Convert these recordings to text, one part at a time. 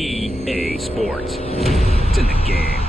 EA Sports. It's in the game.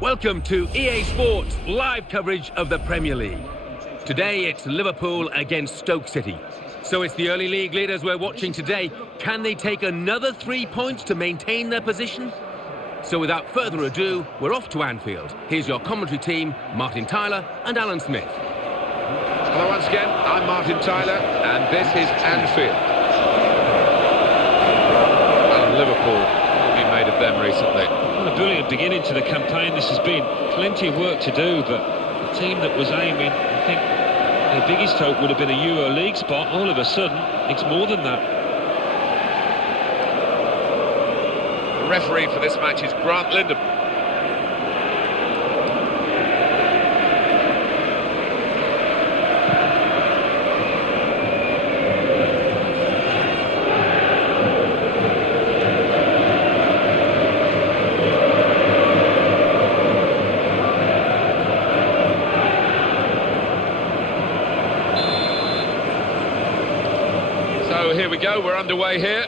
Welcome to EA Sports live coverage of the Premier League. Today it's Liverpool against Stoke City. So it's the early league leaders we're watching today. Can they take another 3 points to maintain their position? So without further ado, we're off to Anfield. Here's your commentary team, Martin Tyler and Alan Smith. Hello once again, I'm Martin Tyler and this is Anfield. And Liverpool, what have you made of them recently? Well, a brilliant beginning to the campaign. This has been plenty of work to do, but the team that was aiming, I think their biggest hope would have been a Euro League spot. All of a sudden, it's more than that. The referee for this match is Grant Lindham. So here we go, we're underway here.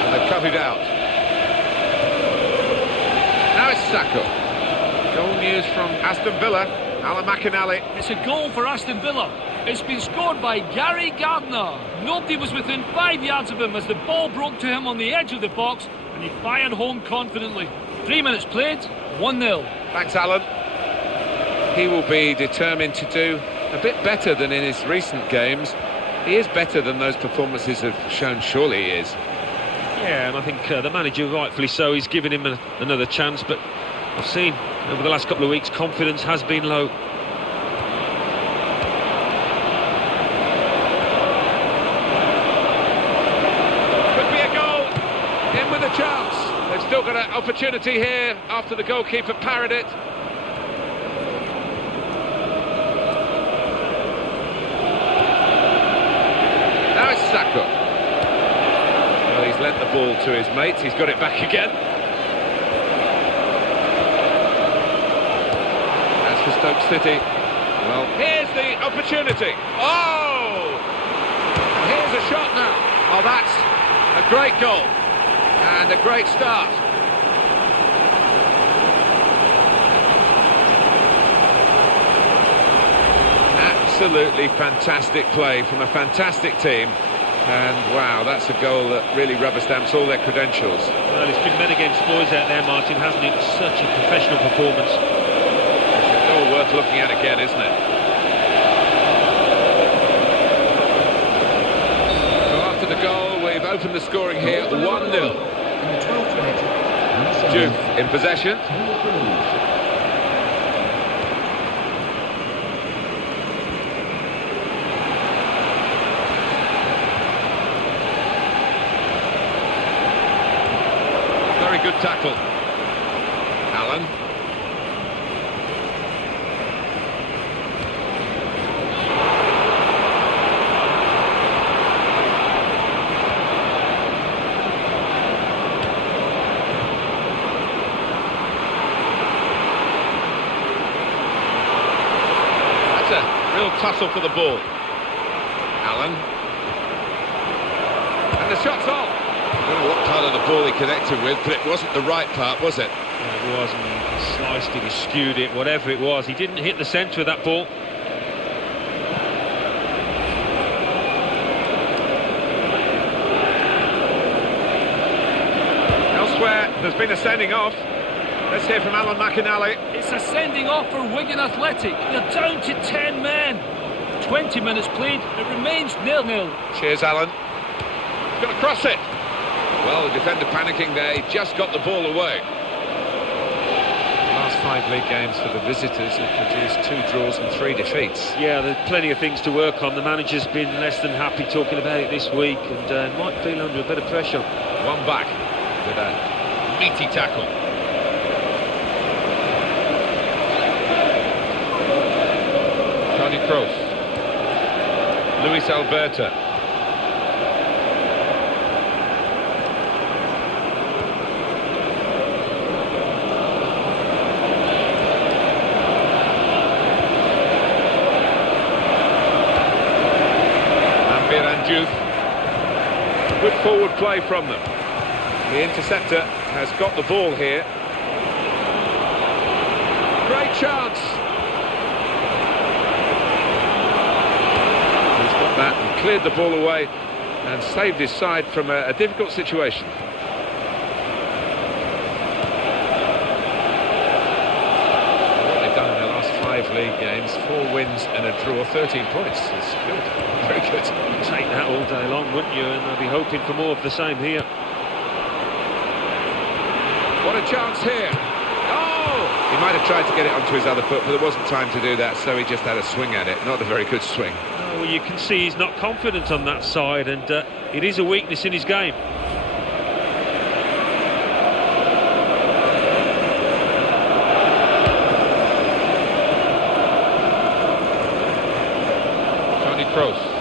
And they've cut it out. Now it's Sacco. Goal news from Aston Villa, Alan McInally. It's a goal for Aston Villa. It's been scored by Gary Gardner. Nobody was within 5 yards of him as the ball broke to him on the edge of the box and he fired home confidently. 3 minutes played, 1-0. Thanks, Alan. He will be determined to do a bit better than in his recent games. He is better than those performances have shown, surely he is. Yeah, and I think the manager, rightfully so, he's given him another chance, but I've seen over the last couple of weeks confidence has been low. Could be a goal. In with a chance. They've still got an opportunity here after the goalkeeper parried it. Now it's Sacco. Well, he's lent the ball to his mates. He's got it back again. As for Stoke City, well, here's the opportunity. Oh! Here's a shot now. Oh, that's a great goal. And a great start. Absolutely fantastic play from a fantastic team. And wow, that's a goal that really rubber stamps all their credentials. Well, it's been men against boys out there, Martin, hasn't it? Such a professional performance. It's a goal worth looking at again, isn't it? So after the goal, we've opened the scoring here, 1-0. In the 12th minute, Juve in possession. Very good tackle. Allen. Real tussle for the ball. Allen. And the shot's on. I don't know what part of the ball he connected with, but it wasn't the right part, was it? No, it wasn't. He sliced it, he skewed it, whatever it was. He didn't hit the centre of that ball. Elsewhere, there's been a sending off. Let's hear from Alan McInally. It's a sending off for Wigan Athletic. They're down to 10 men. 20 minutes played, it remains 0-0. Cheers, Alan. Going to cross it. Well, the defender panicking there, he just got the ball away. Last 5 league games for the visitors have produced 2 draws and 3 defeats. Yeah, there's plenty of things to work on. The manager's been less than happy talking about it this week and might feel under a bit of pressure. One back with a meaty tackle. Tony Kroos. Luis Alberto. Juve. Good forward play from them. The interceptor has got the ball here. Great chance. He's got that and cleared the ball away and saved his side from a difficult situation. What they've done in their last 5 league games, 4 wins and a draw, 13 points. It's good. Very good. You'd take that all day long, wouldn't you? And they'll be hoping for more of the same here. What a chance here. Oh! He might have tried to get it onto his other foot, but there wasn't time to do that, so he just had a swing at it. Not a very good swing. Oh, well, you can see he's not confident on that side, and it is a weakness in his game. Tony Kroos.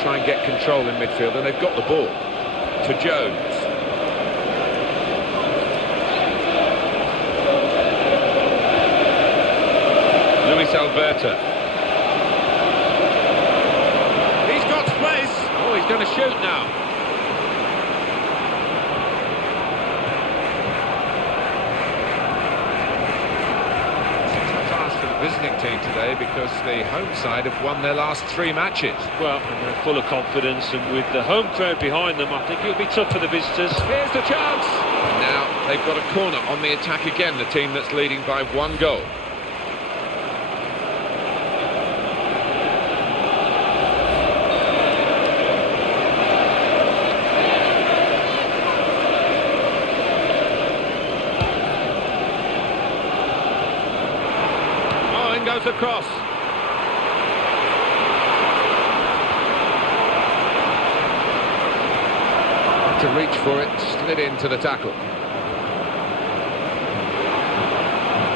Try and get control in midfield, and they've got the ball to Jones. Luis Alberto. He's got space. Oh, he's going to shoot now. Visiting team today because the home side have won their last 3 matches. Well, and they're full of confidence, and with the home crowd behind them, I think it'll be tough for the visitors. Here's the chance. And now they've got a corner on the attack again, the team that's leading by 1 goal. Goes across. To reach for it, slid into the tackle.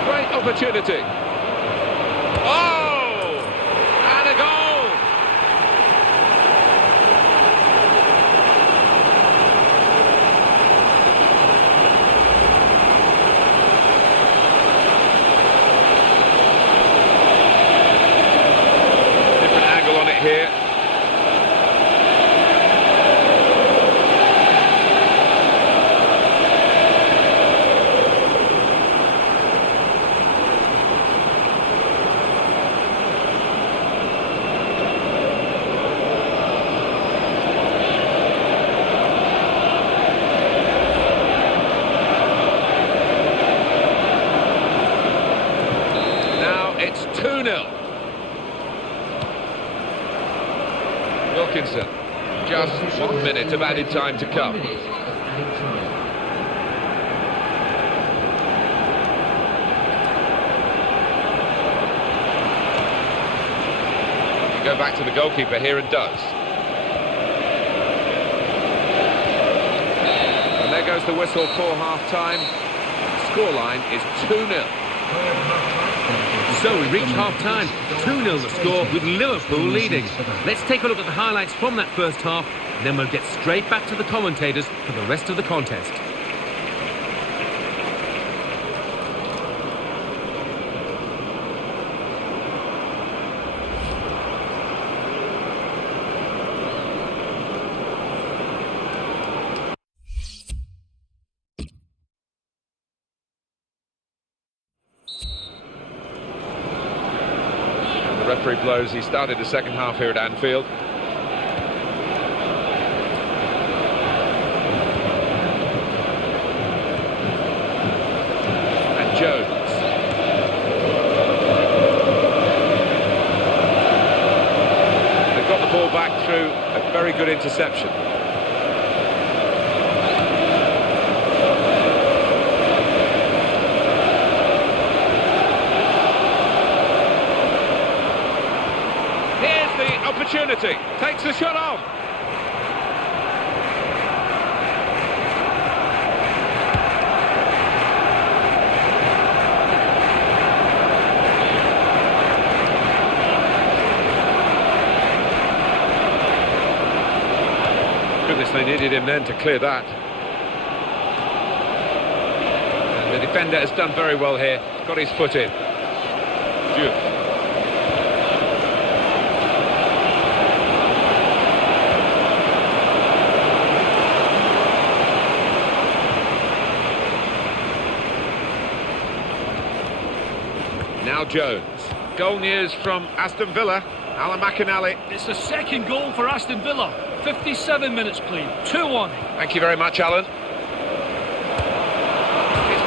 Great opportunity. Oh! And a goal! Here. It's 2-0. Wilkinson. Just 1 minute of added time to come. Go back to the goalkeeper here and does. And there goes the whistle for half-time. Scoreline is 2-0. So we reach half-time, 2-0 the score with Liverpool leading. Let's take a look at the highlights from that first half, then we'll get straight back to the commentators for the rest of the contest. The referee blows. He started the second half here at Anfield. And Jones. They've got the ball back through a very good interception. Opportunity, takes the shot off. Goodness, they needed him then to clear that. And the defender has done very well here, got his foot in. Diouf. Now Jones. Goal news from Aston Villa. Alan McInally. It's the second goal for Aston Villa. 57 minutes played. 2-1. Thank you very much, Alan. It's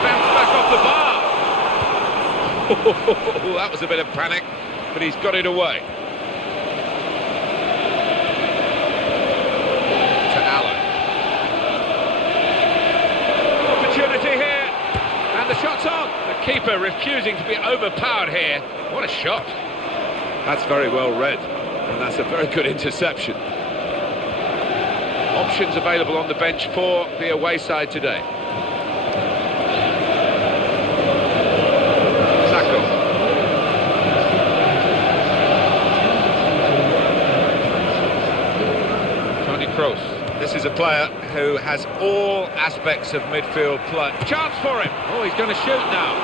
bounced back off the bar. That was a bit of panic, but he's got it away. To Alan. Opportunity here. And the shot's on. The keeper refusing to be overpowered here. What a shot. That's very well read. And that's a very good interception. Options available on the bench for the away side today. Sacco. Tony Kroos. This is a player who has all aspects of midfield play. Chance for him. Oh, he's going to shoot now.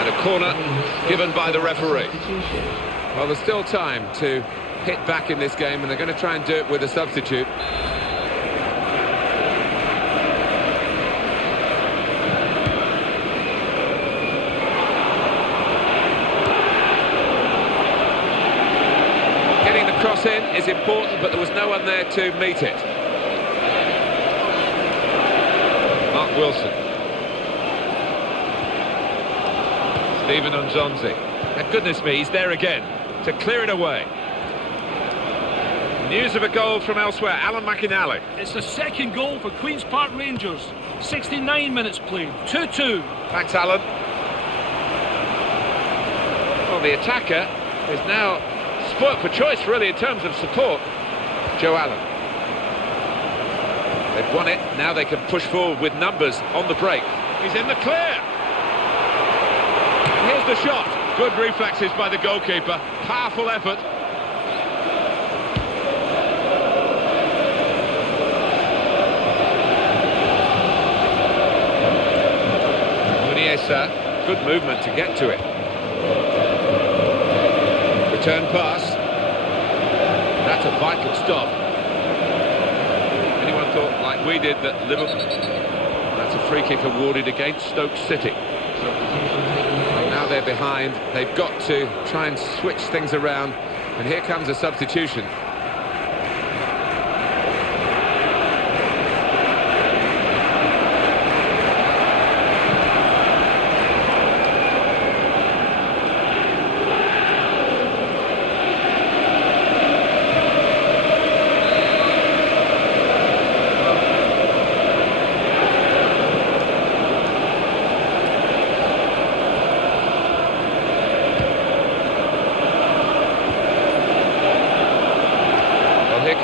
And a corner given by the referee. Well, there's still time to hit back in this game, and they're going to try and do it with a substitute. Getting the cross in is important, but there was no one there to meet it. Mark Wilson. Steven Nzonzi. And goodness me, he's there again to clear it away. News of a goal from elsewhere, Alan McInally. It's the second goal for Queen's Park Rangers. 69 minutes played. 2-2. Thanks, Alan. Well, the attacker is now spoilt for choice, really, in terms of support. Joe Allen. They've won it, now they can push forward with numbers on the break. He's in the clear. Here's the shot. Good reflexes by the goalkeeper. Powerful effort. Muniesa, good movement to get to it. Return pass. That's a vital stop. Anyone thought, like we did, that Liverpool... That's a free kick awarded against Stoke City. Now they're behind, they've got to try and switch things around, and here comes a substitution.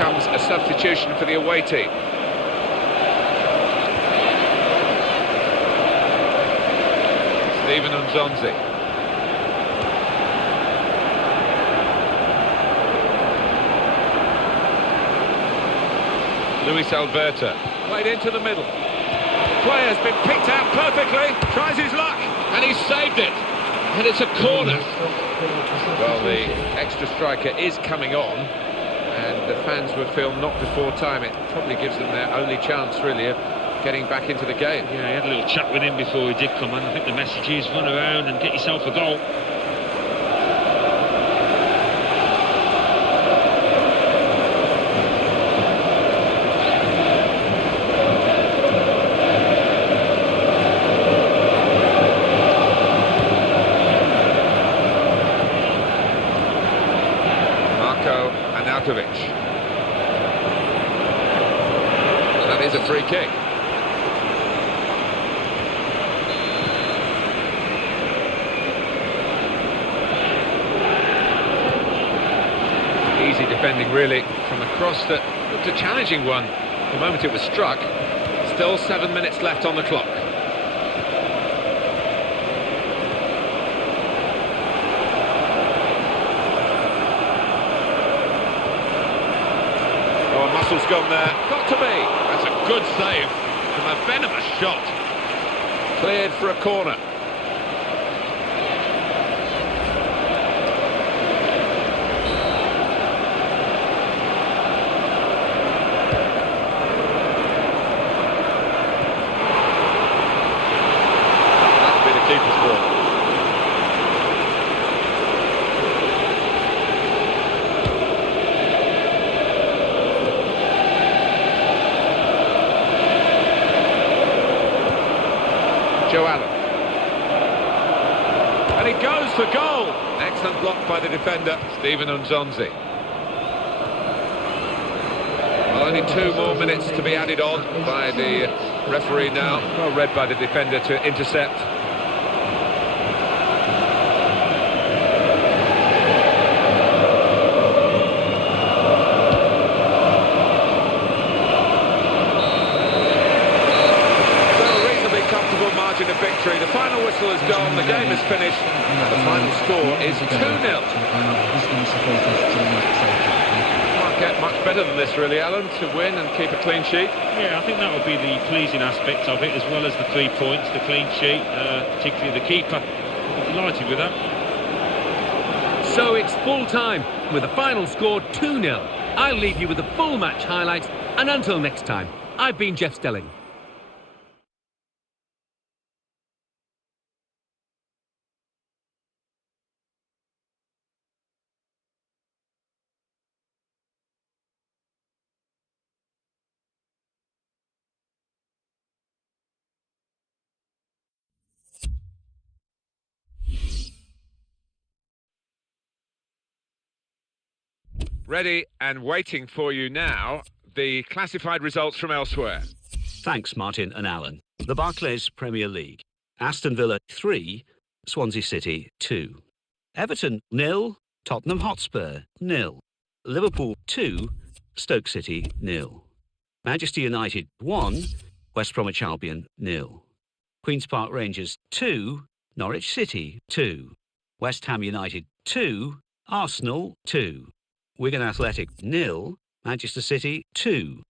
comes a substitution for the away team. Steven Nzonzi. Luis Alberto. Played into the middle. Player's been picked out perfectly. Tries his luck. And he's saved it. And it's a corner. Well, the extra striker is coming on. And the fans would feel not before time. It probably gives them their only chance, really, of getting back into the game. Yeah, he had a little chat with him before he did come on. I think the message is run around and get yourself a goal. And that is a free kick. Easy defending, really, from a cross that looked a challenging one the moment it was struck. Still 7 minutes left on the clock. Muscle's gone there. Got to be. That's a good save. And a venomous shot. Cleared for a corner. That'll be the keeper's ball. Joe Allen. And he goes for goal. Excellent block by the defender, Steven Nzonzi. Well, only 2 more minutes to be added on by the referee now. Well read by the defender to intercept. Margin of victory. The final whistle has gone, the game is finished, and the final score is 2-0. Can't get much better than this, really, Alan, to win and keep a clean sheet. Yeah, I think that would be the pleasing aspect of it, as well as the 3 points, the clean sheet, particularly the keeper. I'm delighted with that. So it's full time, with the final score 2-0. I'll leave you with the full match highlights, and until next time, I've been Jeff Stelling. Ready and waiting for you now, the classified results from elsewhere. Thanks, Martin and Alan. The Barclays Premier League. Aston Villa 3, Swansea City 2. Everton 0, Tottenham Hotspur 0. Liverpool 2, Stoke City 0. Manchester United 1, West Bromwich Albion 0. Queen's Park Rangers 2, Norwich City 2. West Ham United 2, Arsenal 2. Wigan Athletic 0, Manchester City 2.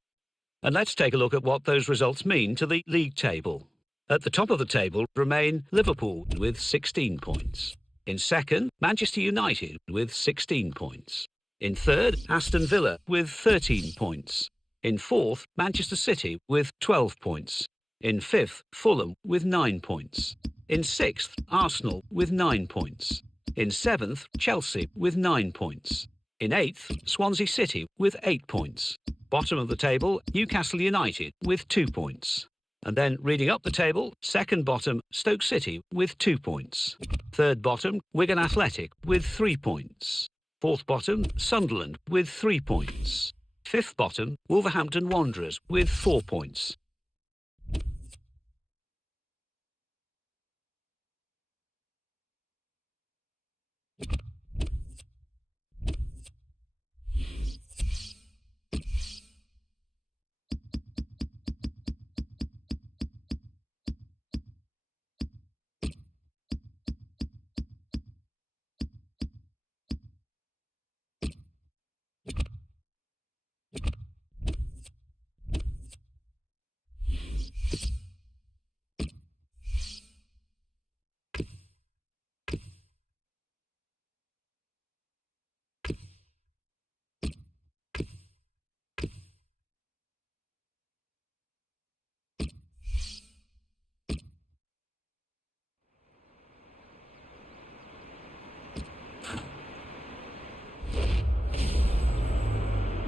And let's take a look at what those results mean to the league table. At the top of the table remain Liverpool with 16 points. In second, Manchester United with 16 points. In third, Aston Villa with 13 points. In fourth, Manchester City with 12 points. In fifth, Fulham with 9 points. In sixth, Arsenal with 9 points. In seventh, Chelsea with 9 points. In eighth, Swansea City with 8 points. Bottom of the table, Newcastle United with 2 points. And then reading up the table, second bottom, Stoke City with 2 points. Third bottom, Wigan Athletic with 3 points. Fourth bottom, Sunderland with 3 points. Fifth bottom, Wolverhampton Wanderers with 4 points.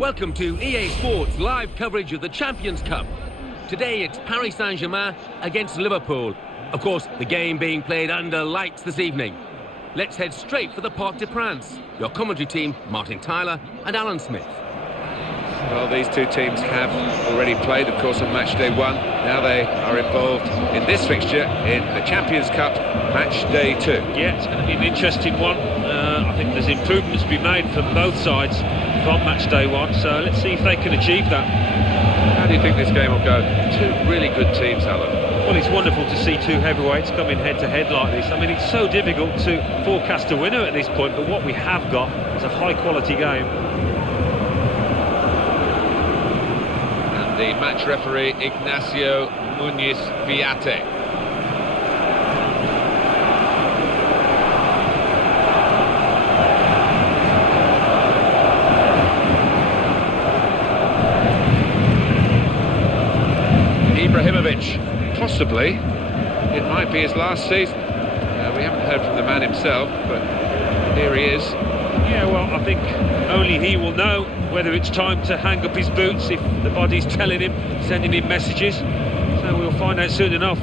Welcome to EA Sports live coverage of the Champions Cup. Today it's Paris Saint-Germain against Liverpool. Of course, the game being played under lights this evening. Let's head straight for the Parc des Princes. Your commentary team, Martin Tyler and Alan Smith. Well, these two teams have already played, of course, on match day 1. Now they are involved in this fixture in the Champions Cup, match day 2. Yeah, it's going to be an interesting one. I think there's improvements to be made from both sides from match day 1, so let's see if they can achieve that. How do you think this game will go? Two really good teams, Alan. Well, it's wonderful to see two heavyweights coming head-to-head like this. I mean, it's so difficult to forecast a winner at this point, but what we have got is a high-quality game. And the match referee, Ignacio Muniz-Viate. Possibly, it might be his last season. We haven't heard from the man himself, but here he is. Yeah, well, I think only he will know whether it's time to hang up his boots, if the body's telling him, sending him messages. So we'll find out soon enough.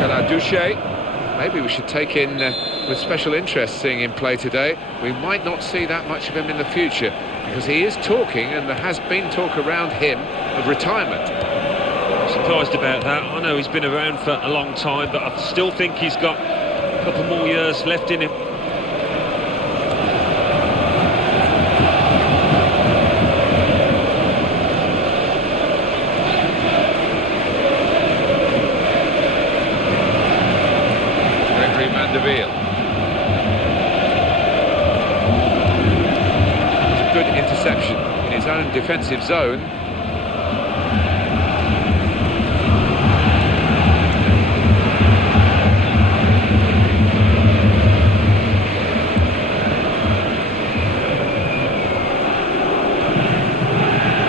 Nicolas Duché. Maybe we should take in with special interest seeing him play today. We might not see that much of him in the future because he is talking, and there has been talk around him of retirement. I'm surprised about that. I know he's been around for a long time, but I still think he's got a couple more years left in him. Good interception in his own defensive zone.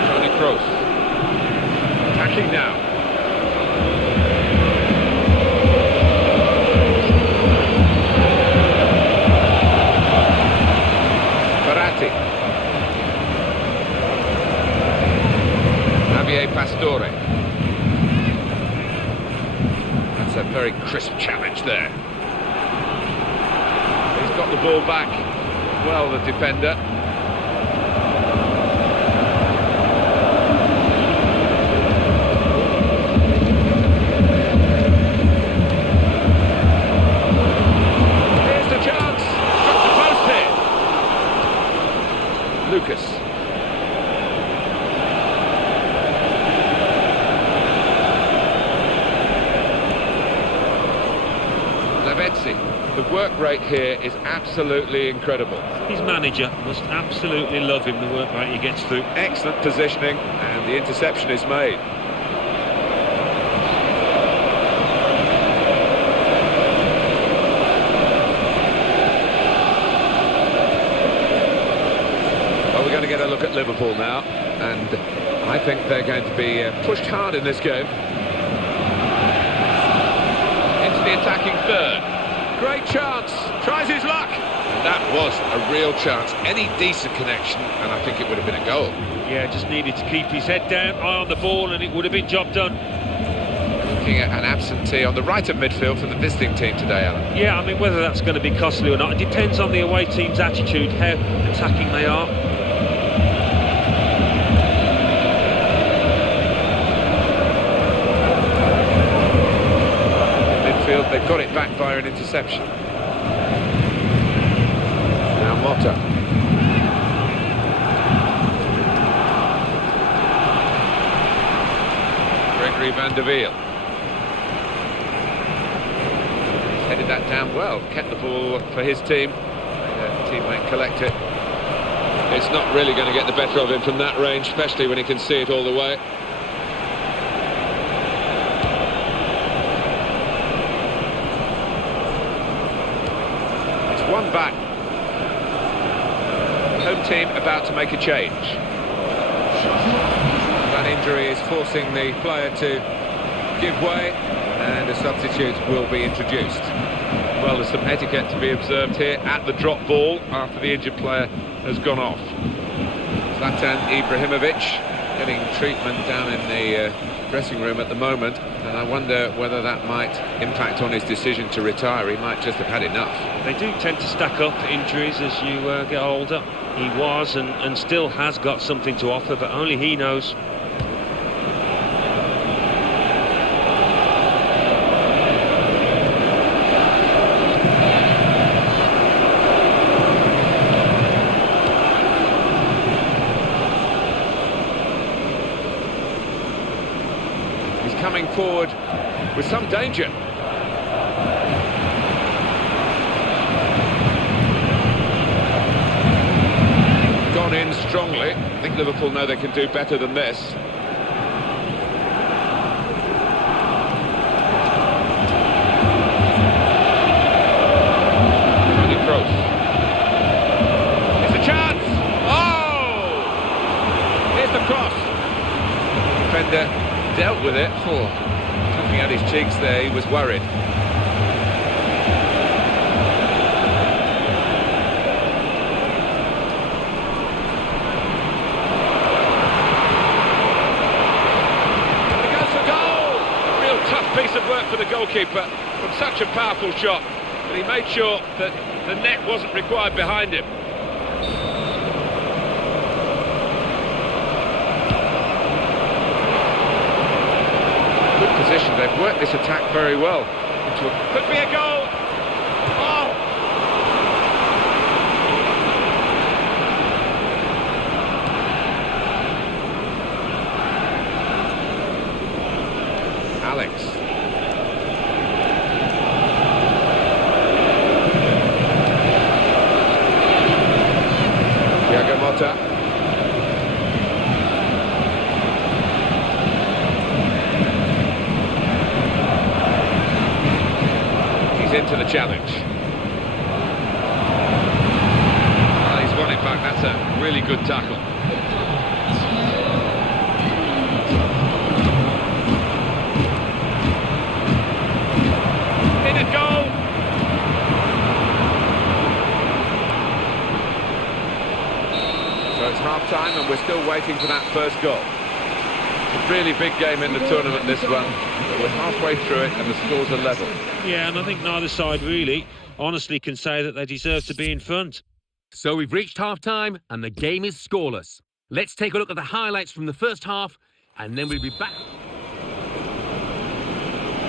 Toni Kroos attacking now. Pastore. That's a very crisp challenge there. He's got the ball back. Well, the defender. Here's the chance. Got the post here. Lucas. The work rate here is absolutely incredible. His manager must absolutely love him, the work rate he gets through. Excellent positioning, and the interception is made. Well, we're going to get a look at Liverpool now, and I think they're going to be pushed hard in this game. Into the attacking third. Great chance, tries his luck. That was a real chance, any decent connection, and I think it would have been a goal. Yeah, just needed to keep his head down, eye on the ball, and it would have been job done. Looking at an absentee on the right of midfield for the visiting team today, Alan. Yeah, I mean, whether that's going to be costly or not, it depends on the away team's attitude, how attacking they are. They've got it back via an interception. Now Motta. Gregory van der Wiel. Headed that down well, kept the ball for his team. Teammate collect it. It's not really going to get the better of him from that range, especially when he can see it all the way. One back. Home team about to make a change. That injury is forcing the player to give way, and a substitute will be introduced. Well, there's some etiquette to be observed here at the drop ball after the injured player has gone off. Zlatan Ibrahimovic getting treatment down in the dressing room at the moment, and I wonder whether that might impact on his decision to retire. He might just have had enough. They do tend to stack up, injuries, as you get older. He was and still has got something to offer, but only he knows. Coming forward with some danger. Gone in strongly. I think Liverpool know they can do better than this. Tony Kroos. It's a chance! Oh! Here's the cross. Defender dealt with it. Looking at his cheeks there, he was worried. It goes for goal! A real tough piece of work for the goalkeeper from such a powerful shot, but he made sure that the net wasn't required behind him. Position. They've worked this attack very well. Could be a goal. Oh! Alex. Thiago Motta. Into the challenge. Well, he's won it back. That's a really good tackle. In a goal. So it's half-time and we're still waiting for that first goal. It's a really big game in the tournament, this one. But we're halfway through it and the scores are level. Yeah, and I think neither side really honestly can say that they deserve to be in front. So we've reached half-time and the game is scoreless. Let's take a look at the highlights from the first half and then we'll be back.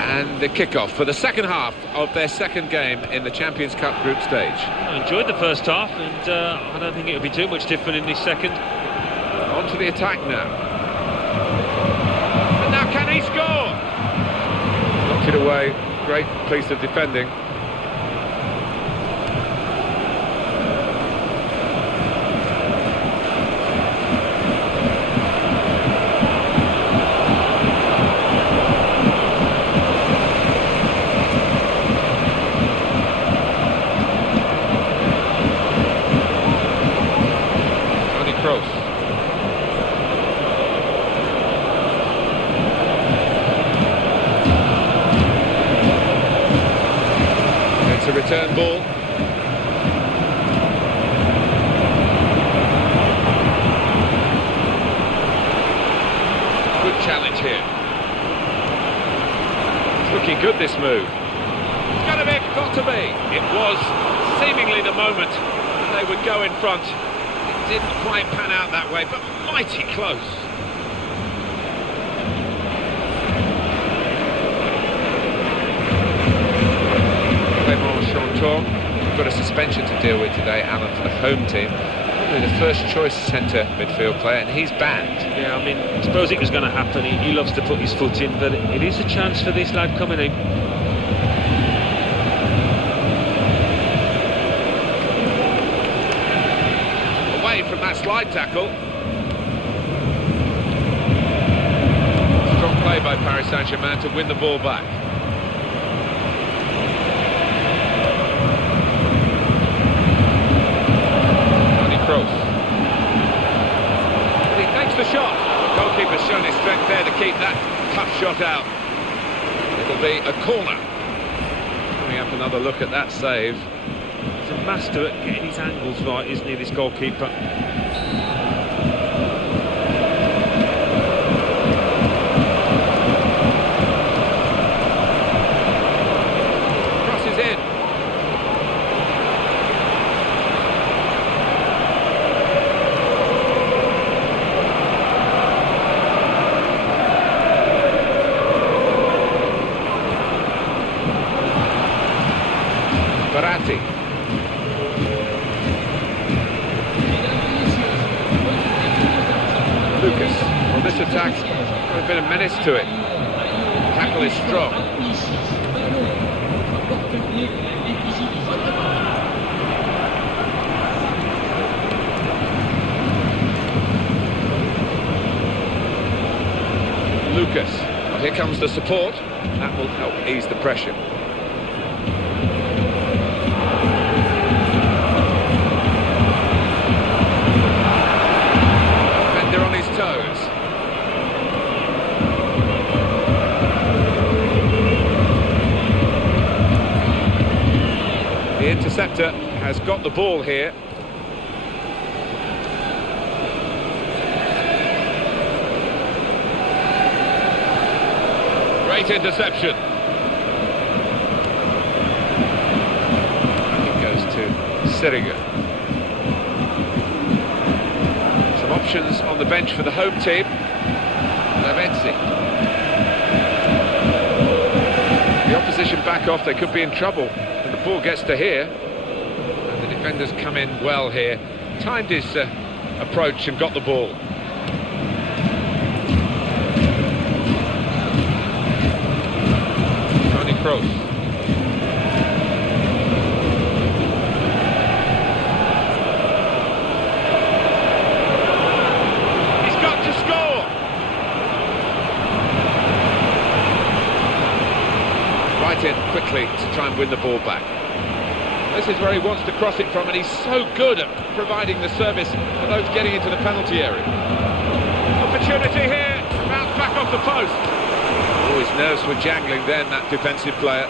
And the kick-off for the second half of their second game in the Champions Cup group stage. I enjoyed the first half and I don't think it'll be too much different in this second. On to the attack now. And now can he score? Knocked it away. Great piece of defending. Tony Kroos. A return ball. Good challenge here. It's looking good, this move. It's got to be. It was seemingly the moment they would go in front. It didn't quite pan out that way, but mighty close. Got a suspension to deal with today, Alan, for the home team. Probably the first choice centre midfield player, and he's banned. Yeah, I mean, I suppose it was going to happen. He loves to put his foot in, but it is a chance for this lad coming in. Away from that slide tackle. Strong play by Paris Saint-Germain to win the ball back. He takes the shot. The goalkeeper's shown his strength there to keep that tough shot out. It'll be a corner. Coming up, another look at that save. He's a master at getting his angles right, isn't he, this goalkeeper? Crosses in. Baratti. Lucas. Well, this attack's got a bit of menace to it. Tackle is strong. Lucas. Well, here comes the support. That will help ease the pressure. On his toes. The interceptor has got the ball here. Great interception. It goes to Siriga. Options on the bench for the home team. Lavezzi. The opposition back off, they could be in trouble. And the ball gets to here. And the defenders come in well here. Timed his approach and got the ball. Toni Kroos. In quickly to try and win the ball back. This is where he wants to cross it from, and he's so good at providing the service for those getting into the penalty area. Opportunity here, bounce back off the post. Oh, his nerves were jangling then, that defensive player.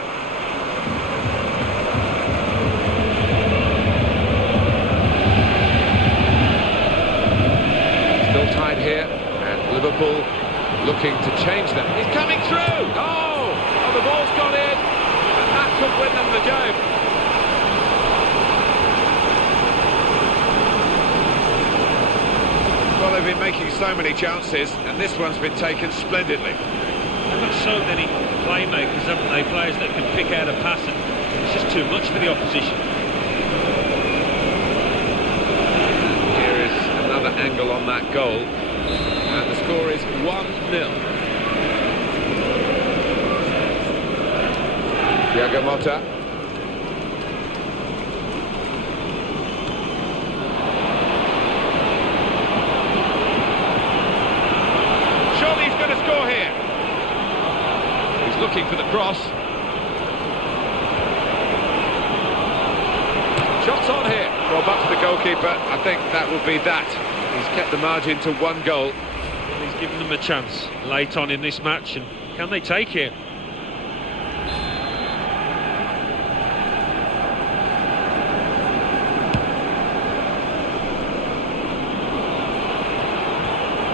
Still tied here, and Liverpool looking to change them. He's coming through! Oh, the ball's gone in, and that could win them the game. Well, they've been making so many chances, and this one's been taken splendidly. They've got so many playmakers, haven't they? Players that can pick out a pass, and it's just too much for the opposition. Here is another angle on that goal, and the score is 1-0. Thiago Motta. Surely he's going to score here. He's looking for the cross. Shots on here. Well, back to the goalkeeper. I think that will be that. He's kept the margin to 1 goal. He's given them a chance late on in this match, and can they take it?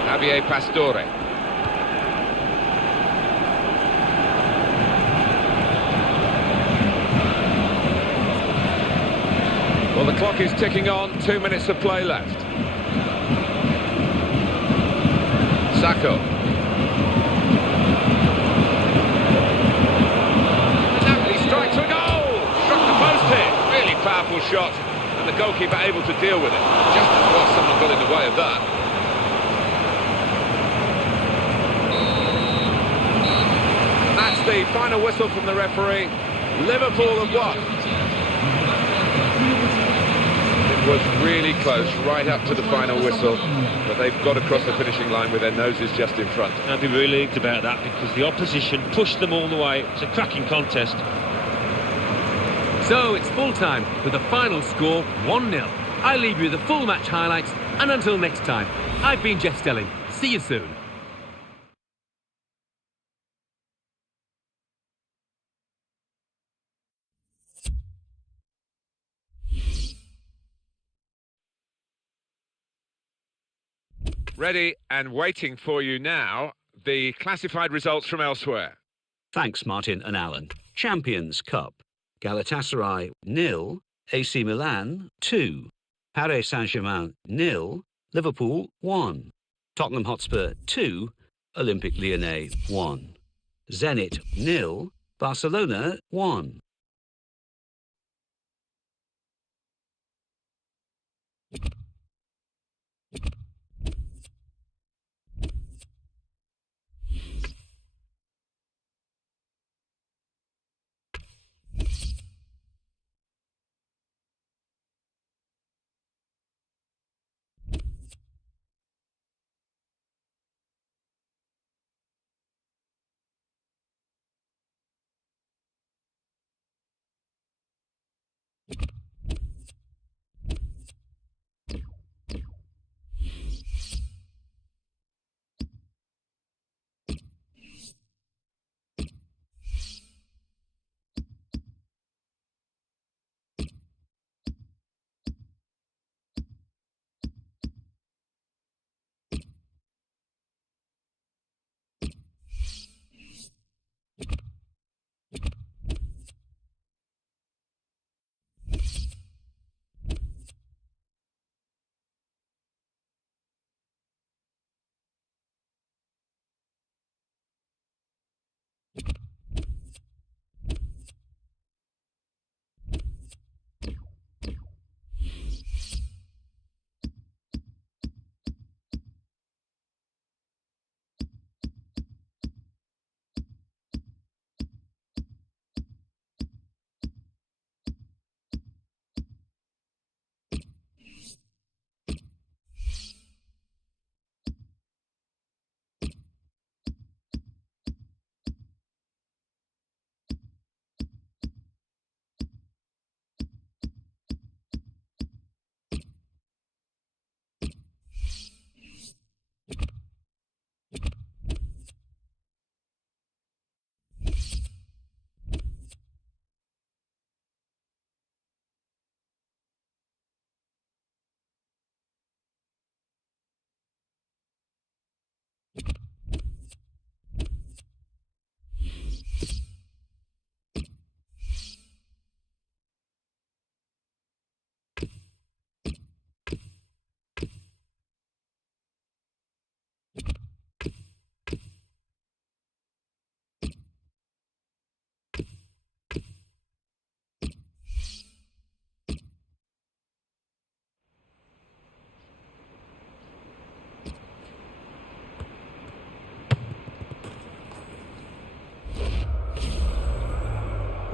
Javier Pastore. Well, the clock is ticking on, 2 minutes of play left. Sacco. He strikes a goal! Struck the post here. Really powerful shot. And the goalkeeper able to deal with it. Just as well someone got in the way of that. The final whistle from the referee. Liverpool have won. It was really close right up to the final whistle, but they've got across the finishing line with their noses just in front. I'd be relieved about that because the opposition pushed them all the way. It's a cracking contest. So it's full time with the final score 1-0. I leave you the full match highlights, and until next time, I've been Jeff Stelling. See you soon. Ready and waiting for you now, the classified results from elsewhere. Thanks, Martin and Alan. Champions Cup. Galatasaray 0, AC Milan 2, Paris Saint-Germain 0, Liverpool 1, Tottenham Hotspur 2, Olympique Lyonnais 1, Zenit 0, Barcelona 1.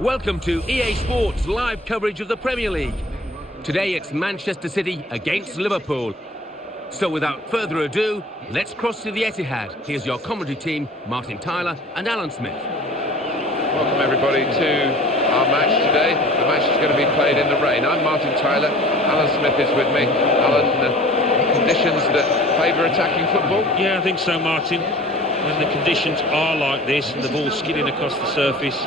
Welcome to EA Sports live coverage of the Premier League. Today it's Manchester City against Liverpool. So without further ado, let's cross to the Etihad. Here's your commentary team, Martin Tyler and Alan Smith. Welcome everybody to our match today. The match is going to be played in the rain. I'm Martin Tyler, Alan Smith is with me. Alan, conditions that favour attacking football? Yeah, I think so, Martin. When the conditions are like this and the ball's skidding across the surface,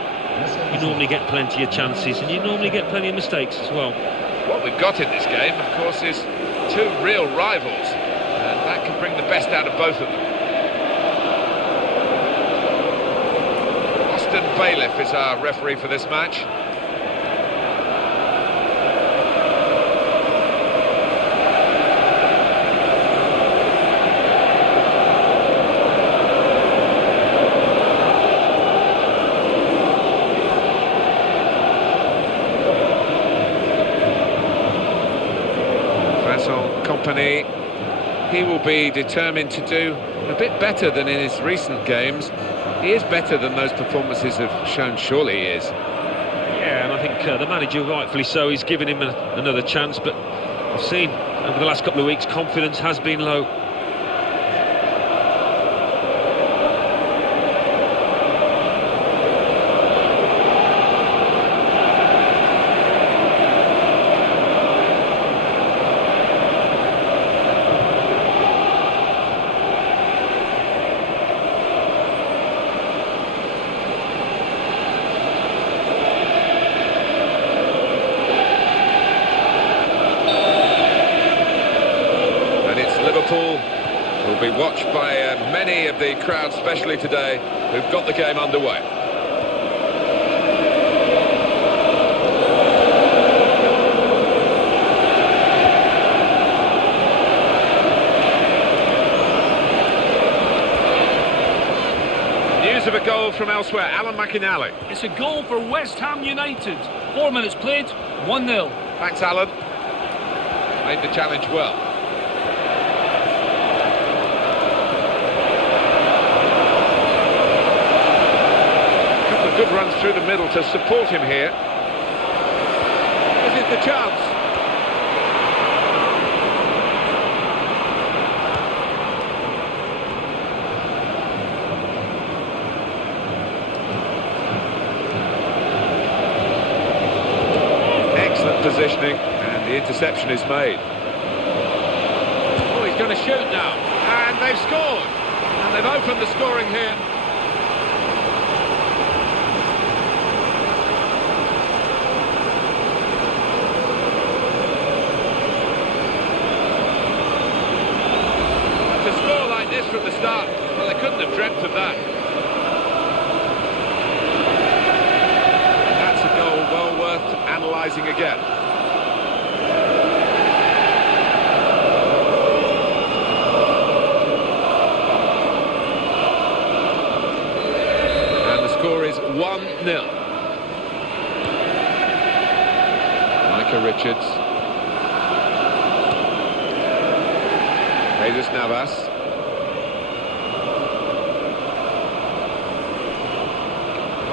you normally get plenty of chances and you normally get plenty of mistakes as well. What we've got in this game, of course, is two real rivals, and that can bring the best out of both of them. Austin Bailiff is our referee for this match. He will be determined to do a bit better than in his recent games. He is better than those performances have shown, surely he is. Yeah, and I think the manager, rightfully so, he's given him another chance, but I've seen over the last couple of weeks confidence has been low. Liverpool Will be watched by many of the crowd, especially today, who've got the game underway. News of a goal from elsewhere, Alan McInally. It's a goal for West Ham United. 4 minutes played, 1-0. Thanks, Alan. Made the challenge well. Good runs through the middle to support him here. This is the chance. Excellent positioning, and the interception is made. Oh, he's going to shoot now. And they've scored. And they've opened the scoring here. From the start, well, they couldn't have dreamt of that. That's a goal well worth analysing again. And the score is 1-0. Micah Richards. Jesus Navas.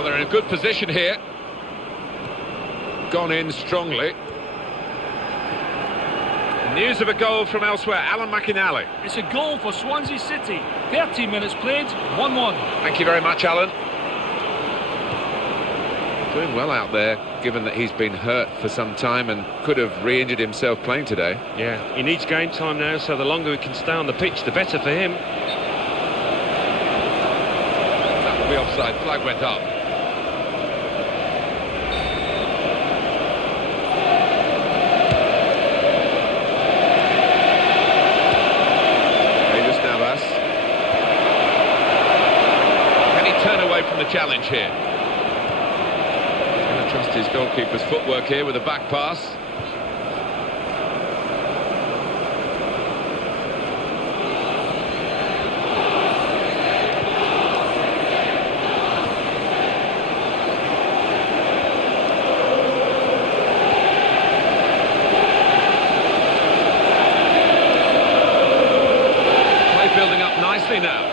They're in a good position here. Gone in strongly. News of a goal from elsewhere, Alan McInally. It's a goal for Swansea City. 13 minutes played, 1-1. Thank you very much, Alan. Doing well out there, given that he's been hurt for some time and could have re-injured himself playing today. Yeah, he needs game time now, so the longer he can stay on the pitch, the better for him. That will be offside, flag went up. Turn away from the challenge here. He's going to trust his goalkeeper's footwork here with a back pass. Play building up nicely now.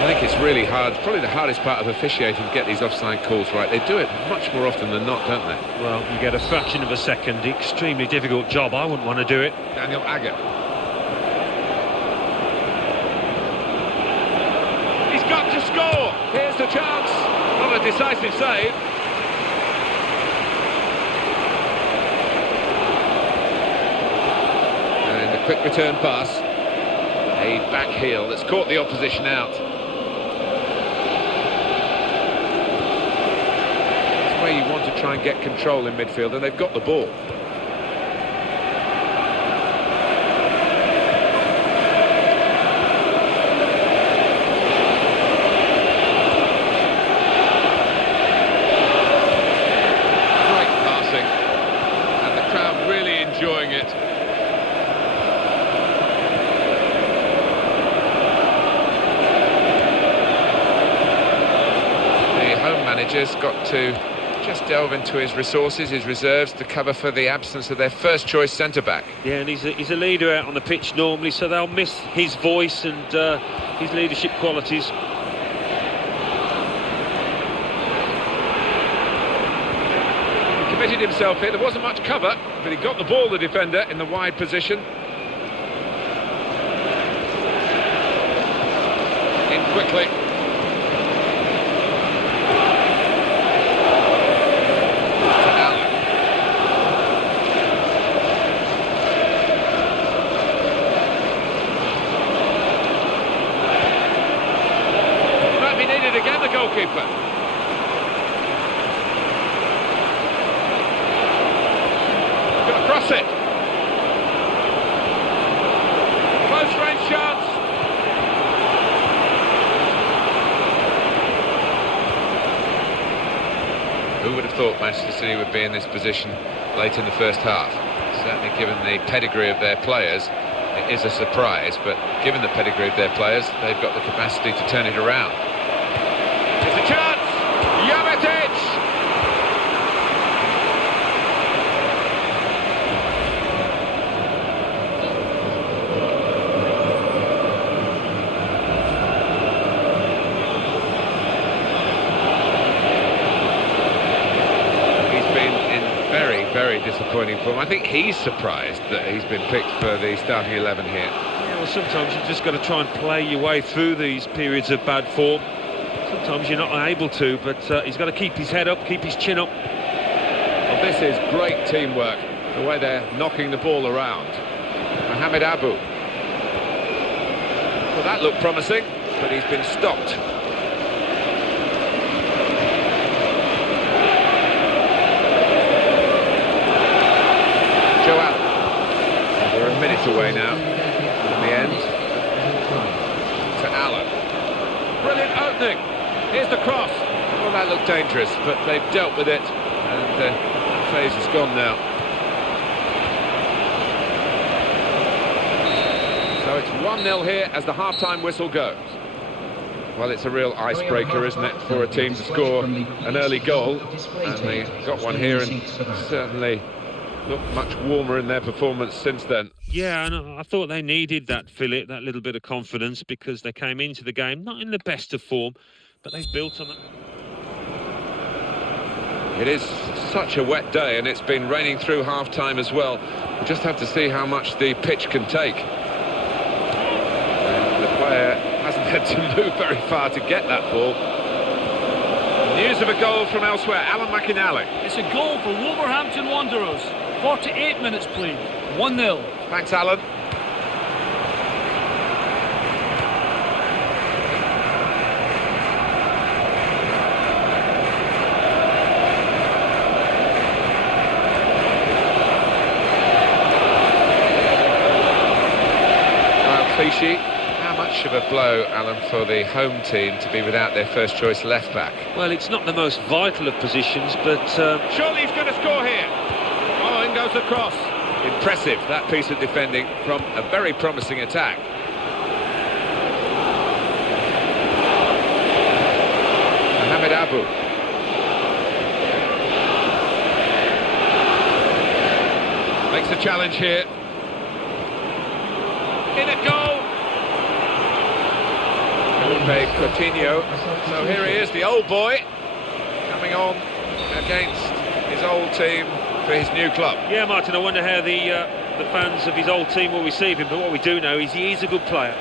I think it's really hard, probably the hardest part of officiating to get these offside calls right. They do it much more often than not, don't they? Well, you get a fraction of a second, extremely difficult job. I wouldn't want to do it. Daniel Agger. He's got to score! Here's the chance. Not a decisive save. And a quick return pass. A back heel that's caught the opposition out. You want to try and get control in midfield, and they've got the ball. Great passing, and the crowd really enjoying it. The home manager's got to just delve into his resources, his reserves, to cover for the absence of their first-choice centre-back. Yeah, and he's a leader out on the pitch normally, so they'll miss his voice and his leadership qualities. He committed himself here. There wasn't much cover, but he got the ball, the defender, in the wide position. In quickly. Again, the goalkeeper. Going to cross it. Close range shot. Who would have thought Manchester City would be in this position late in the first half? Certainly given the pedigree of their players, it is a surprise, but given the pedigree of their players, they've got the capacity to turn it around. There's a chance! Jovetic! Very disappointing form. I think he's surprised that he's been picked for the starting 11 here. Yeah, well, sometimes you've just got to try and play your way through these periods of bad form. Sometimes you're not able to, but he's got to keep his head up, keep his chin up. Well, this is great teamwork, the way they're knocking the ball around. Mohamed Abu. Well, that looked promising, but he's been stopped. We're a minute away now from the end. To Allen. Brilliant opening. Here's the cross. Well, that looked dangerous, but they've dealt with it, and that phase is gone now. So it's 1-0 here as the half-time whistle goes. Well, it's a real icebreaker, isn't it, for a team to score an early goal, and they got one here, and certainly looked much warmer in their performance since then. Yeah, and I thought they needed that fillip, that little bit of confidence, because they came into the game not in the best of form, but they've built on that. It is such a wet day, and it's been raining through half-time as well. We just have to see how much the pitch can take. And the player hasn't had to move very far to get that ball. News of a goal from elsewhere, Alan McInally. It's a goal for Wolverhampton Wanderers. 48 minutes played, 1-0. Thanks, Alan. Clichy. How much of a blow, Alan, for the home team to be without their first choice left back? Well, it's not the most vital of positions, but surely he's going to score here. Oh, in goes the cross. Impressive, that piece of defending from a very promising attack. Mohamed Abu. Makes a challenge here. In a goal. Felipe Coutinho. So here he is, the old boy, coming on against his old team for his new club. Yeah, Martin, I wonder how the fans of his old team will receive him, but what we do know is he is a good player.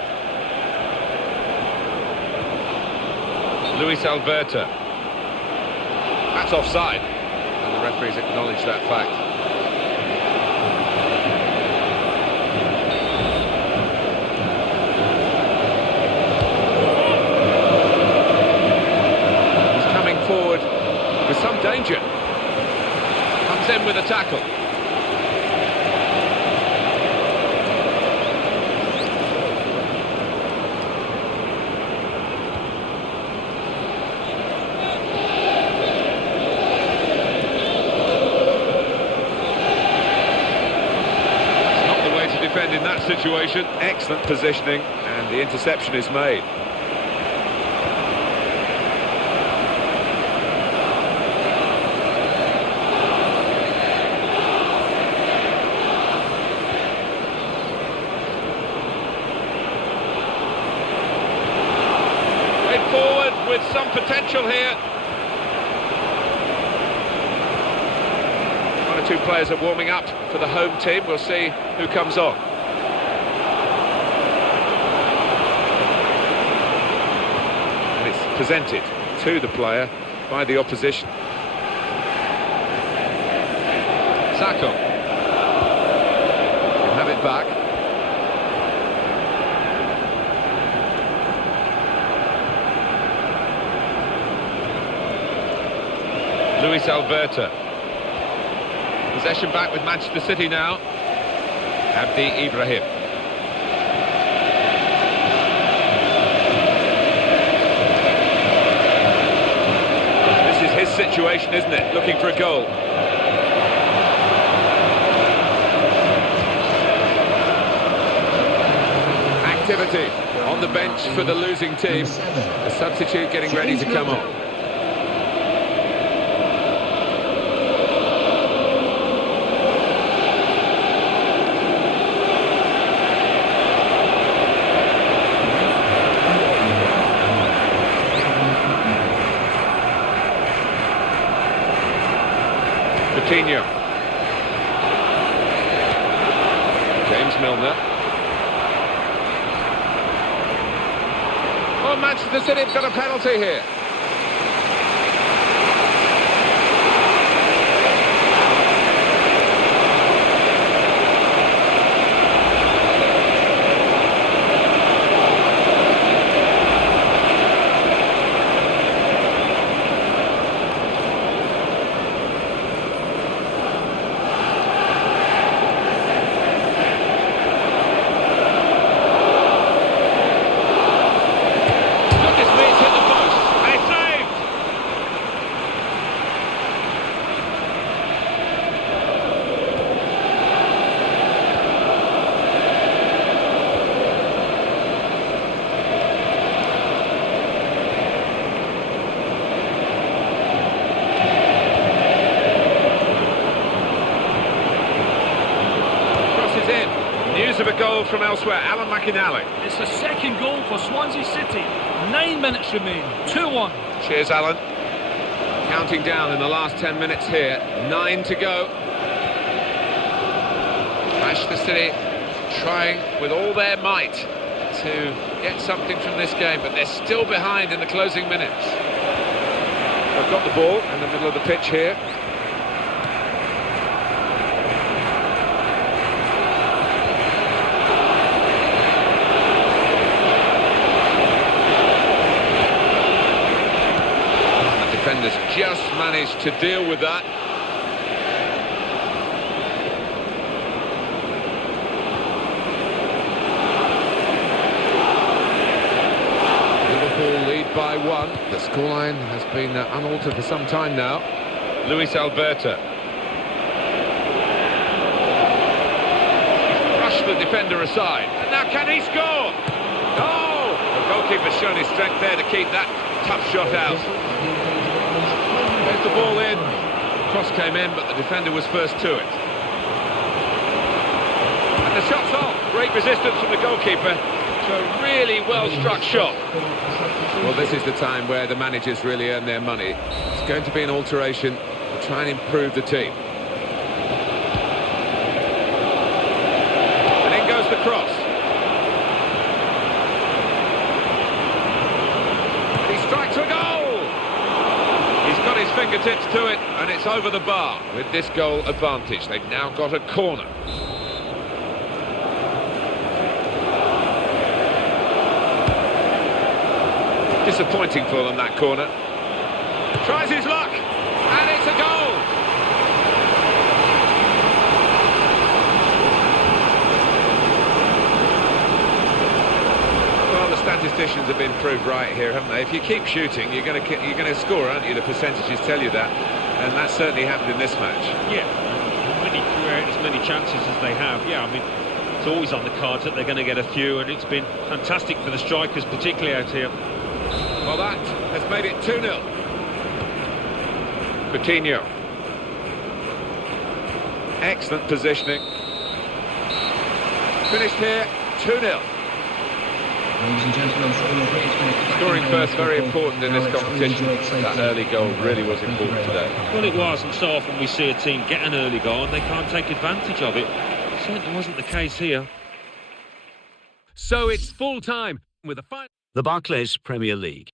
Luis Alberto. That's offside, and the referees acknowledge that fact. Forward with some danger. Comes in with a tackle. That's not the way to defend in that situation. Excellent positioning, and the interception is made. Forward with some potential here. One or two players are warming up for the home team. We'll see who comes on. And it's presented to the player by the opposition. Sacco. Can have it back. Luis Alberto. Possession back with Manchester City now. Abdi Ibrahim. This is his situation. situation, isn't it? Looking for a goal. Activity on the bench for the losing team. A substitute getting ready to come on. Coutinho. James Milner. Oh, Manchester City have got a penalty here. News of a goal from elsewhere, Alan McInally. It's the second goal for Swansea City. 9 minutes remain, 2-1. Cheers, Alan. Counting down in the last 10 minutes here, 9 to go. Manchester City trying with all their might to get something from this game, but they're still behind in the closing minutes. They've got the ball in the middle of the pitch here. Defenders just managed to deal with that. Liverpool lead by 1. The scoreline has been unaltered for some time now. Luis Alberto. Brushed the defender aside. And now can he score? Oh! The goalkeeper's shown his strength there to keep that tough shot out. There's the ball in. Cross came in, but the defender was first to it. And the shot's off. Great resistance from the goalkeeper to a really well-struck shot. Well, this is the time where the managers really earn their money. It's going to be an alteration to try and improve the team. And in goes the cross. And he strikes a goal! He's got his fingertips to it, and it's over the bar with this goal advantage. They've now got a corner. Disappointing for them, that corner. Tries his luck, and it's a goal! Well, the statisticians have been proved right here, haven't they? If you keep shooting, you're going to score, aren't you? The percentages tell you that, and that certainly happened in this match. Yeah, when you create as many chances as they have, yeah, I mean, it's always on the cards that they're going to get a few, and it's been fantastic for the strikers, particularly out here. Well, that has made it 2-0. Coutinho. Excellent positioning. Finished here, 2-0. Ladies and gentlemen, I'm sure you're ready to make Scoring first, very important in this competition. That early goal really was important today. Well, it was, and so often we see a team get an early goal and they can't take advantage of it. Certainly wasn't the case here. So it's full time with a final. The Barclays Premier League.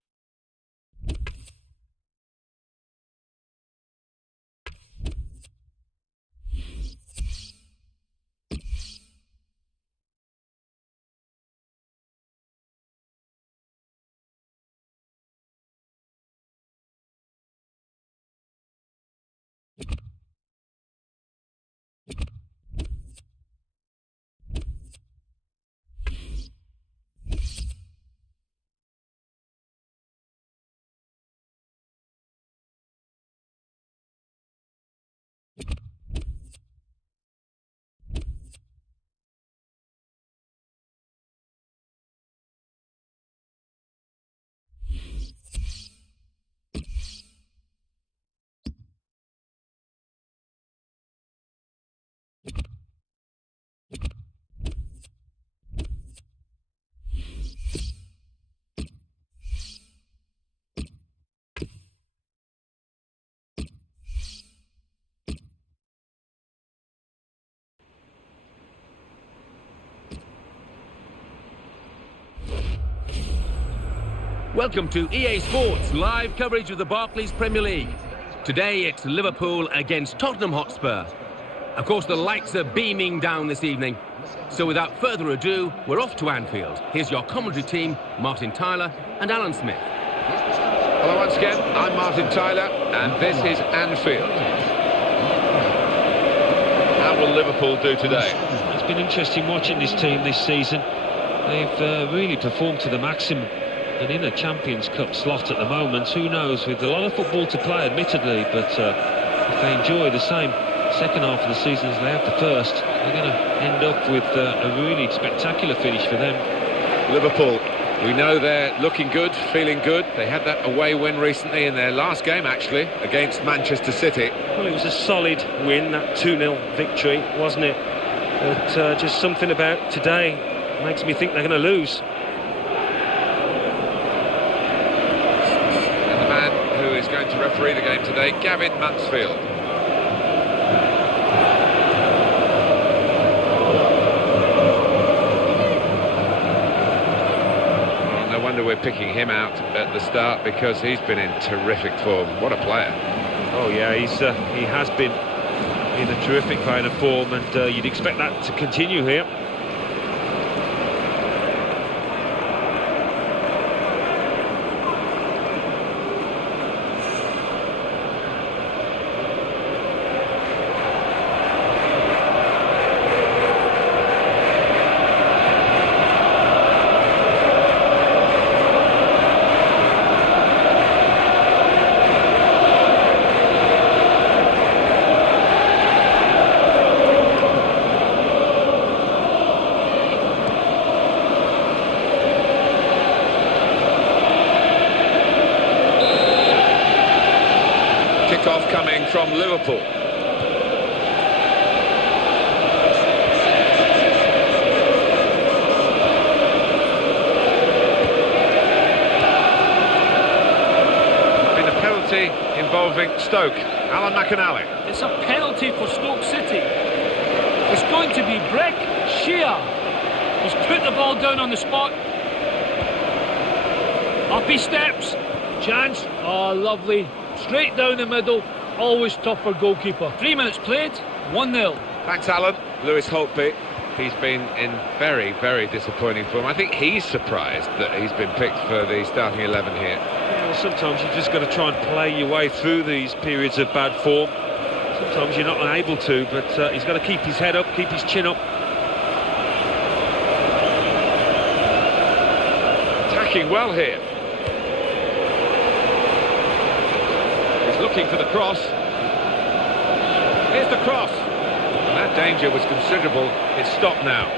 Welcome to EA Sports live coverage of the Barclays Premier League. Today it's Liverpool against Tottenham Hotspur. Of course, the lights are beaming down this evening. So without further ado, we're off to Anfield. Here's your commentary team, Martin Tyler and Alan Smith. Hello once again, I'm Martin Tyler, and this is Anfield. How will Liverpool do today? It's been interesting watching this team this season. They've really performed to the maximum, and in a Champions Cup slot at the moment, who knows, with a lot of football to play admittedly, but if they enjoy the same second half of the season as they have the first, they're going to end up with a really spectacular finish for them. Liverpool, we know they're looking good, feeling good. They had that away win recently in their last game, actually, against Manchester City. Well, it was a solid win, that 2-0 victory, wasn't it? But just something about today makes me think they're going to lose. And the man who is going to referee the game today, Gavin Mansfield. Well, no wonder we're picking him out at the start, because he's been in terrific form. What a player. Oh yeah, he has been in a terrific vein of form, and you'd expect that to continue here. Kick-off coming from Liverpool. Been a penalty involving Stoke. Alan McAnally. It's a penalty for Stoke City. It's going to be Breck Shear. He's put the ball down on the spot. Up he steps. Chance. Oh, lovely. Straight down the middle. Always tough for goalkeeper. 3 minutes played. 1-0. Thanks, Alan. Lewis Holtby. He's been in very, very disappointing form. I think he's surprised that he's been picked for the starting 11 here. Yeah, well, sometimes you've just got to try and play your way through these periods of bad form. Sometimes you're not able to, but he's got to keep his head up, keep his chin up. Attacking well here. He's looking for the cross. Here's the cross. And that danger was considerable. It's stopped now.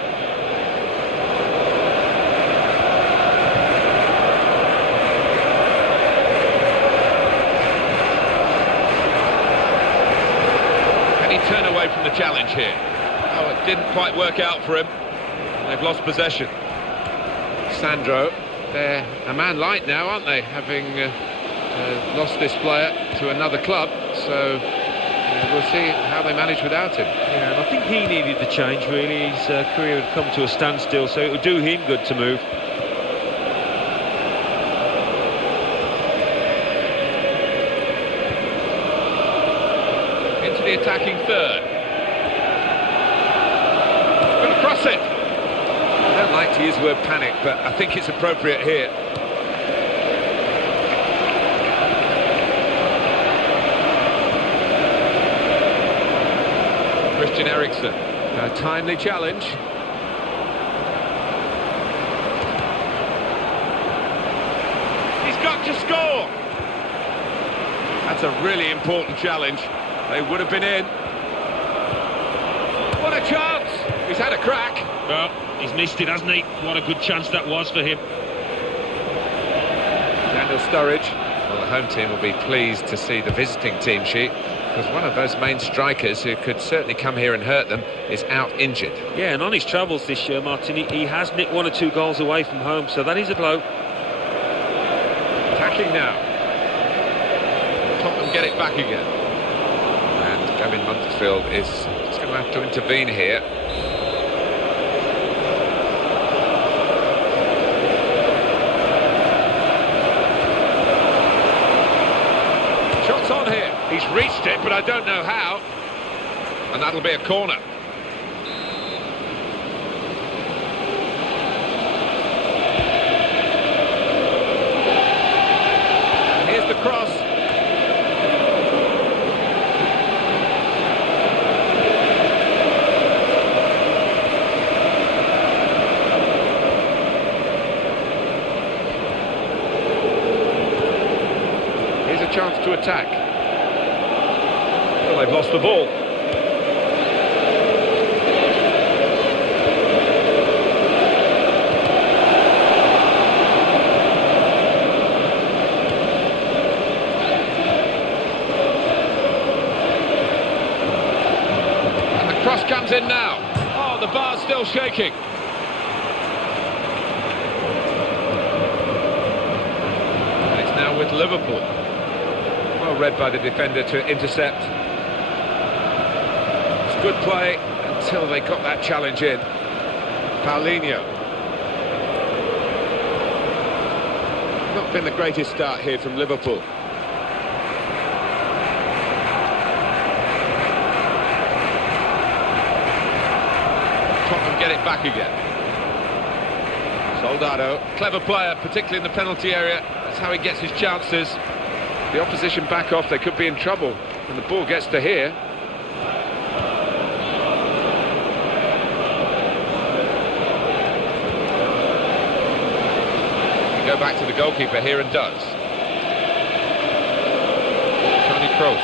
Can he turn away from the challenge here? Oh, it didn't quite work out for him. They've lost possession. Sandro, they're a man light now, aren't they? Having lost this player to another club, so we'll see how they manage without him. Yeah, and I think he needed the change, really. His career had come to a standstill, so it would do him good to move. Into the attacking third. Going to cross it. I don't like to use the word panic, but I think it's appropriate here. Christian Eriksen, a timely challenge. He's got to score. That's a really important challenge. They would have been in. What a chance! He's had a crack. Well, he's missed it, hasn't he? What a good chance that was for him. Daniel Sturridge. Well, the home team will be pleased to see the visiting team sheet, because one of those main strikers who could certainly come here and hurt them is out injured. Yeah, and on his travels this year, Martin, he has nicked 1 or 2 goals away from home, so that is a blow. Attacking now. Tottenham get it back again. And Gavin Mansfield is going to have to intervene here. reached it, but I don't know how. And that'll be a corner. And here's the cross. Here's a chance to attack. Well, they've lost the ball. And the cross comes in now. Oh, the bar's still shaking. And it's now with Liverpool. Well read by the defender to intercept. It's good play until they got that challenge in. Paulinho. Not been the greatest start here from Liverpool. Tottenham get it back again. Soldado, clever player, particularly in the penalty area. That's how he gets his chances. The opposition back off, they could be in trouble when the ball gets to here. Go back to the goalkeeper here and does. Tony Kroos.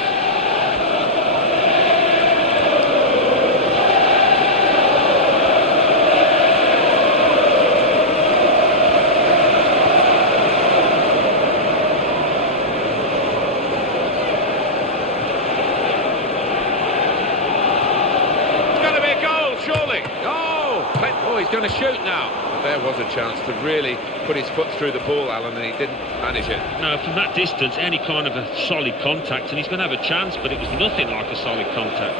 It's going to be a goal, surely. Oh, he's going to shoot now. There was a chance to really put his foot through the ball, Alan, and he didn't manage it. No, from that distance, any kind of a solid contact, and he's going to have a chance, but it was nothing like a solid contact.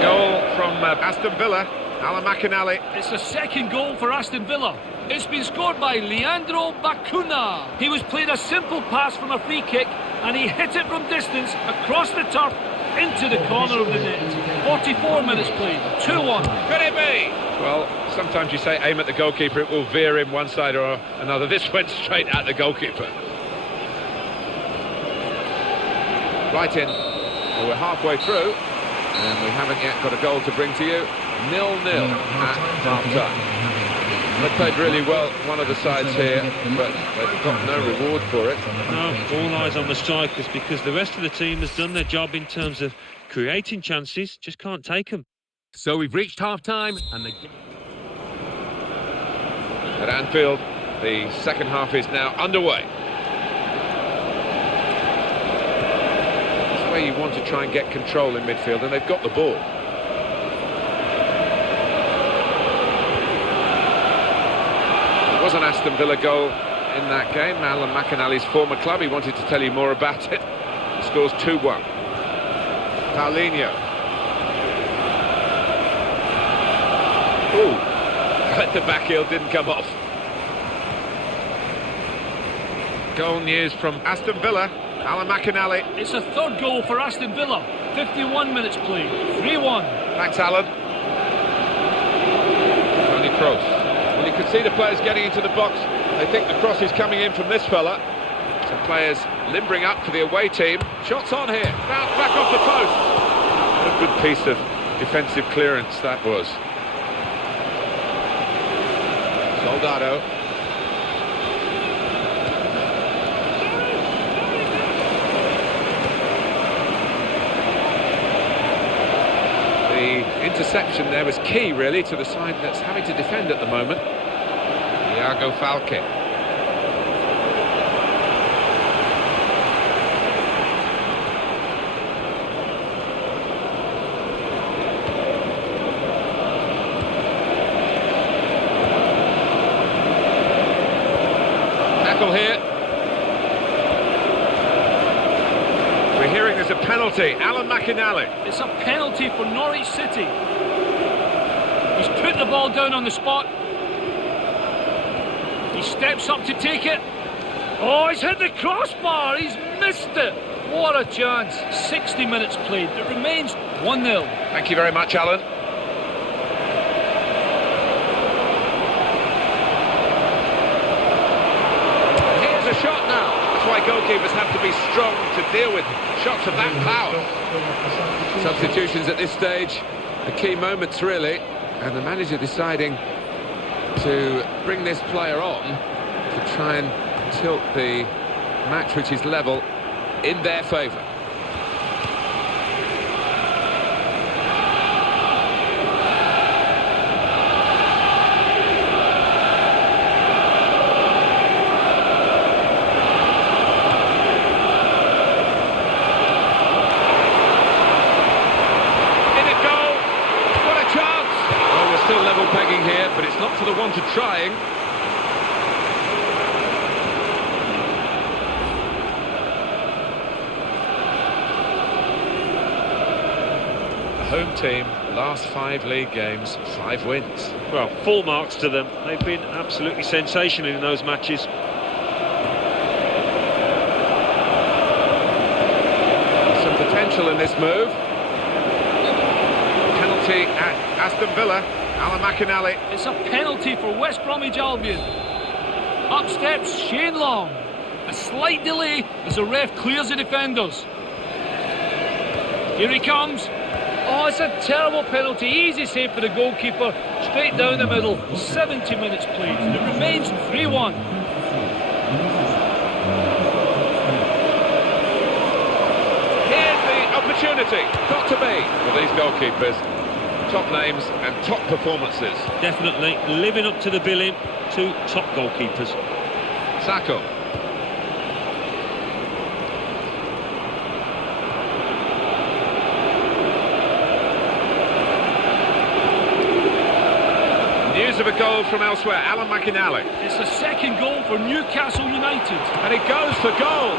Goal from Aston Villa, Alan McInally. It's the second goal for Aston Villa. It's been scored by Leandro Bacuna. He was played a simple pass from a free kick, and he hit it from distance across the turf into the corner of the net. 44 minutes played, 2-1. Could it be? Well, sometimes you say aim at the goalkeeper, it will veer in one side or another. This went straight at the goalkeeper. Right in. Well, we're halfway through, and we haven't yet got a goal to bring to you. 0-0 at half-time. They played really well, one of the sides here, but they've got no reward for it. No, all eyes on the strikers, because the rest of the team has done their job in terms of creating chances, just can't take them. So we've reached half-time, and the... At Anfield, the second half is now underway. It's where you want to try and get control in midfield, and they've got the ball. It was an Aston Villa goal in that game. Alan McInally's former club. He wanted to tell you more about it. He scores 2-1. Paulinho. Ooh, but the back heel didn't come off. Goal news from Aston Villa. Alan McInally. It's a third goal for Aston Villa. 51 minutes played, 3-1. Thanks, Alan. Tony Kroos. Well, you can see the players getting into the box. They think the cross is coming in from this fella. Some players limbering up for the away team. Shots on here. Bounce back off the post. What a good piece of defensive clearance that was. Soldado. The interception there was key, really, to the side that's having to defend at the moment. Thiago Falque. Tackle here. We're hearing there's a penalty. Alan McInally. It's a penalty for Norwich City. He's put the ball down on the spot. He He steps up to take it. Oh, he's hit the crossbar. He's missed it. What a chance. 60 minutes played. It remains 1-0. Thank you very much, Alan. Here's a shot now. That's why goalkeepers have to be strong to deal with shots of that power. Substitutions at this stage, the key moments really, and the manager deciding to bring this player on to try and tilt the match, which is level, in their favour. Level pegging here, but it's not for the want of trying. The home team, last 5 league games, 5 wins. Well, full marks to them. They've been absolutely sensational in those matches. Some potential in this move. Penalty at Aston Villa. Alan McInally. It's a penalty for West Bromwich Albion. Up steps Shane Long. A slight delay as the ref clears the defenders. Here he comes. Oh, it's a terrible penalty. Easy save for the goalkeeper. Straight down the middle. 70 minutes played. It remains 3-1. Here's the opportunity. Got to be for these goalkeepers. Top names and top performances. Definitely living up to the billing. 2 top goalkeepers. Sacco. News of a goal from elsewhere. Alan McInally. It's the second goal for Newcastle United. And it goes for goal.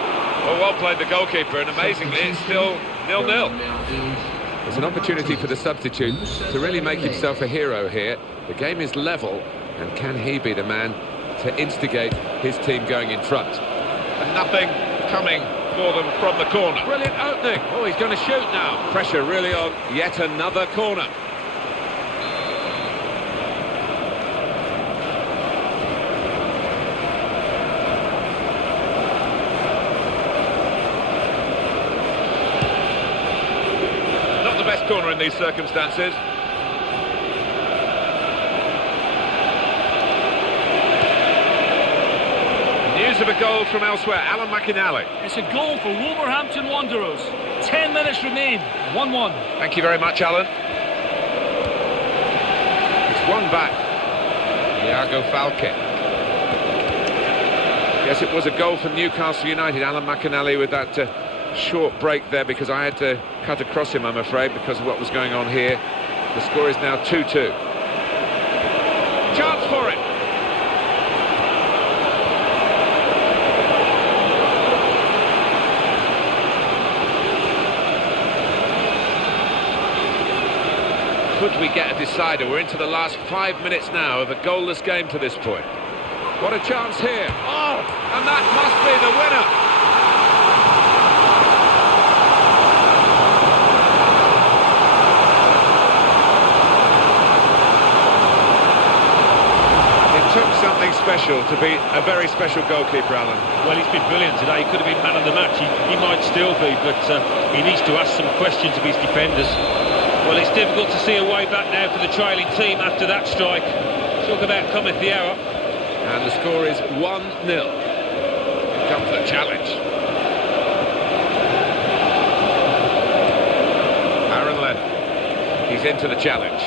Well played the goalkeeper, and amazingly it's still 0-0. There's an opportunity for the substitute to really make himself a hero here. The game is level, and can he be the man to instigate his team going in front? And nothing coming for them from the corner. Brilliant opening. Oh, he's going to shoot now. Pressure really on yet another corner. Corner in these circumstances. News of a goal from elsewhere. Alan McInally. It's a goal for Wolverhampton Wanderers. 10 minutes remain. 1-1. Thank you very much, Alan. It's one back. Iago Falque. Yes, it was a goal for Newcastle United. Alan McInally with that short break there, because I had to cut across him, I'm afraid, because of what was going on here. The score is now 2-2. Chance for it. Could we get a decider? We're into the last 5 minutes now of a goalless game to this point. What a chance here. Oh, and that must be the winner. Took something special to be a very special goalkeeper, Alan. Well, he's been brilliant today. He could have been man of the match. He might still be, but he needs to ask some questions of his defenders. Well, it's difficult to see a way back now for the trailing team after that strike. Talk about cometh the error. And the score is 1-0. Here comes the challenge. Aaron Lennon. He's into the challenge.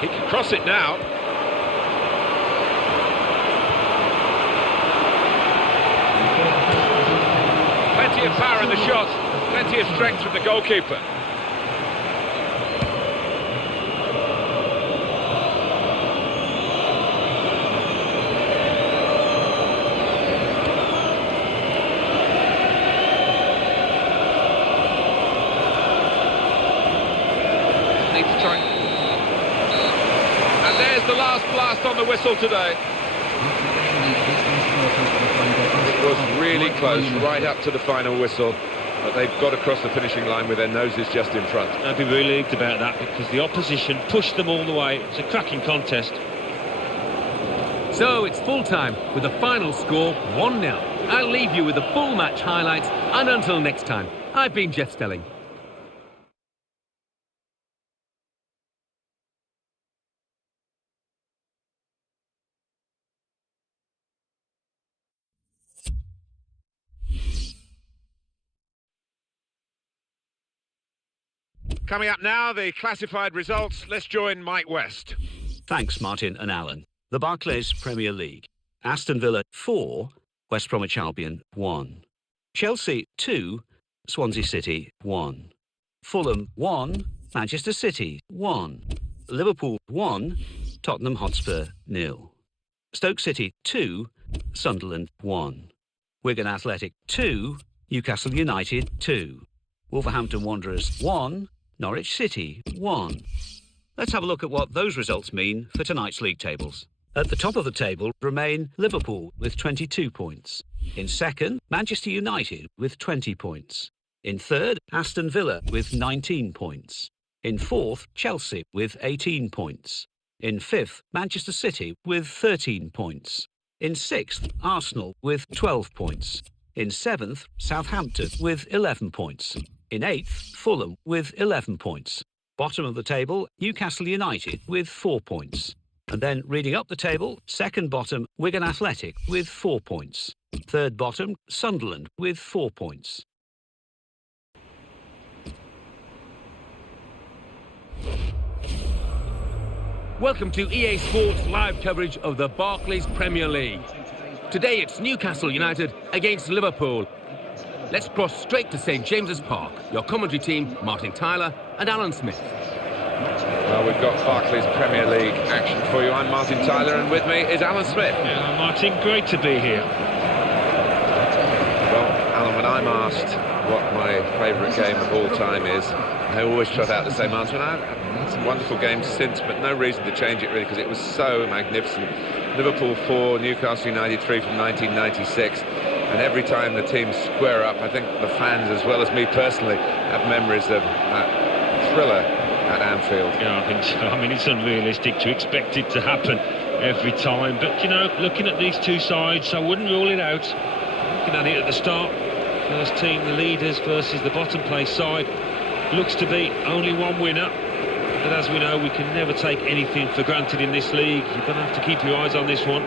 He can cross it now. Plenty of power in the shot, plenty of strength from the goalkeeper. last on the whistle today. It was really close, right up to the final whistle. But they've got across the finishing line with their noses just in front. I'd be relieved about that because the opposition pushed them all the way. It's a cracking contest. So it's full time with the final score 1-0. I'll leave you with the full match highlights, and until next time, I've been Jeff Stelling. Coming up now, the classified results. Let's join Mike West. Thanks, Martin and Alan. The Barclays Premier League. Aston Villa 4, West Bromwich Albion 1. Chelsea 2, Swansea City 1. Fulham 1, Manchester City 1. Liverpool 1, Tottenham Hotspur 0. Stoke City 2, Sunderland 1. Wigan Athletic 2, Newcastle United 2. Wolverhampton Wanderers 1, Norwich City 1. Let's have a look at what those results mean for tonight's league tables. At the top of the table remain Liverpool with 22 points. In second, Manchester United with 20 points. In third, Aston Villa with 19 points. In fourth, Chelsea with 18 points. In fifth, Manchester City with 13 points. In sixth, Arsenal with 12 points. In seventh, Southampton with 11 points. In eighth, Fulham with 11 points. Bottom of the table, Newcastle United with 4 points. And then reading up the table, second bottom, Wigan Athletic with 4 points. Third bottom, Sunderland with 4 points. Welcome to EA Sports live coverage of the Barclays Premier League. Today it's Newcastle United against Liverpool. Let's cross straight to St James's Park. Your commentary team, Martin Tyler and Alan Smith. Well, we've got Barclays Premier League action for you. I'm Martin Tyler, and with me is Alan Smith. Yeah, Martin, great to be here. Well, Alan, when I'm asked what my favourite game of all time is, I always trot out the same answer. And I've had some wonderful games since, but no reason to change it really, because it was so magnificent. Liverpool 4, Newcastle United 3 from 1996. And every time the teams square up, I think the fans, as well as me personally, have memories of that thriller at Anfield. Yeah, I think so. I mean, it's unrealistic to expect it to happen every time. But, you know, looking at these two sides, I wouldn't rule it out. Looking at it at the start, first team, the leaders versus the bottom place side, looks to be only one winner. But as we know, we can never take anything for granted in this league. You're going to have to keep your eyes on this one.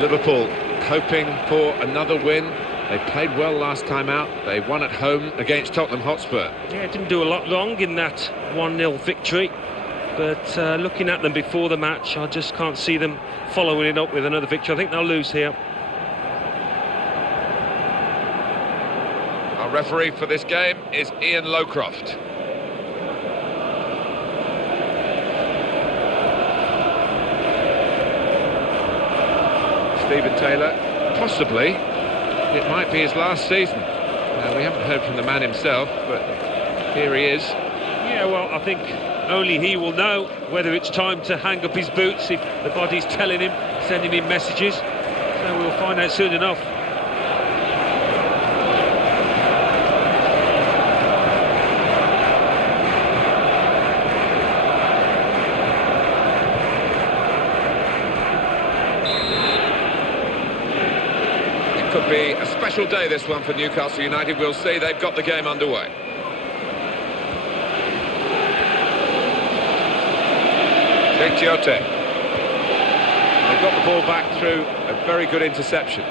Liverpool hoping for another win. They played well last time out. They won at home against Tottenham Hotspur. Yeah, didn't do a lot wrong in that 1-0 victory. But looking at them before the match, I just can't see them following it up with another victory. I think they'll lose here. Our referee for this game is Ian Lowcroft. Stephen Taylor, possibly, it might be his last season. We haven't heard from the man himself, but here he is. Yeah, well, I think only he will know whether it's time to hang up his boots, if the body's telling him, sending him messages. So we'll find out soon enough. Could be a special day, this one, for Newcastle United. We'll see. They've got the game underway. Tiote. They've got the ball back through a very good interception.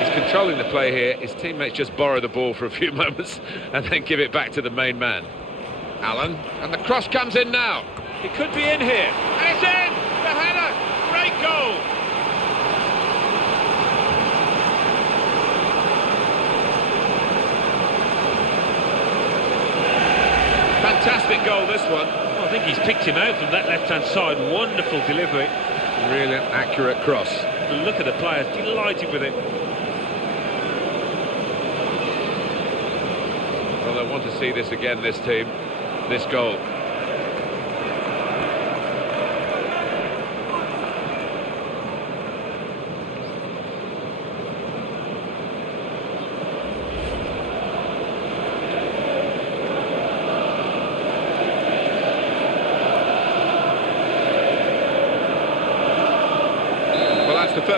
He's controlling the play here. His teammates just borrow the ball for a few moments and then give it back to the main man. Allen, and the cross comes in now. It could be in here. And it's in! The header! Great goal! Fantastic goal, this one. Well, I think he's picked him out from that left-hand side. Wonderful delivery. Really accurate cross. Look at the players, delighted with it. Well, they'll want to see this again, this team, this goal.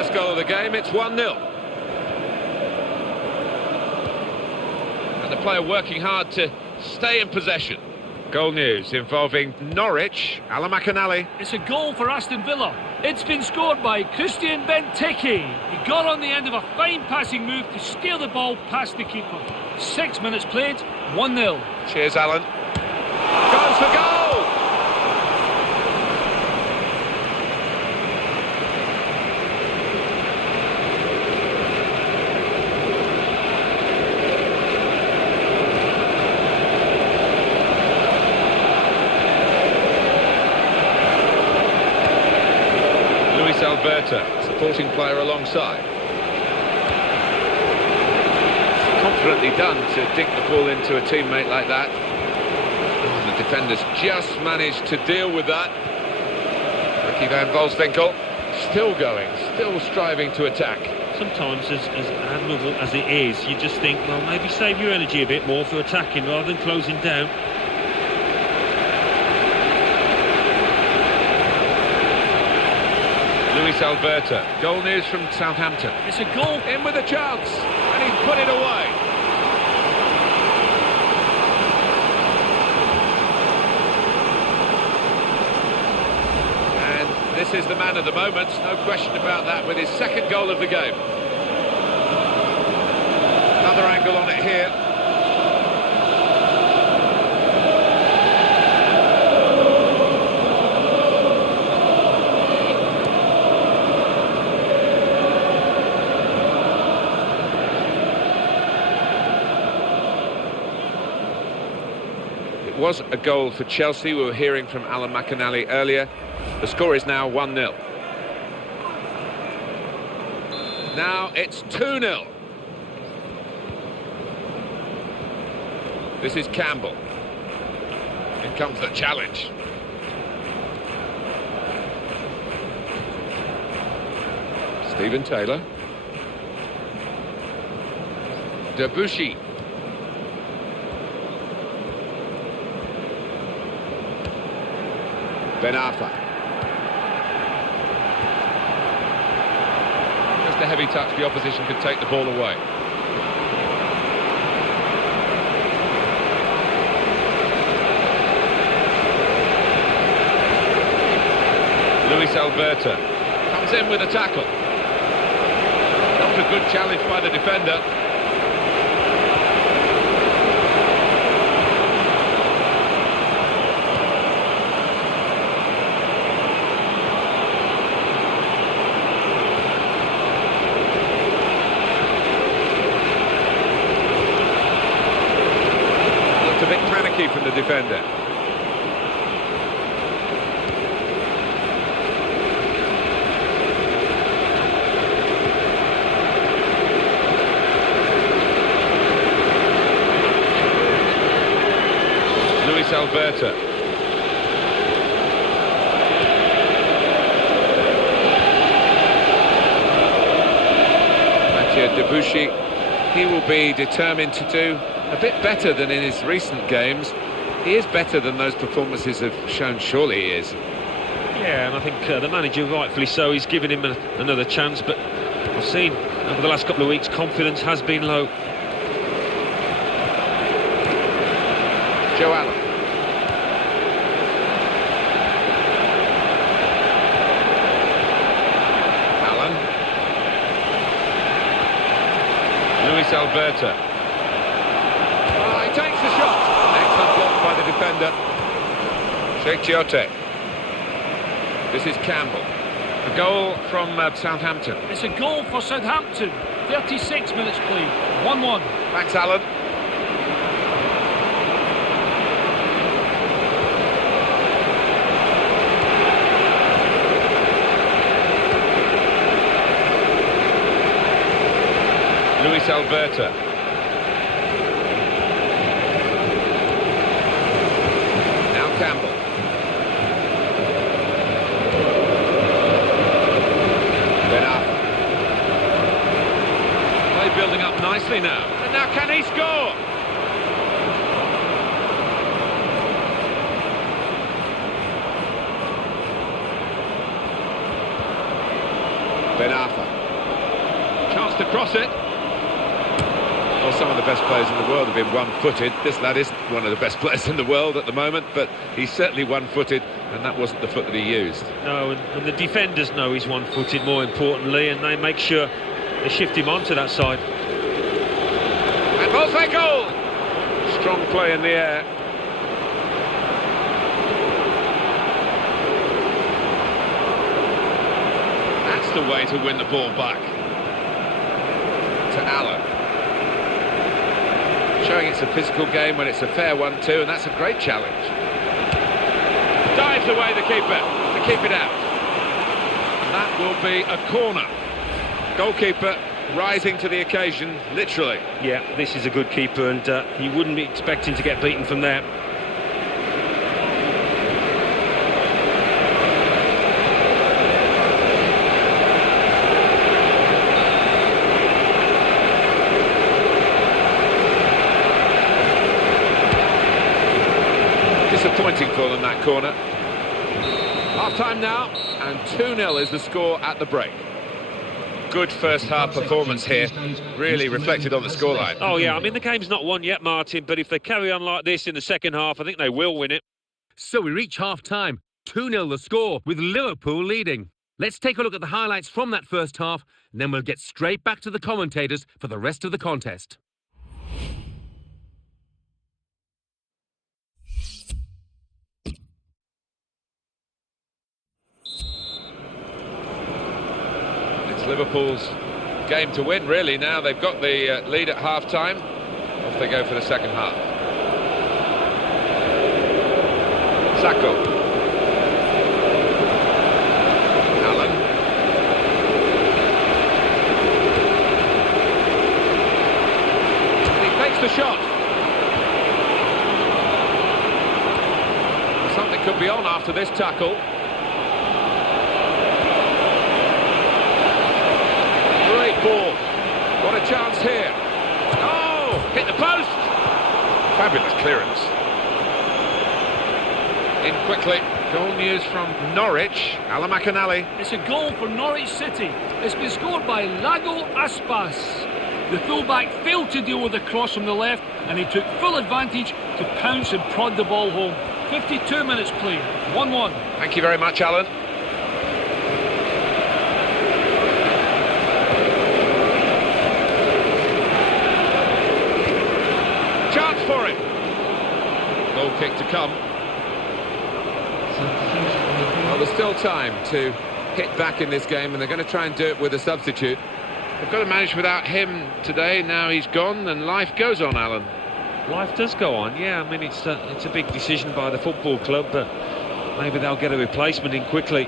first goal of the game. It's 1-0. And the player working hard to stay in possession. Goal news involving Norwich. Alan McAnally. It's a goal for Aston Villa. It's been scored by Christian Benteke. He got on the end of a fine passing move to steer the ball past the keeper. 6 minutes played, 1-0. Cheers, Alan. Goes for goal! Alberta, supporting player alongside. Confidently done to dink the ball into a teammate like that. Oh, the defenders just managed to deal with that. Ricky van Volswinkel still going, still striving to attack. Sometimes, as admirable as it is, you just think, well, maybe save your energy a bit more for attacking rather than closing down. Luis Alberta. Goal news from Southampton. It's a goal. In with a chance, and he's put it away. And this is the man of the moment, no question about that, with his second goal of the game. Another angle on it here. Was a goal for Chelsea. We were hearing from Alan McAnally earlier. The score is now 1-0. Now it's 2-0. This is Campbell. In comes the challenge. Stephen Taylor. Debuchy. Ben Arfa. Just a heavy touch, the opposition could take the ball away. Luis Alberta comes in with a tackle. Not a good challenge by the defender. A bit panicky from the defender. Luis Alberta. Mathieu Debuchy, he will be determined to do a bit better than in his recent games. He is better than those performances have shown, surely he is. Yeah, and I think the manager, rightfully so, he's given him another chance, but I've seen over the last couple of weeks confidence has been low. Joe Allen. Allen. Luis Alberta. He takes the shot. Excellent block by the defender. Sheikh Chiote. This is Campbell. A goal from Southampton. It's a goal for Southampton. 36 minutes played. 1-1. Thanks, Alan. Luis Alberta. Campbell. Ben Arfa. Play building up nicely now. And now can he score? Ben Arfa. cross it. Well, some of the best players in the world have been one-footed. This lad isn't one of the best players in the world at the moment, but he's certainly one-footed, and that wasn't the foot that he used. No, and the defenders know he's one-footed, more importantly, and they make sure they shift him onto that side. And Wolfsburg goal! Strong play in the air. That's the way to win the ball back. To Allen. Showing it's a physical game when it's a fair one too, and that's a great challenge. Dives away the keeper to keep it out. And that will be a corner. Goalkeeper rising to the occasion, literally. Yeah, this is a good keeper, and you wouldn't be expecting to get beaten from there. Disappointing for them, that corner. Half-time now, and 2-0 is the score at the break. Good first-half performance here, really reflected on the scoreline. Oh, yeah, I mean, the game's not won yet, Martin, but if they carry on like this in the second half, I think they will win it. So we reach half-time. 2-0 the score, with Liverpool leading. Let's take a look at the highlights from that first half, and then we'll get straight back to the commentators for the rest of the contest. Liverpool's game to win, really. Now they've got the lead at half-time. Off they go for the second half. Sacco. Allen. He takes the shot. Something could be on after this tackle. Ball. What a chance here. Oh, hit the post. Fabulous clearance. In quickly. Goal news from Norwich. Alan McAnally. It's a goal for Norwich City. It's been scored by Lago Aspas. The fullback failed to deal with the cross from the left, and he took full advantage to pounce and prod the ball home. 52 minutes played. 1-1. Thank you very much, Alan. For it. Goal kick to come. Well, there's still time to hit back in this game, and they're going to try and do it with a substitute. They've got to manage without him today. Now he's gone, and life goes on, Alan. Life does go on, yeah. I mean, it's a big decision by the football club, but maybe they'll get a replacement in quickly.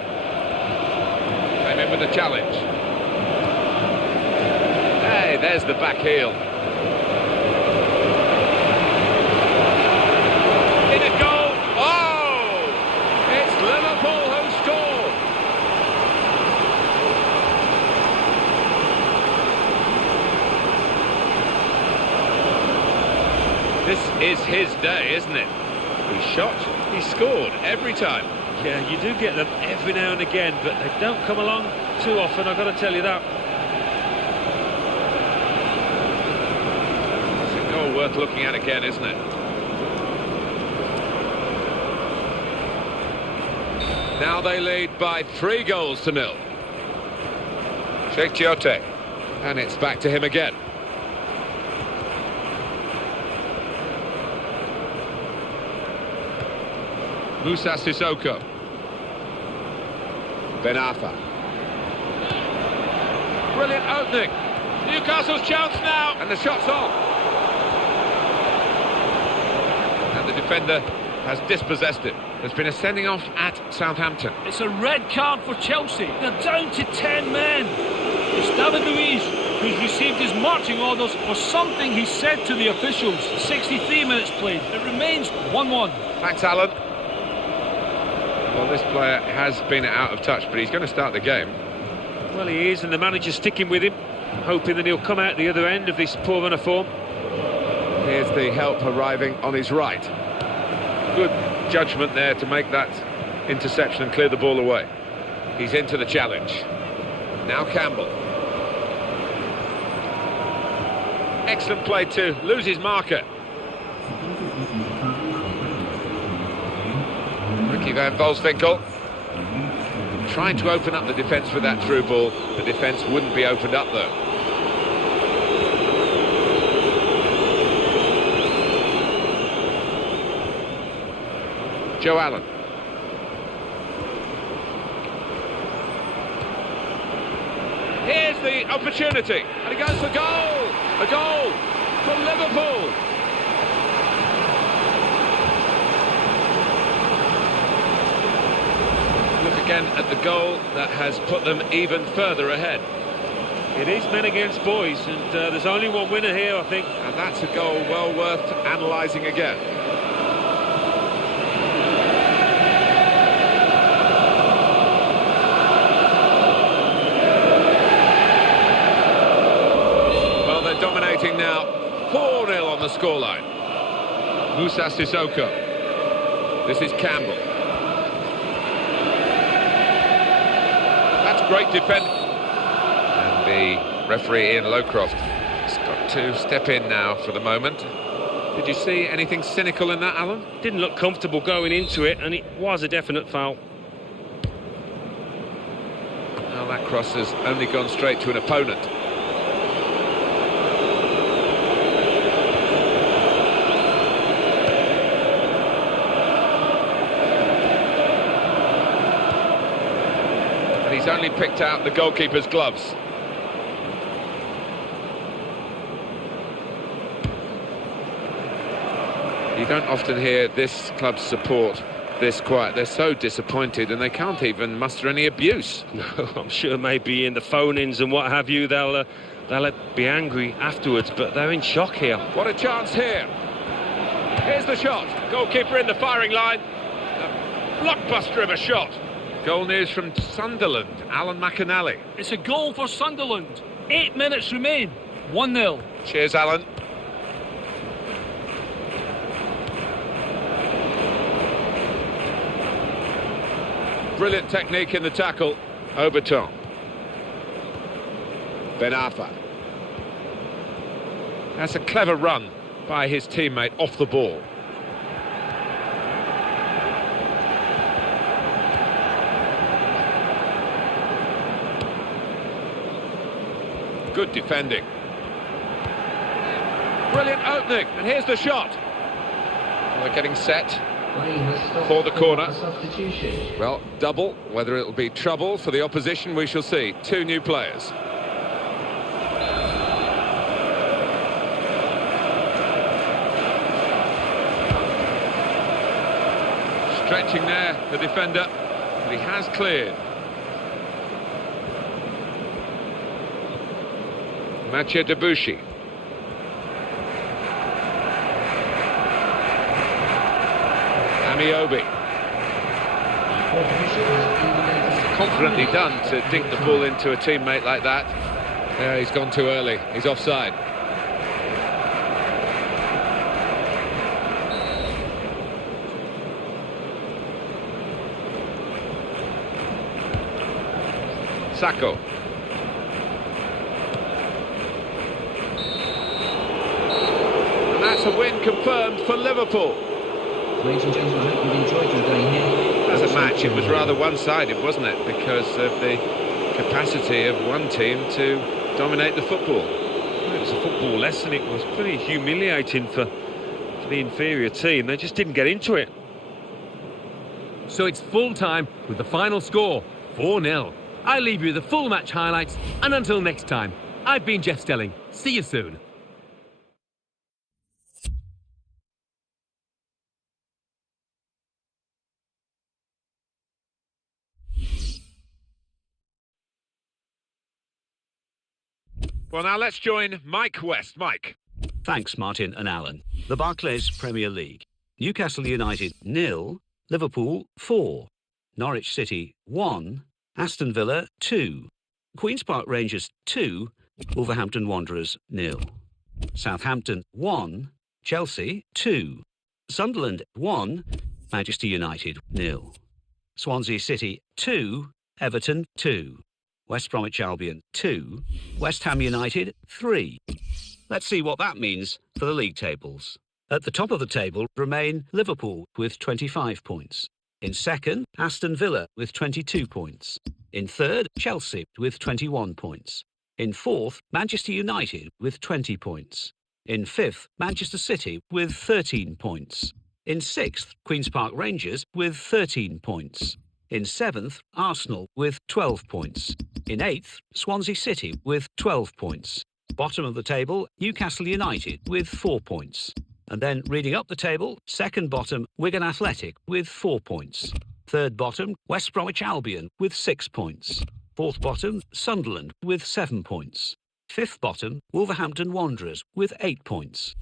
Came in with a challenge. Hey, there's the back heel. This is his day, isn't it? He shot, he scored every time. Yeah, you do get them every now and again, but they don't come along too often, I've got to tell you that. It's a goal worth looking at again, isn't it? Now they lead by 3-0. Sheikh Chiote. And it's back to him again. Musa Sissoko. Ben Arfa. Brilliant opening. Newcastle's chance now. And the shot's on. And the defender has dispossessed it. There's been a sending off at Southampton. It's a red card for Chelsea. They're down to 10 men. It's David Luiz who's received his marching orders for something he said to the officials. 63 minutes played. It remains 1-1. Thanks, Alan. Well, this player has been out of touch, but he's going to start the game. Well, he is, and the manager's sticking with him, hoping that he'll come out the other end of this poor run of form. Here's the help arriving on his right. Good judgment there to make that interception and clear the ball away. He's into the challenge. Now Campbell. excellent play to lose his marker. Ricky van Volswinkel trying to open up the defence with that through ball. The defence wouldn't be opened up though. Joe Allen. Here's the opportunity, and he goes for goal! A goal for Liverpool! Look again at the goal that has put them even further ahead. It is men against boys, and there's only one winner here, I think. And that's a goal well worth analysing again. Dominating now, 4-0 on the scoreline. Moussa Sissoko. This is Campbell. That's great defending. And the referee Ian Lowcroft has got to step in now for the moment. Did you see anything cynical in that, Alan? Didn't look comfortable going into it, and it was a definite foul. Well, that cross has only gone straight to an opponent. He's only picked out the goalkeeper's gloves. You don't often hear this club's support this quiet. They're so disappointed and they can't even muster any abuse. No, I'm sure maybe in the phone-ins and what have you, they'll be angry afterwards, but they're in shock here. What a chance here. Here's the shot. Goalkeeper in the firing line. A blockbuster of a shot. Goal news from Sunderland, Alan McAnally. It's a goal for Sunderland. 8 minutes remain. 1-0. Cheers, Alan. Brilliant technique in the tackle. Overton. Ben Arfa. That's a clever run by his teammate off the ball. Good defending. Brilliant opening, and here's the shot. Well, they're getting set for the corner. Well, double. Whether it'll be trouble for the opposition, we shall see. 2 new players. Stretching there, the defender, but he has cleared. Mathieu Debuchy. Amiobi. Confidently done to dink the ball into a teammate like that. Yeah, he's gone too early. He's offside. Sacco. That's a win confirmed for Liverpool. Ladies and gentlemen, I hope you've enjoyed your day here. As a match, it was rather one-sided, wasn't it? Because of the capacity of one team to dominate the football. It was a football lesson. It was pretty humiliating for the inferior team. They just didn't get into it. So it's full time with the final score, 4-0. I leave you the full match highlights, and until next time, I've been Jeff Stelling. See you soon. Well, now let's join Mike West. Mike. Thanks, Martin and Alan. The Barclays Premier League. Newcastle United 0, Liverpool 4, Norwich City 1, Aston Villa 2, Queen's Park Rangers 2, Wolverhampton Wanderers 0, Southampton 1, Chelsea 2, Sunderland 1, Manchester United 0, Swansea City 2, Everton 2, West Bromwich Albion 2, West Ham United 3. Let's see what that means for the league tables. At the top of the table remain Liverpool with 25 points. In second, Aston Villa with 22 points. In third, Chelsea with 21 points. In fourth, Manchester United with 20 points. In fifth, Manchester City with 13 points. In sixth, Queen's Park Rangers with 13 points. In seventh, Arsenal with 12 points. In eighth, Swansea City with 12 points. Bottom of the table, Newcastle United with 4 points. And then reading up the table, second bottom, Wigan Athletic with 4 points. Third bottom, West Bromwich Albion with 6 points. Fourth bottom, Sunderland with 7 points. Fifth bottom, Wolverhampton Wanderers with 8 points.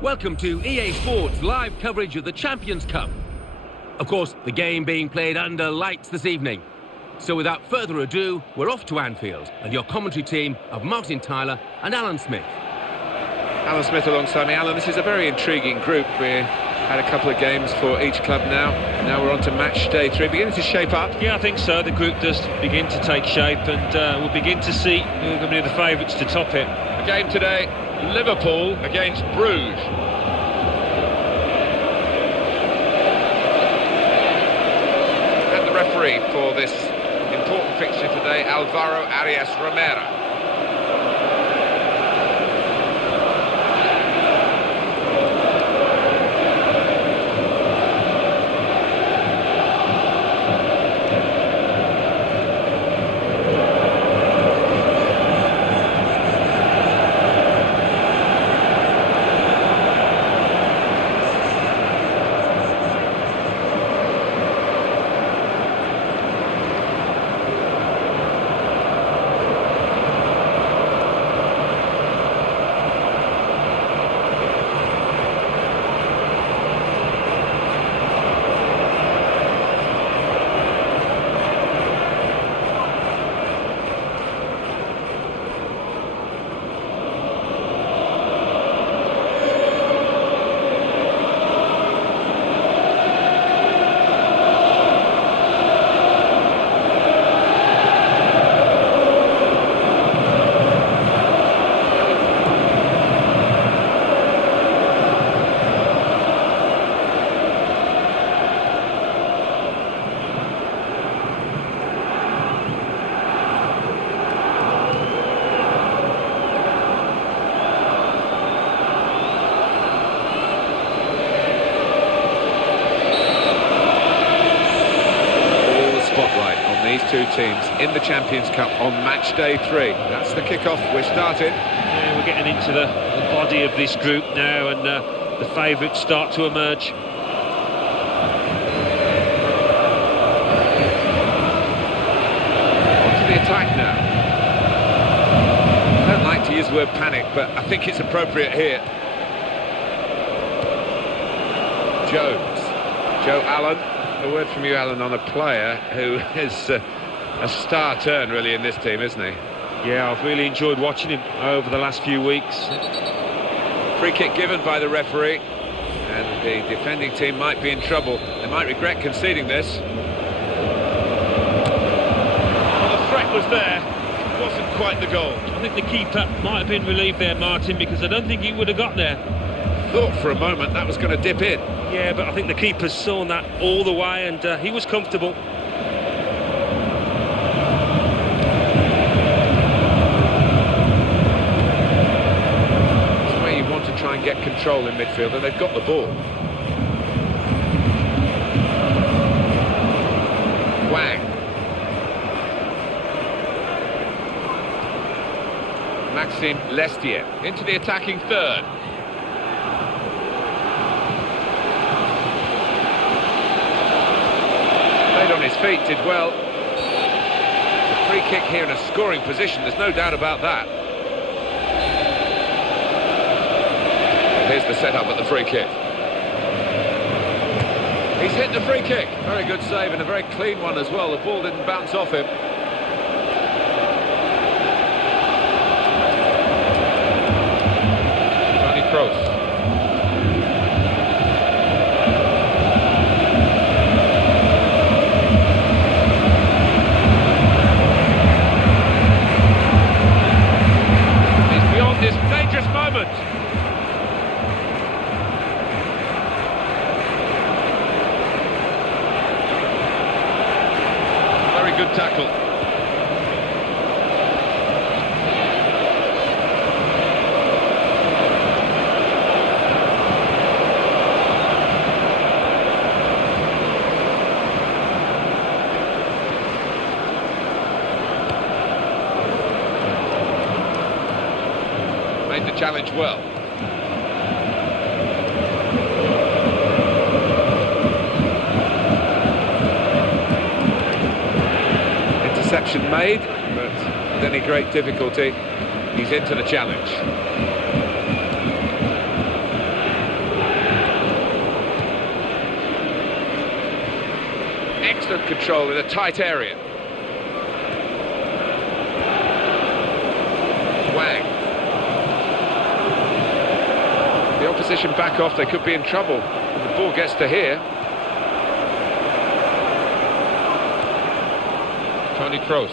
Welcome to EA Sports live coverage of the Champions Cup. Of course, the game being played under lights this evening. So without further ado, we're off to Anfield and your commentary team of Martin Tyler and Alan Smith. Alan Smith alongside me. Alan, this is a very intriguing group. We've had a couple of games for each club now. Now we're on to match day 3. Beginning to shape up. Yeah, I think so. The group does begin to take shape, and we'll begin to see who are going to be the favourites to top it. The game today, Liverpool against Bruges. And the referee for this important fixture today, Alvaro Arias Romero. These two teams in the Champions Cup on match day 3. That's the kickoff. We're started. Yeah, we're getting into the body of this group now, and the favourites start to emerge. On to the attack now. I don't like to use the word panic, but I think it's appropriate here. Jones. Joe Allen. A word from you, Alan, on a player who is a star turn really in this team, isn't he? Yeah, I've really enjoyed watching him over the last few weeks. Free kick given by the referee, and the defending team might be in trouble. They might regret conceding this. Well, the threat was there. It wasn't quite the goal. I think the keeper might have been relieved there, Martin, because I don't think he would have got there. Thought for a moment that was going to dip in. Yeah, but I think the keeper saw that all the way, and he was comfortable. It's where you want to try and get control in midfield, and they've got the ball. Wang. Maxime Lestier into the attacking third. On his feet, did well. The free kick here in a scoring position, there's no doubt about that. Here's the setup at the free kick. He's hit the free kick. Very good save, and a very clean one as well. The ball didn't bounce off him. Tony Kroos. This dangerous moment. Very good tackle. Made the challenge well. Interception made, but with any great difficulty, he's into the challenge. Excellent control in a tight area. Wang. The opposition back off, they could be in trouble. The ball gets to here. Tony Kroos.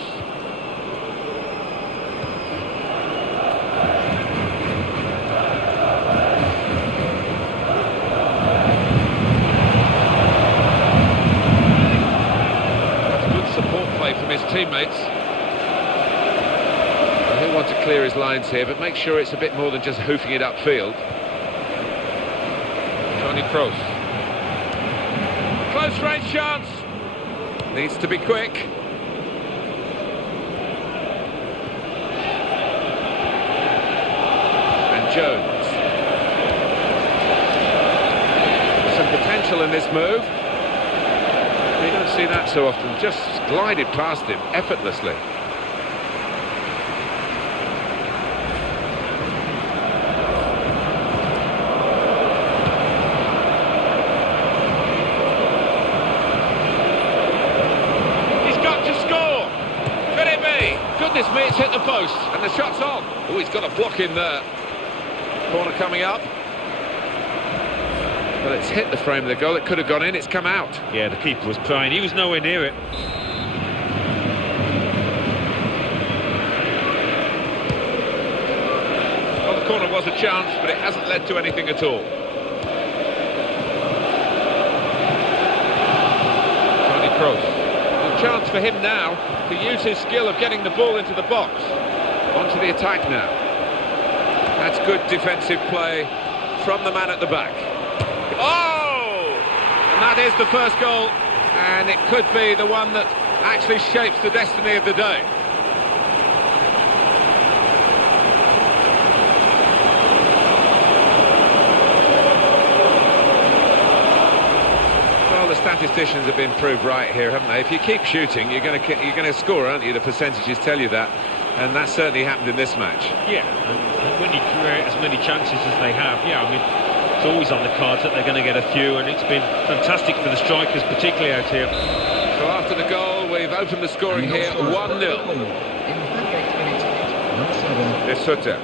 That's good support play from his teammates. He'll want to clear his lines here, but make sure it's a bit more than just hoofing it upfield. Tony Kroos. Close range chance. Needs to be quick. And Jones. Some potential in this move. You don't see that so often. Just glided past him effortlessly. Goodness me, it's hit the post, and the shot's on. Oh, he's got a block in there. Corner coming up. Well, it's hit the frame of the goal. It could have gone in, it's come out. Yeah, the keeper was prying. He was nowhere near it. Well, the corner was a chance, but it hasn't led to anything at all. Tony Kroos. Chance for him now to use his skill of getting the ball into the box. Onto the attack now. That's good defensive play from the man at the back. Oh! And that is the first goal, and it could be the one that actually shapes the destiny of the day. The statisticians have been proved right here, haven't they? If you keep shooting, you're going to score, aren't you? The percentages tell you that, and that certainly happened in this match. Yeah, and when you create as many chances as they have, yeah, I mean, It's always on the cards that they're going to get a few, and it's been fantastic for the strikers, particularly out here. So after the goal, we've opened the scoring here, 1-0. In the 38th minute, number 7. De Sutter.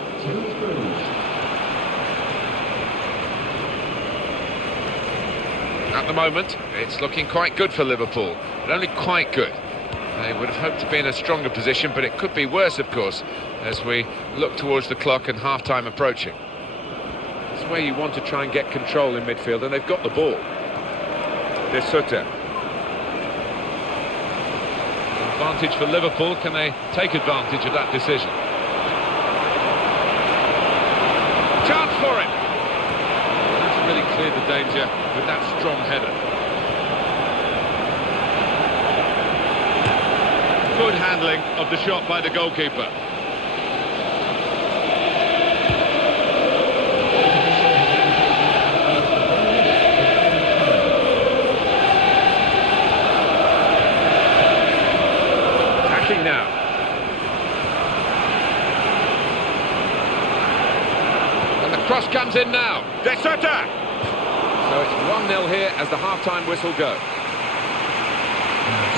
At the moment, it's looking quite good for Liverpool, but only quite good. They would have hoped to be in a stronger position, but it could be worse, of course, as we look towards the clock and half-time approaching. It's where you want to try and get control in midfield, and they've got the ball. De Sutter. Advantage for Liverpool. Can they take advantage of that decision? Chance for him. That's really cleared the danger with that strong header. Good handling of the shot by the goalkeeper. Attacking now. And the cross comes in now. De Sutter! So it's 1-0 here as the half-time whistle goes.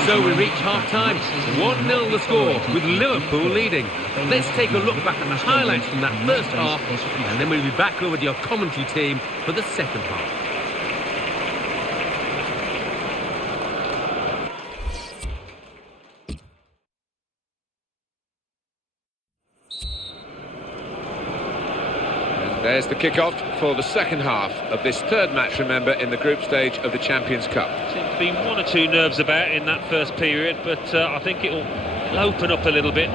So we reach half-time, 1-0 the score, with Liverpool leading. Let's take a look back at the highlights from that first half, and then we'll be back over to your commentary team for the second half. There's the kick-off for the second half of this third match, remember, in the group stage of the Champions Cup. Seems to be one or two nerves about in that first period, but I think it'll open up a little bit.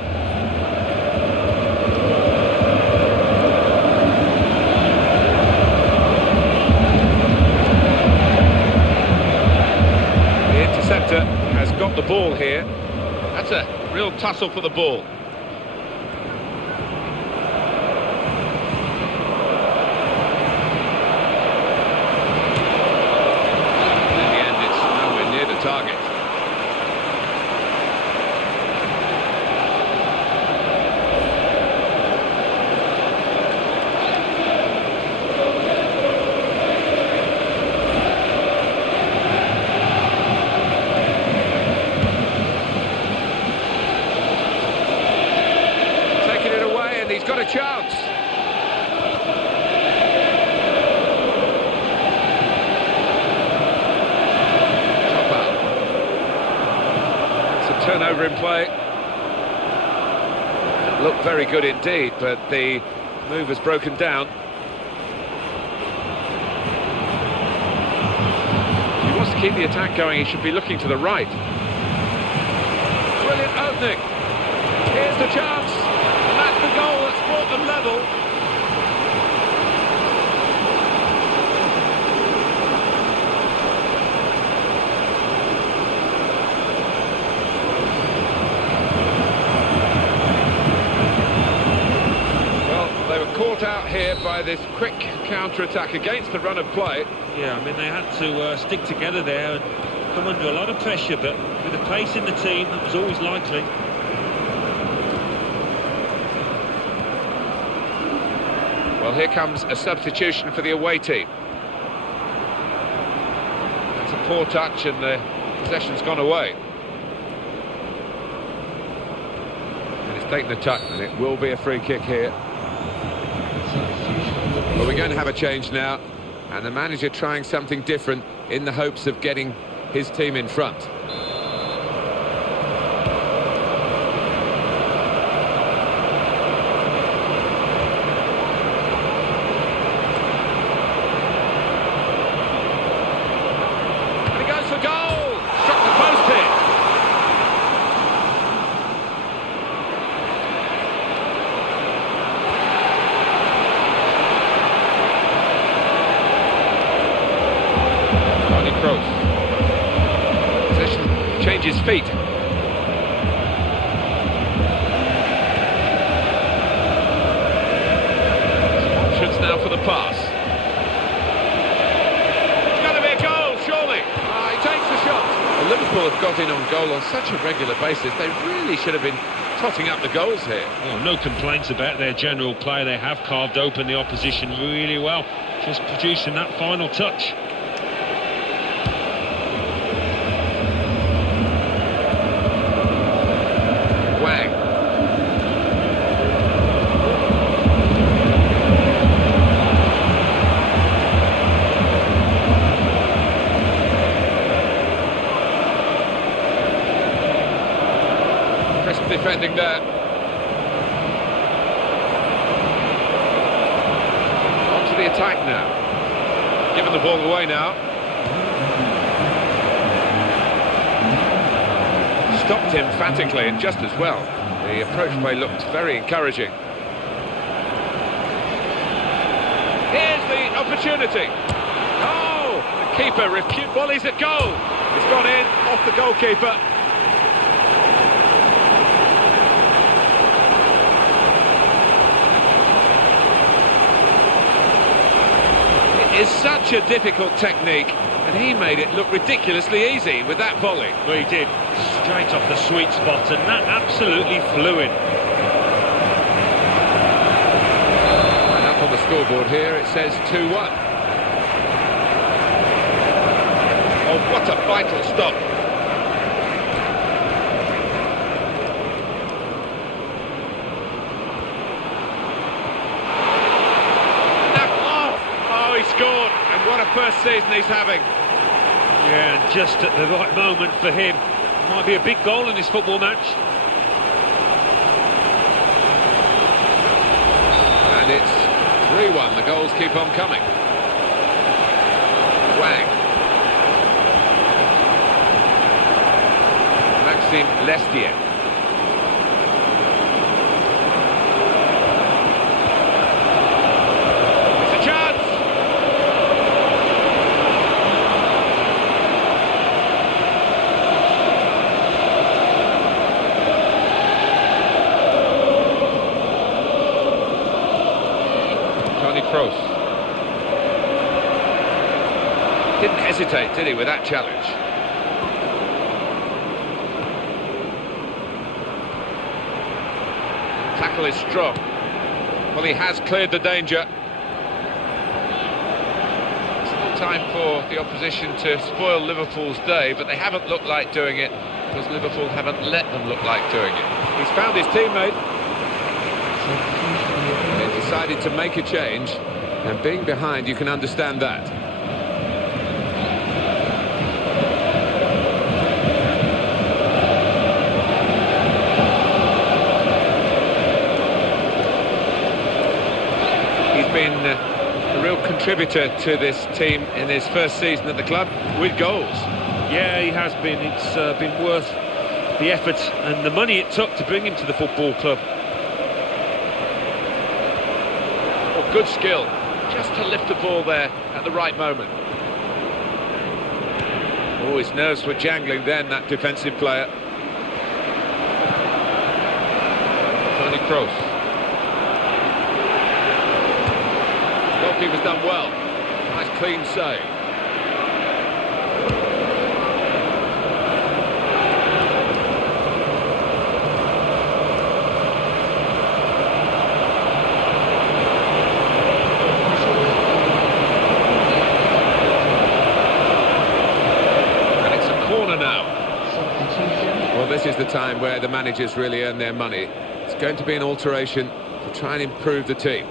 The interceptor has got the ball here. That's a real tussle for the ball. Target. Taking it away, and he's got a chance. Turnover in play. Looked very good indeed, but the move has broken down. If he wants to keep the attack going, he should be looking to the right. Brilliant opening. Here's the chance. And that's the goal that's brought them level. Caught out here by this quick counter-attack against the run of play. Yeah, I mean, they had to stick together there and come under a lot of pressure, but with the pace in the team, that was always likely. Well, here comes a substitution for the away team. That's a poor touch, and the possession's gone away. And it's taken the touch, and it will be a free kick here. Well, we're going to have a change now, and the manager trying something different in the hopes of getting his team in front. And he goes for goal! Struck the post here. Possession changes feet. Options now for the pass. It's going to be a goal, surely. He takes the shot. Well, Liverpool have got in on goal on such a regular basis. They really should have been trotting up the goals here. Well, no complaints about their general play. They have carved open the opposition really well, just producing that final touch. Wang. Crisp defending there. On to the attack now. Giving the ball away now. Stopped emphatically and just as well. The approach play looked very encouraging. Here's the opportunity. Oh, the keeper refused. Well, he's at goal. It's gone in off the goalkeeper. It is such a difficult technique, and he made it look ridiculously easy with that volley. Well, he did. Straight off the sweet spot, and that absolutely flew in. And up on the scoreboard here, it says 2-1. Oh, what a vital stop. Oh, he scored, and what a first season he's having. Yeah, and just at the right moment for him. Might be a big goal in this football match. And it's 3-1. The goals keep on coming. Wang. Maxime Lestier. It's a chance. Kroos. Didn't hesitate, did he, with that challenge? Tackle is strong. Well, he has cleared the danger. Still time for the opposition to spoil Liverpool's day, but they haven't looked like doing it because Liverpool haven't let them look like doing it. He's found his teammate. They decided to make a change, and being behind, you can understand that. He's been a real contributor to this team in his first season at the club with goals. Yeah, he has been. It's been worth the effort and the money it took to bring him to the football club. Good skill, just to lift the ball there at the right moment. Oh, his nerves were jangling then, that defensive player. Toni Kroos. Goalkeeper's done well. Nice clean save. Well, this is the time where the managers really earn their money. It's going to be an alteration to try and improve the team.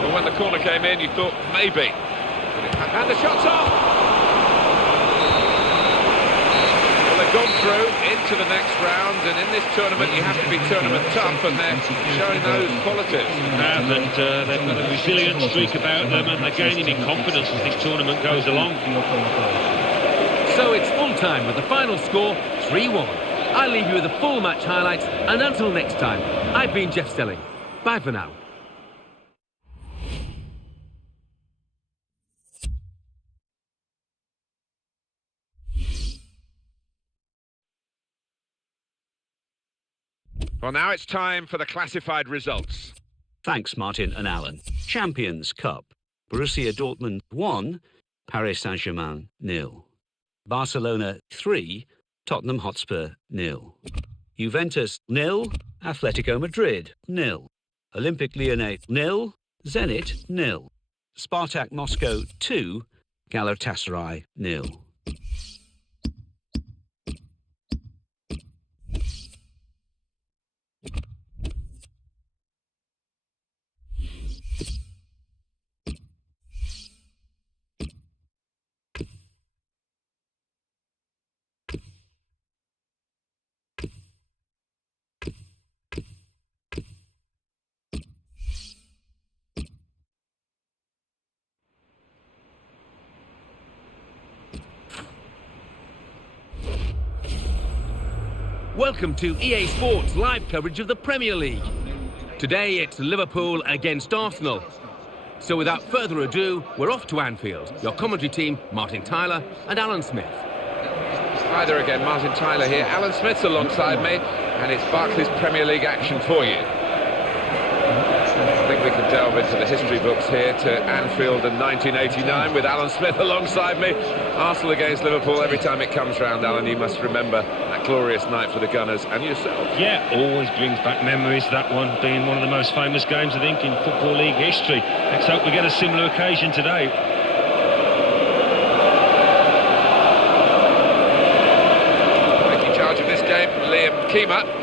Well, when the corner came in, you thought maybe. And the shot's off! Well, they've gone through into the next round, and in this tournament you have to be tournament tough, and they're showing those qualities. They've got a resilient streak about them, and they're gaining in confidence as this tournament goes along. So it's full time with the final score 3-1. I'll leave you with the full match highlights, and until next time, I've been Jeff Stelling. Bye for now. Well, now it's time for the classified results. Thanks, Martin and Alan. Champions Cup. Borussia Dortmund 1, Paris Saint-Germain 0. Barcelona 3, Tottenham Hotspur 0. Juventus 0, Atletico Madrid 0. Olympique Lyonnais 0, Zenit 0. Spartak Moscow 2, Galatasaray 0. Welcome to EA Sports live coverage of the Premier League. Today it's Liverpool against Arsenal. So without further ado, we're off to Anfield. Your commentary team, Martin Tyler and Alan Smith. Hi there again, Martin Tyler here. Alan Smith's alongside me, and it's Barclays Premier League action for you. I think we can delve into the history books here to Anfield in 1989 with Alan Smith alongside me. Arsenal against Liverpool, every time it comes round, Alan, you must remember that glorious night for the Gunners and yourself. Yeah, always brings back memories, that one being one of the most famous games, I think, in Football League history. Let's hope we get a similar occasion today. Taking charge of this game, Liam Keema.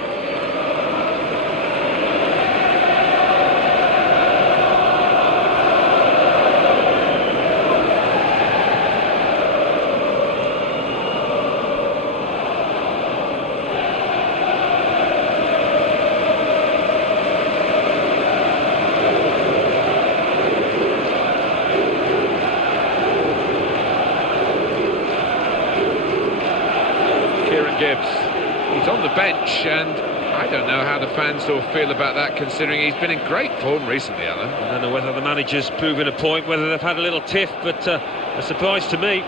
He's on the bench, and I don't know how the fans will feel about that, considering he's been in great form recently, Alan. I don't know whether the manager's proven a point, whether they've had a little tiff, but a surprise to me.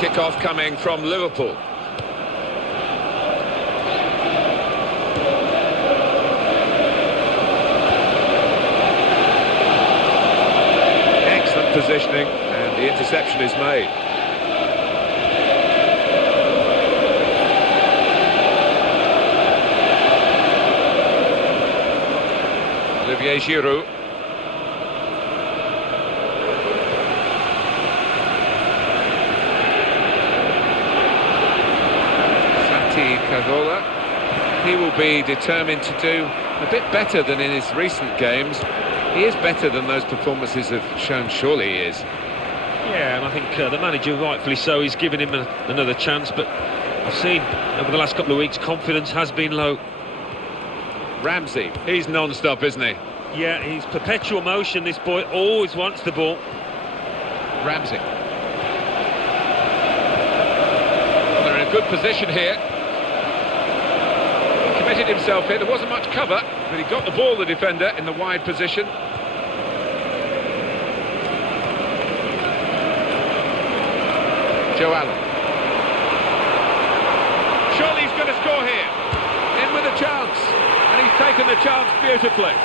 Kick-off coming from Liverpool. Excellent positioning, and the interception is made. Olivier Giroud. Cazorla. He will be determined to do a bit better than in his recent games. He is better than those performances have shown, surely he is. Yeah, and I think the manager, rightfully so, he's given him another chance, but I've seen over the last couple of weeks confidence has been low. Ramsey, he's non-stop, isn't he? Yeah, he's perpetual motion, this boy, always wants the ball. Ramsey. Well, they're in a good position here. Committed himself here, there wasn't much cover, but he got the ball, the defender, in the wide position. Joe Allen. Surely he's going to score here. In with a chance, and he's taken the chance beautifully.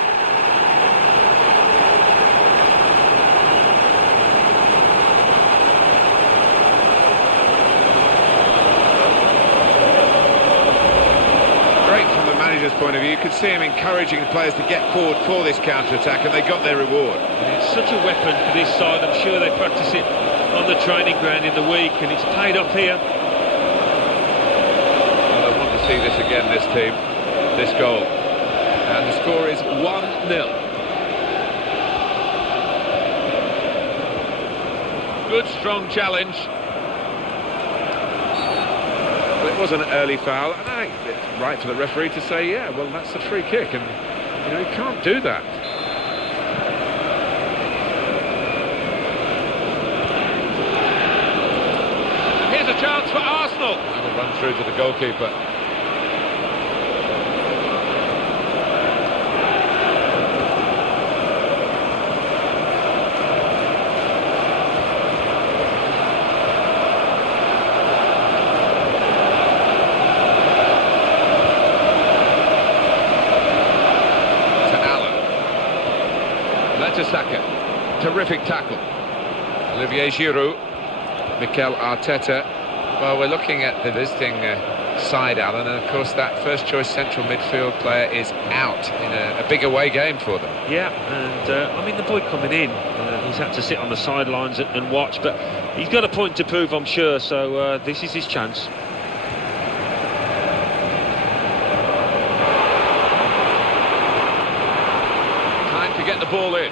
Point of view, you could see him encouraging the players to get forward for this counter-attack, and they got their reward. And it's such a weapon for this side. I'm sure they practice it on the training ground in the week, and it's paid off here. Well, I want to see this again, this team, this goal. And the score is 1-0. Good, strong challenge. It was an early foul, and I think it's right for the referee to say, yeah, well, that's a free kick, and, you know, he can't do that. a chance for Arsenal. That'll run through to the goalkeeper. Saka, terrific tackle. Olivier Giroud, Mikel Arteta. Well, we're looking at the visiting side, Alan, and of course that first choice central midfield player is out in a big away game for them. Yeah, and I mean the boy coming in, he's had to sit on the sidelines and watch, but he's got a point to prove, I'm sure, so this is his chance. Time to get the ball in.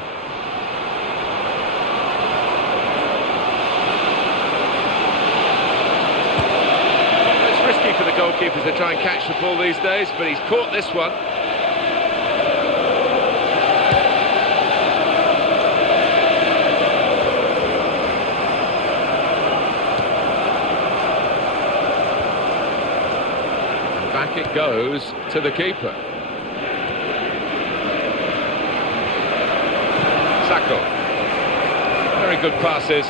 For the goalkeepers to try and catch the ball these days, but he's caught this one. And back it goes to the keeper. Sako. Very good passes.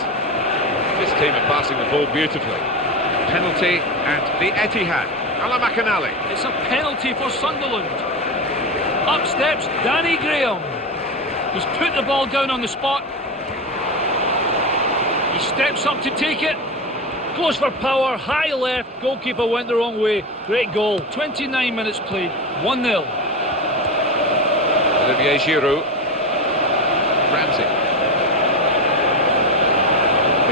This team are passing the ball beautifully. Penalty at the Etihad. Alan McAnally. It's a penalty for Sunderland. Up steps Danny Graham. He's put the ball down on the spot. He steps up to take it. Close for power, high left. Goalkeeper went the wrong way. Great goal. 29 minutes played. 1-0. Olivier Giroud. Ramsey.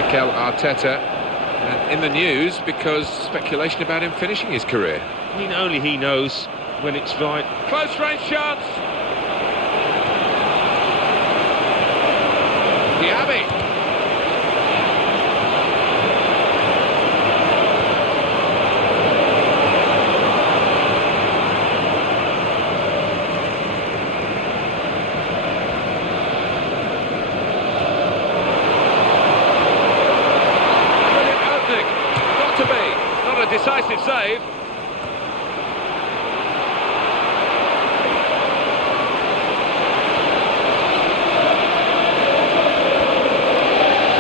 Mikel Arteta. And in the news because speculation about him finishing his career. I mean, only he knows when it's right. Close range chance. Diaby. Decisive save.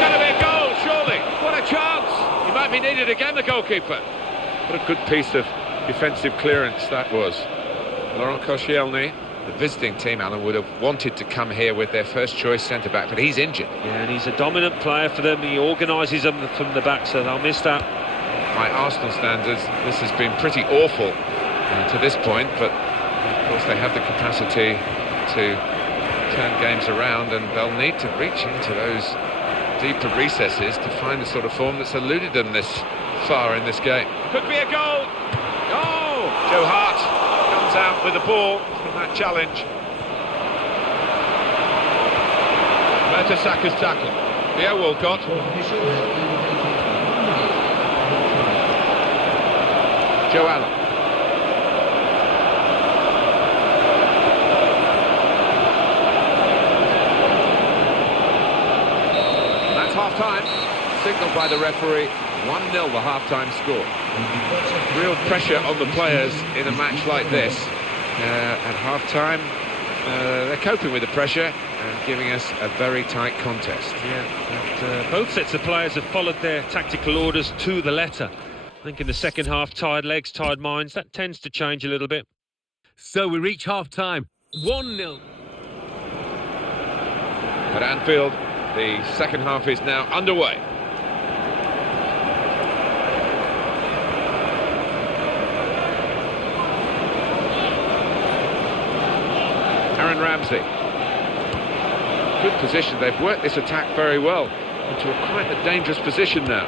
Gonna be a goal, surely. What a chance. He might be needed again, the goalkeeper. What a good piece of defensive clearance that was. Laurent Koscielny, the visiting team, Alan, would have wanted to come here with their first choice centre-back, but he's injured. Yeah, and he's a dominant player for them. He organises them from the back, so they'll miss that. By Arsenal standards, this has been pretty awful to this point, but of course they have the capacity to turn games around, and they'll need to reach into those deeper recesses to find the sort of form that's eluded them this far in this game. Could be a goal! Oh! Joe Hart comes out with the ball from that challenge. Mertesack's tackle. Theo Walcott. Joe Allen. That's half-time. Signalled by the referee. 1-0 the half-time score. Real pressure on the players in a match like this. At half-time, they're coping with the pressure and giving us a very tight contest. Yeah, both sets of players have followed their tactical orders to the letter. I think in the second half, tired legs, tired minds, that tends to change a little bit. So we reach half-time, 1-0. At Anfield, the second half is now underway. Aaron Ramsey. Good position, they've worked this attack very well into quite a dangerous position now.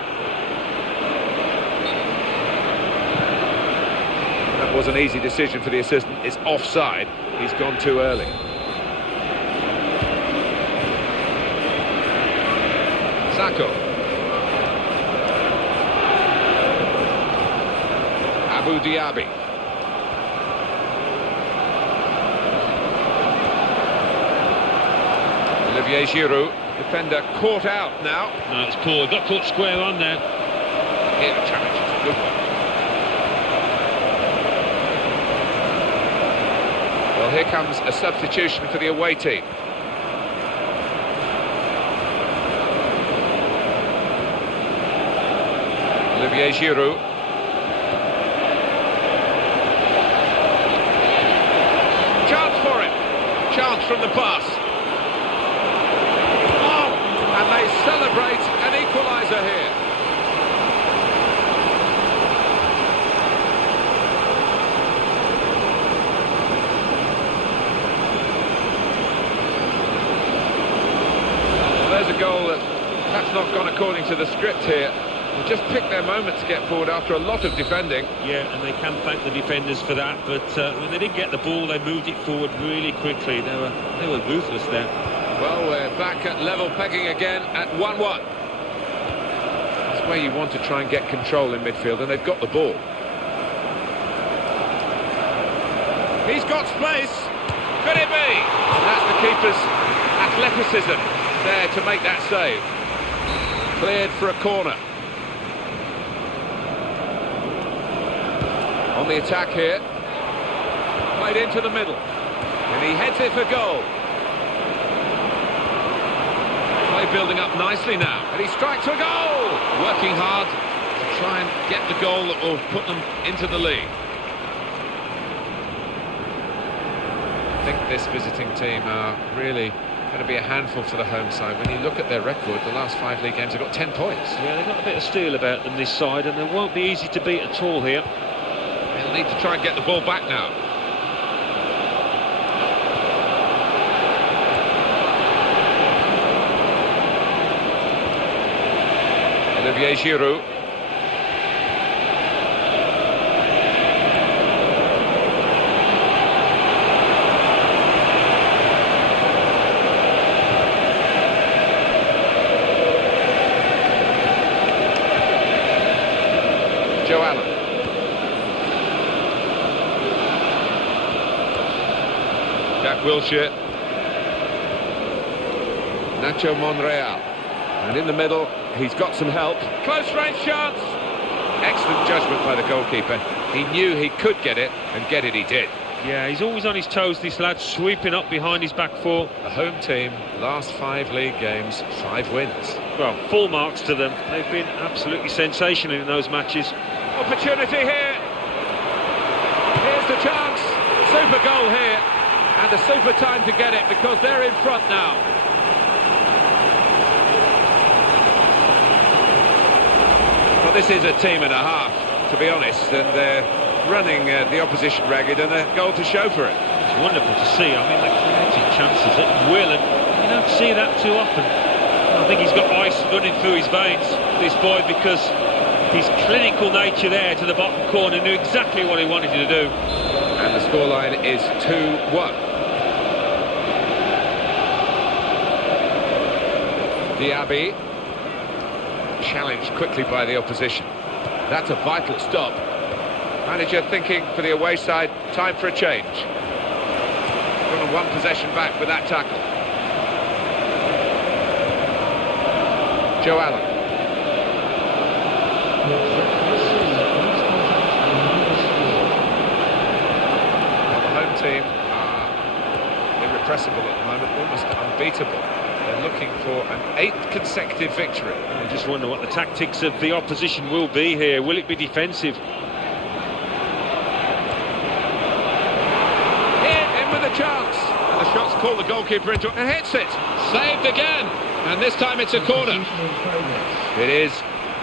That was an easy decision for the assistant. It's offside. He's gone too early. Sako. Abu Diaby. Olivier Giroud. Defender caught out now. No, it's poor. Got caught square on there. here, a challenge, it's a good one. Well, here comes a substitution for the away team. Olivier Giroud. Chance for him. Chance from the pass. Oh, and they celebrate an equaliser here. Well, there's a goal that's not gone according to the script here. They just picked their moment to get forward after a lot of defending. Yeah, and they can thank the defenders for that, but when they didn't get the ball, they moved it forward really quickly. They were ruthless there. Well, we're back at level pegging again at 1-1. That's where you want to try and get control in midfield, and they've got the ball. He's got space. Could it be? And that's the keeper's athleticism there to make that save. Cleared for a corner. On the attack here. Played into the middle. And he heads it for goal. Play building up nicely now. And he strikes a goal! Working hard to try and get the goal that will put them into the league. I think this visiting team are really going to be a handful for the home side. When you look at their record, the last 5 league games, they've got 10 points. Yeah, they've got a bit of steel about them this side, and they won't be easy to beat at all here. They'll need to try and get the ball back now. Olivier Giroud. Joe Allen. Jack Wilshere. Nacho Monreal. And in the middle, he's got some help. Close range chance. Excellent judgment by the goalkeeper. He knew he could get it, and get it he did. Yeah, he's always on his toes, this lad, sweeping up behind his back four. The home team, last 5 league games, 5 wins. Well, full marks to them. They've been absolutely sensational in those matches. Opportunity here. Here's the chance. Super goal here. And a super time to get it because they're in front now. Well, this is a team and a half, to be honest, and they're running the opposition ragged, and a goal to show for it. It's wonderful to see. I mean, they're creating chances at will, and you don't see that too often. I think he's got ice running through his veins, this boy, because his clinical nature there to the bottom corner knew exactly what he wanted to do. And the scoreline is 2-1. Diaby, challenged quickly by the opposition. That's a vital stop. Manager thinking for the away side, time for a change. Got a 1 possession back with that tackle. Joe Allen. Well, the home team are irrepressible at the moment, almost unbeatable. They're looking for an 8th consecutive victory. I just wonder what the tactics of the opposition will be here. Will it be defensive? Here, in with a chance. And the shot's caught the goalkeeper into it and hits it. Saved again. And this time it's a corner. It is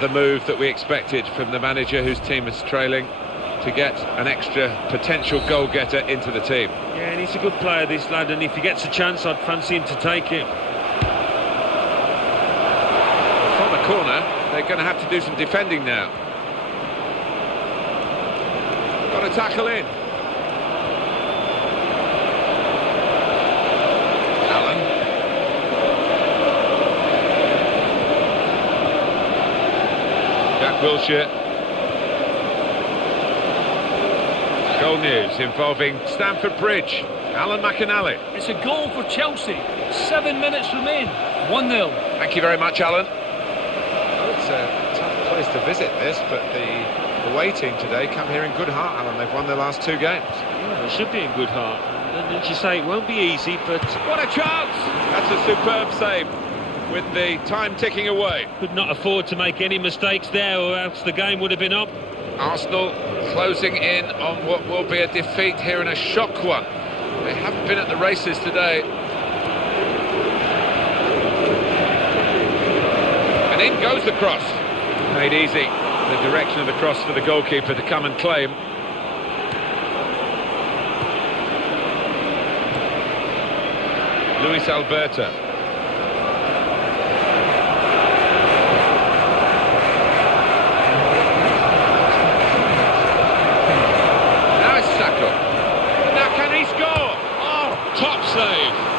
the move that we expected from the manager whose team is trailing to get an extra potential goal-getter into the team. Yeah, and he's a good player, this lad, and if he gets a chance, I'd fancy him to take it. From the corner, they're going to have to do some defending now. Got to tackle in. Allen. Jack Wilshere. Goal news involving Stamford Bridge. Alan McInally. It's a goal for Chelsea. 7 minutes remain. 1-0. Thank you very much, Alan. Well, it's a tough place to visit this, but the away team today come here in good heart, Alan. They've won their last 2 games. Well, they should be in good heart. And as you say, it won't be easy, but What a chance! That's a superb save with the time ticking away. could not afford to make any mistakes there, or else the game would have been up. Arsenal closing in on what will be a defeat here, in a shock one. They haven't been at the races today. And in goes the cross. Made easy, the direction of the cross for the goalkeeper to come and claim. Luis Alberto. Now it's Sacco. Now can he score? Oh, Top save.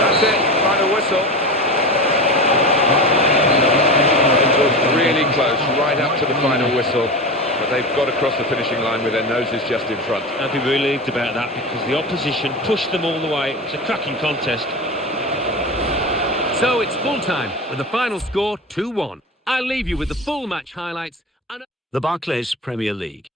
that's it. Final whistle. Really close, right up to the final whistle. But they've got across the finishing line with their noses just in front. I'd be relieved about that, because the opposition pushed them all the way. It's a cracking contest. So it's full time with the final score 2-1. I'll leave you with the full match highlights and The Barclays Premier League.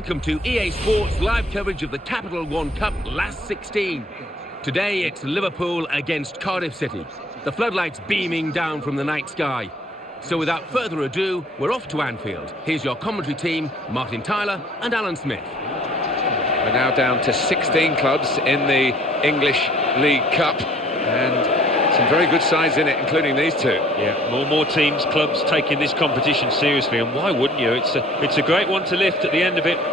welcome to EA Sports live coverage of the Capital One Cup last 16. Today it's Liverpool against Cardiff City. The floodlights beaming down from the night sky. So without further ado, we're off to Anfield. Here's your commentary team, Martin Tyler and Alan Smith. We're now down to 16 clubs in the English League Cup, and some very good sides in it, including these two. Yeah, more teams, clubs taking this competition seriously, and why wouldn't you? It's a great one to lift at the end of it. And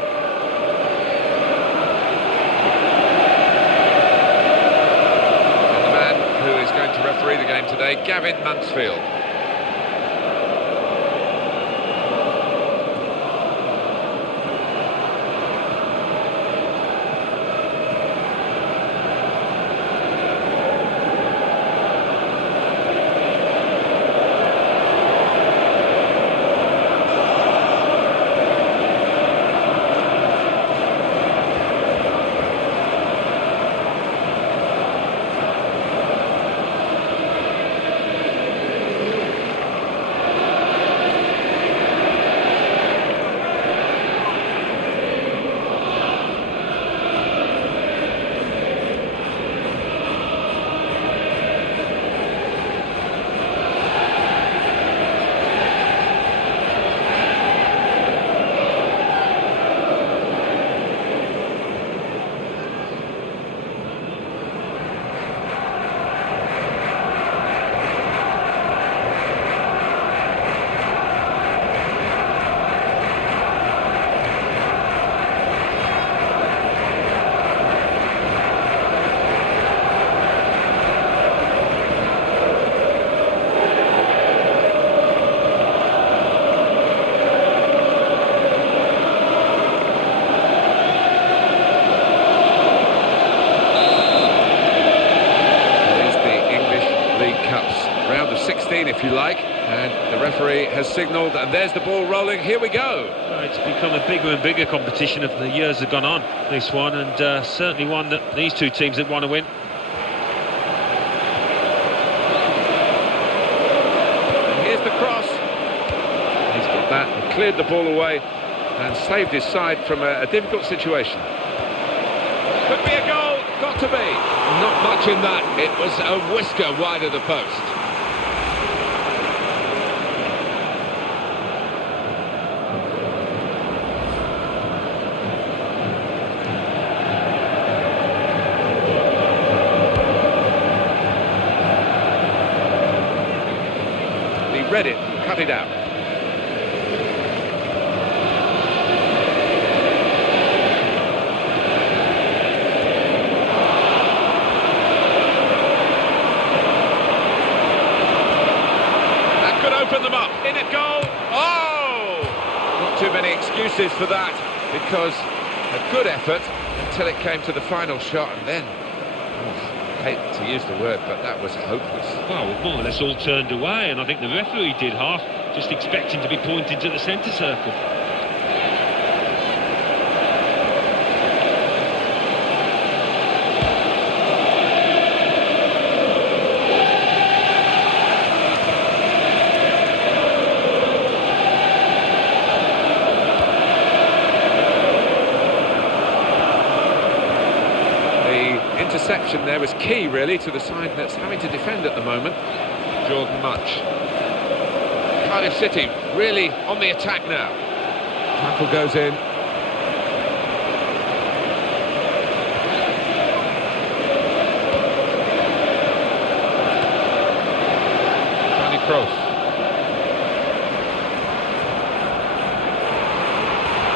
the man who is going to referee the game today, Gavin Mansfield. Round of 16, if you like. And the referee has signalled, and there's the ball rolling. Here we go. Well, it's become a bigger and bigger competition as the years have gone on, this one, and certainly one that these two teams that want to win. And here's the cross. He's got that and cleared the ball away and saved his side from a difficult situation. Could be a goal, got to be. Not much in that. It was a whisker wide of the post. He read it, cut it out. Open them up, in it goal, oh! Not too many excuses for that, because a good effort until it came to the final shot, and then, I hate to use the word, but that was hopeless. Well, more or less all turned away, and I think the referee did half, just expecting to be pointed to the centre circle. Interception there was key, really, to the side that's having to defend at the moment. Jordan Much. Cardiff City really on the attack now. Tackle goes in. Tony Kroos.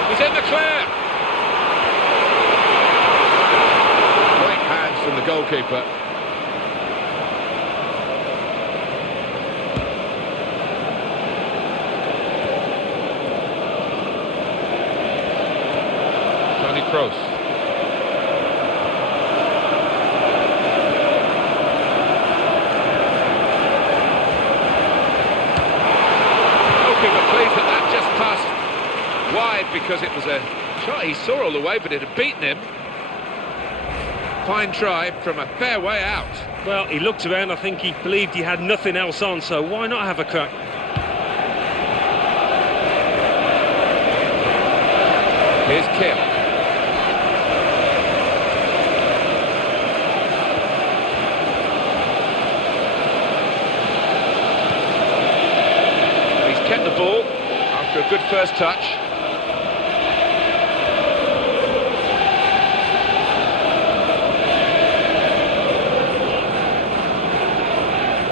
He's in the clear. From the goalkeeper. Tony Kroos. Goalkeeper pleased that just passed wide because it was a shot he saw all the way, but it had beaten him. Fine try from a fair way out. Well, he looked around, I think he believed he had nothing else on, so why not have a crack? Here's Kim. He's kept the ball after a good first touch.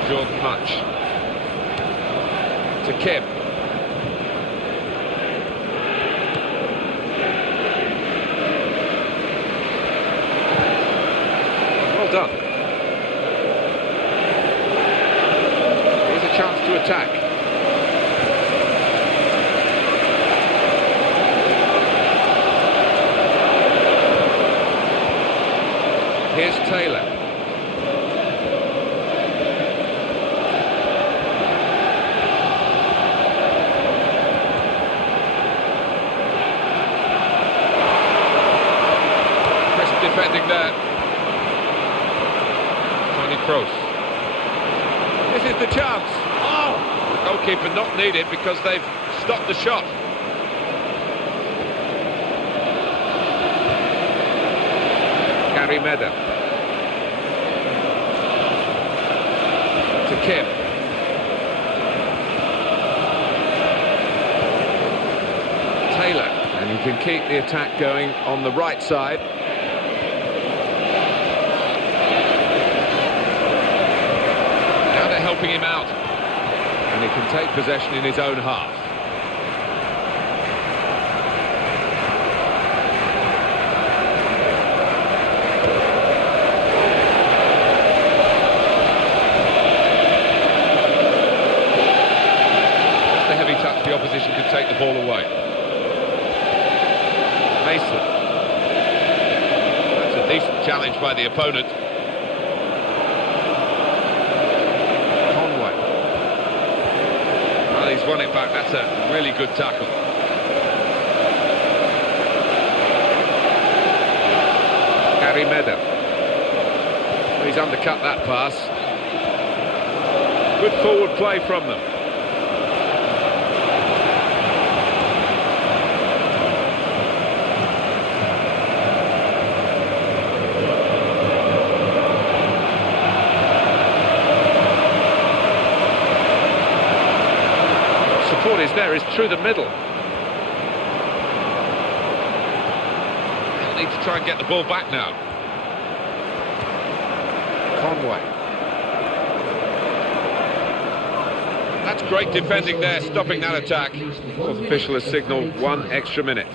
Jordan Much to Kim. Well done. Here's a chance to attack. Here's Taylor. Defending there. Tony Kroos. This is the chance. Oh! The goalkeeper not needed because they've stopped the shot. Gary Medder. To Kim. Taylor. And you can keep the attack going on the right side. Helping him out, and he can take possession in his own half. Just a heavy touch, the opposition could take the ball away. Mason. That's a decent challenge by the opponent. he's won it back. That's a really good tackle. Gary Medder. He's undercut that pass. Good forward play from them. Support is there, is through the middle. They'll need to try and get the ball back now. Conway. That's great defending there, stopping that attack. Fourth official has signalled 1 extra minute.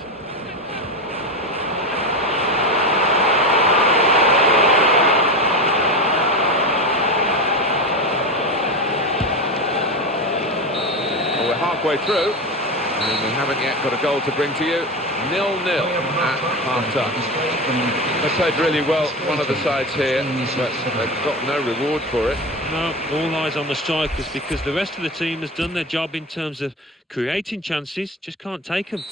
Well, we're halfway through, and we haven't yet got a goal to bring to you. 0-0 at half-time. They played really well, one of the sides here, but they've got no reward for it. No, all eyes on the strikers, because the rest of the team has done their job in terms of creating chances, just can't take them.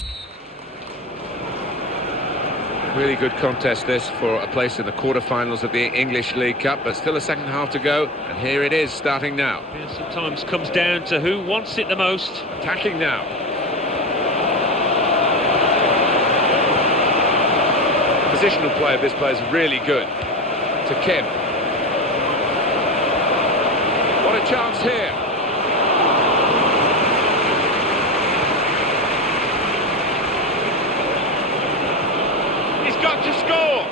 Really good contest this for a place in the quarter-finals of the English League Cup, but still a second half to go, and here it is, starting now. It sometimes comes down to who wants it the most. Attacking now. Positional play of this player is really good. To Kim. What a chance here. He's got to score.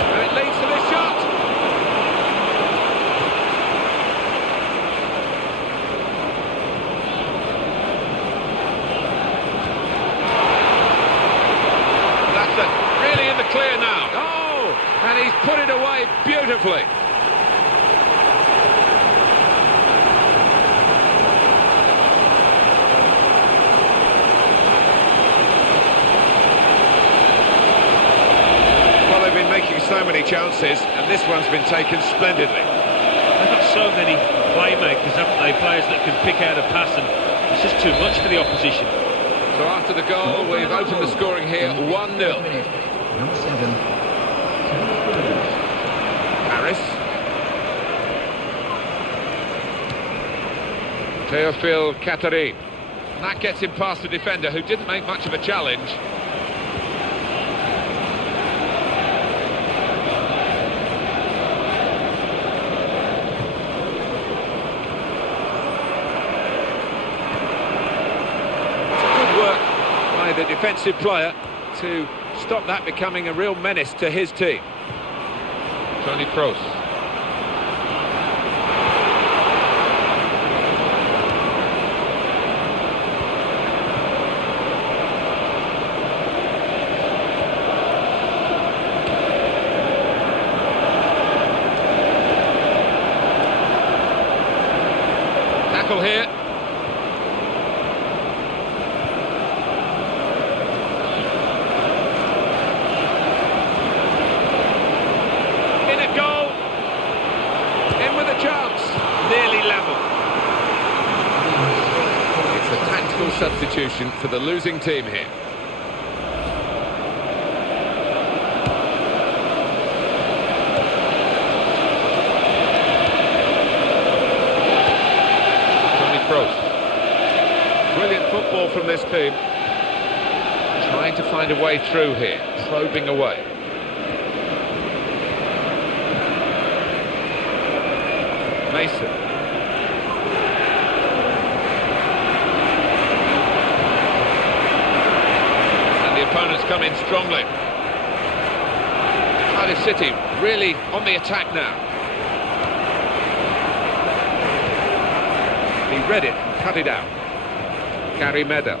And it leads to this shot. Really in the clear now. Oh, and he's put it away beautifully. Well, they've been making so many chances, and this one's been taken splendidly. They've got so many playmakers, haven't they? Players that can pick out a pass, and it's just too much for the opposition. So after the goal, we've opened the scoring here, 1-0. Number 7. Harris. Theophile Catherine. That gets him past the defender, who didn't make much of a challenge. The defensive player to stop that becoming a real menace to his team. Tony Kroos. Tackle here. Nearly level. It's a tactical substitution for the losing team here. Tony Kroos. Brilliant football from this team. Trying to find a way through here, probing away. Mason. And the opponents come in strongly. Cardiff City really on the attack now. He read it and cut it out. Gary Medder.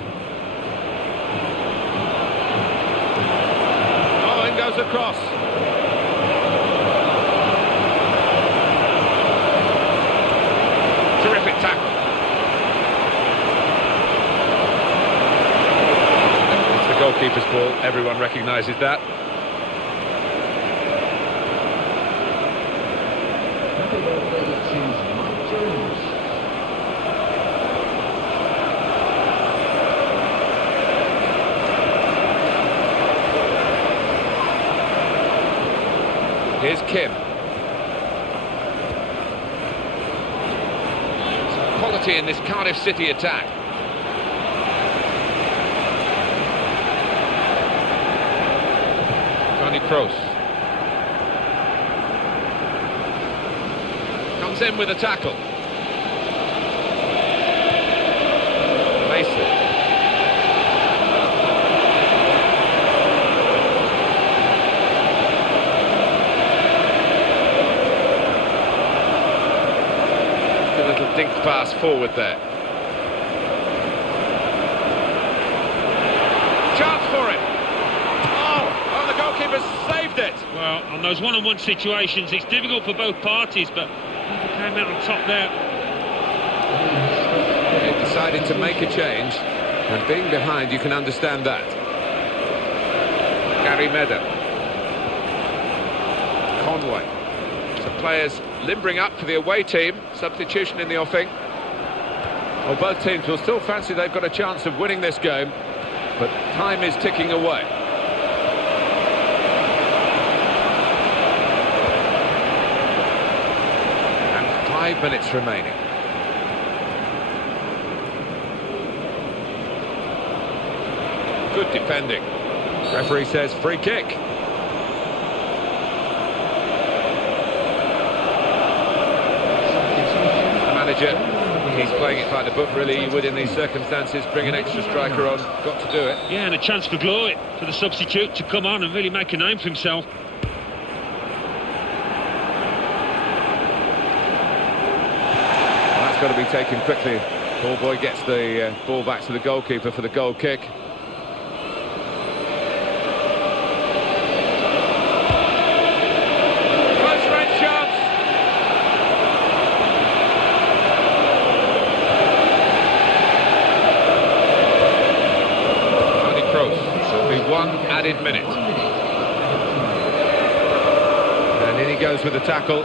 Oh, in goes the cross. Terrific tackle. It's the goalkeeper's ball, everyone recognises that. Here's Kim. Some quality in this Cardiff City attack. Tony Kroos. Comes in with a tackle. Mason. A little dink pass forward there. Chance for it. Oh, the goalkeeper saved it. Well, on those one-on-one situations, it's difficult for both parties, but he came out on top there. They decided to make a change, and being behind, you can understand that. Gary Medder. Conway. Some players limbering up for the away team. Substitution in the offing. Well, both teams will still fancy they've got a chance of winning this game, but time is ticking away. And 5 minutes remaining. Good defending. Referee says free kick. He's playing it by the book, really. He would, in these circumstances, bring an extra striker on. Got to do it. Yeah, and a chance for glory for the substitute to come on and really make a name for himself. Well, that's got to be taken quickly. Ball boy gets the ball back to the goalkeeper for the goal kick. Added minute. And in he goes with the tackle.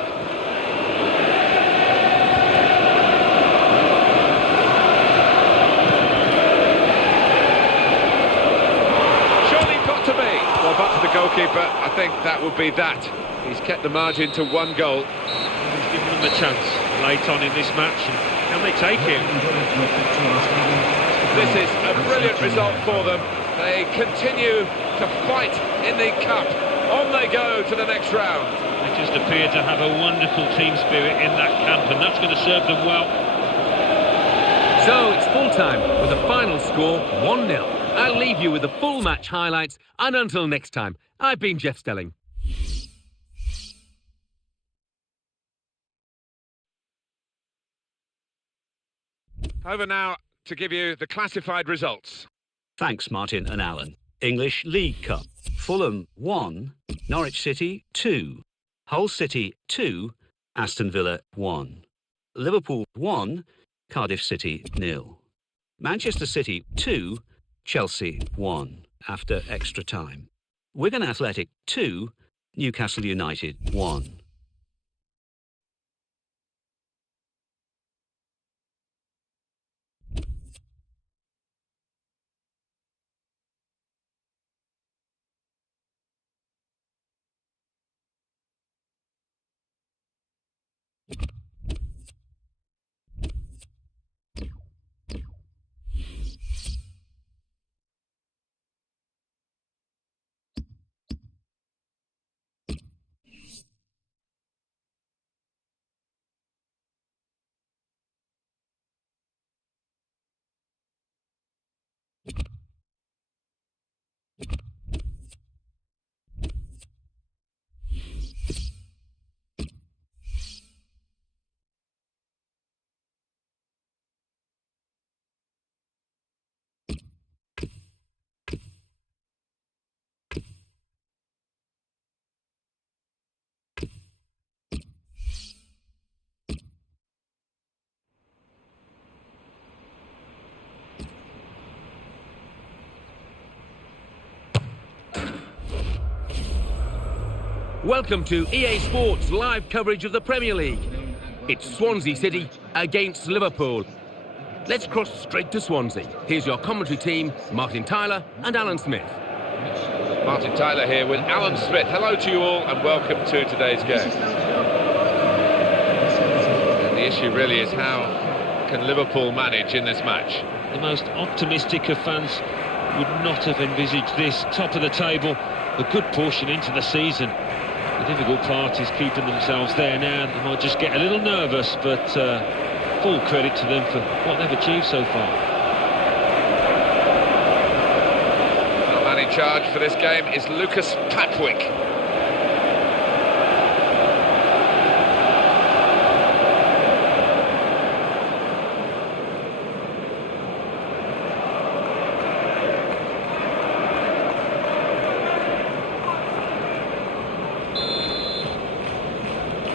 Surely got to be. Well, back to the goalkeeper. I think that would be that. He's kept the margin to 1 goal. He's given them a chance late on in this match. And can they take him? This is a brilliant result for them. They continue to fight in the cup. On they go to the next round. They just appear to have a wonderful team spirit in that camp, and that's going to serve them well. So it's full time with a final score 1-0. I'll leave you with the full match highlights, and until next time, I've been Jeff Stelling. Over now to give you the classified results. Thanks, Martin and Alan. English League Cup. Fulham 1, Norwich City 2, Hull City 2, Aston Villa 1, Liverpool 1, Cardiff City 0, Manchester City 2, Chelsea 1 after extra time, Wigan Athletic 2, Newcastle United 1. Welcome to EA Sports live coverage of the Premier League. It's Swansea City against Liverpool. Let's cross straight to Swansea. Here's your commentary team, Martin Tyler and Alan Smith. Martin Tyler here with Alan Smith. Hello to you all and welcome to today's game. And the issue really is how can Liverpool manage in this match? The most optimistic of fans would not have envisaged this. Top of the table, a good portion into the season. The difficult part is keeping themselves there now. They might just get a little nervous, but full credit to them for what they've achieved so far. The man in charge for this game is Lucas Patwick.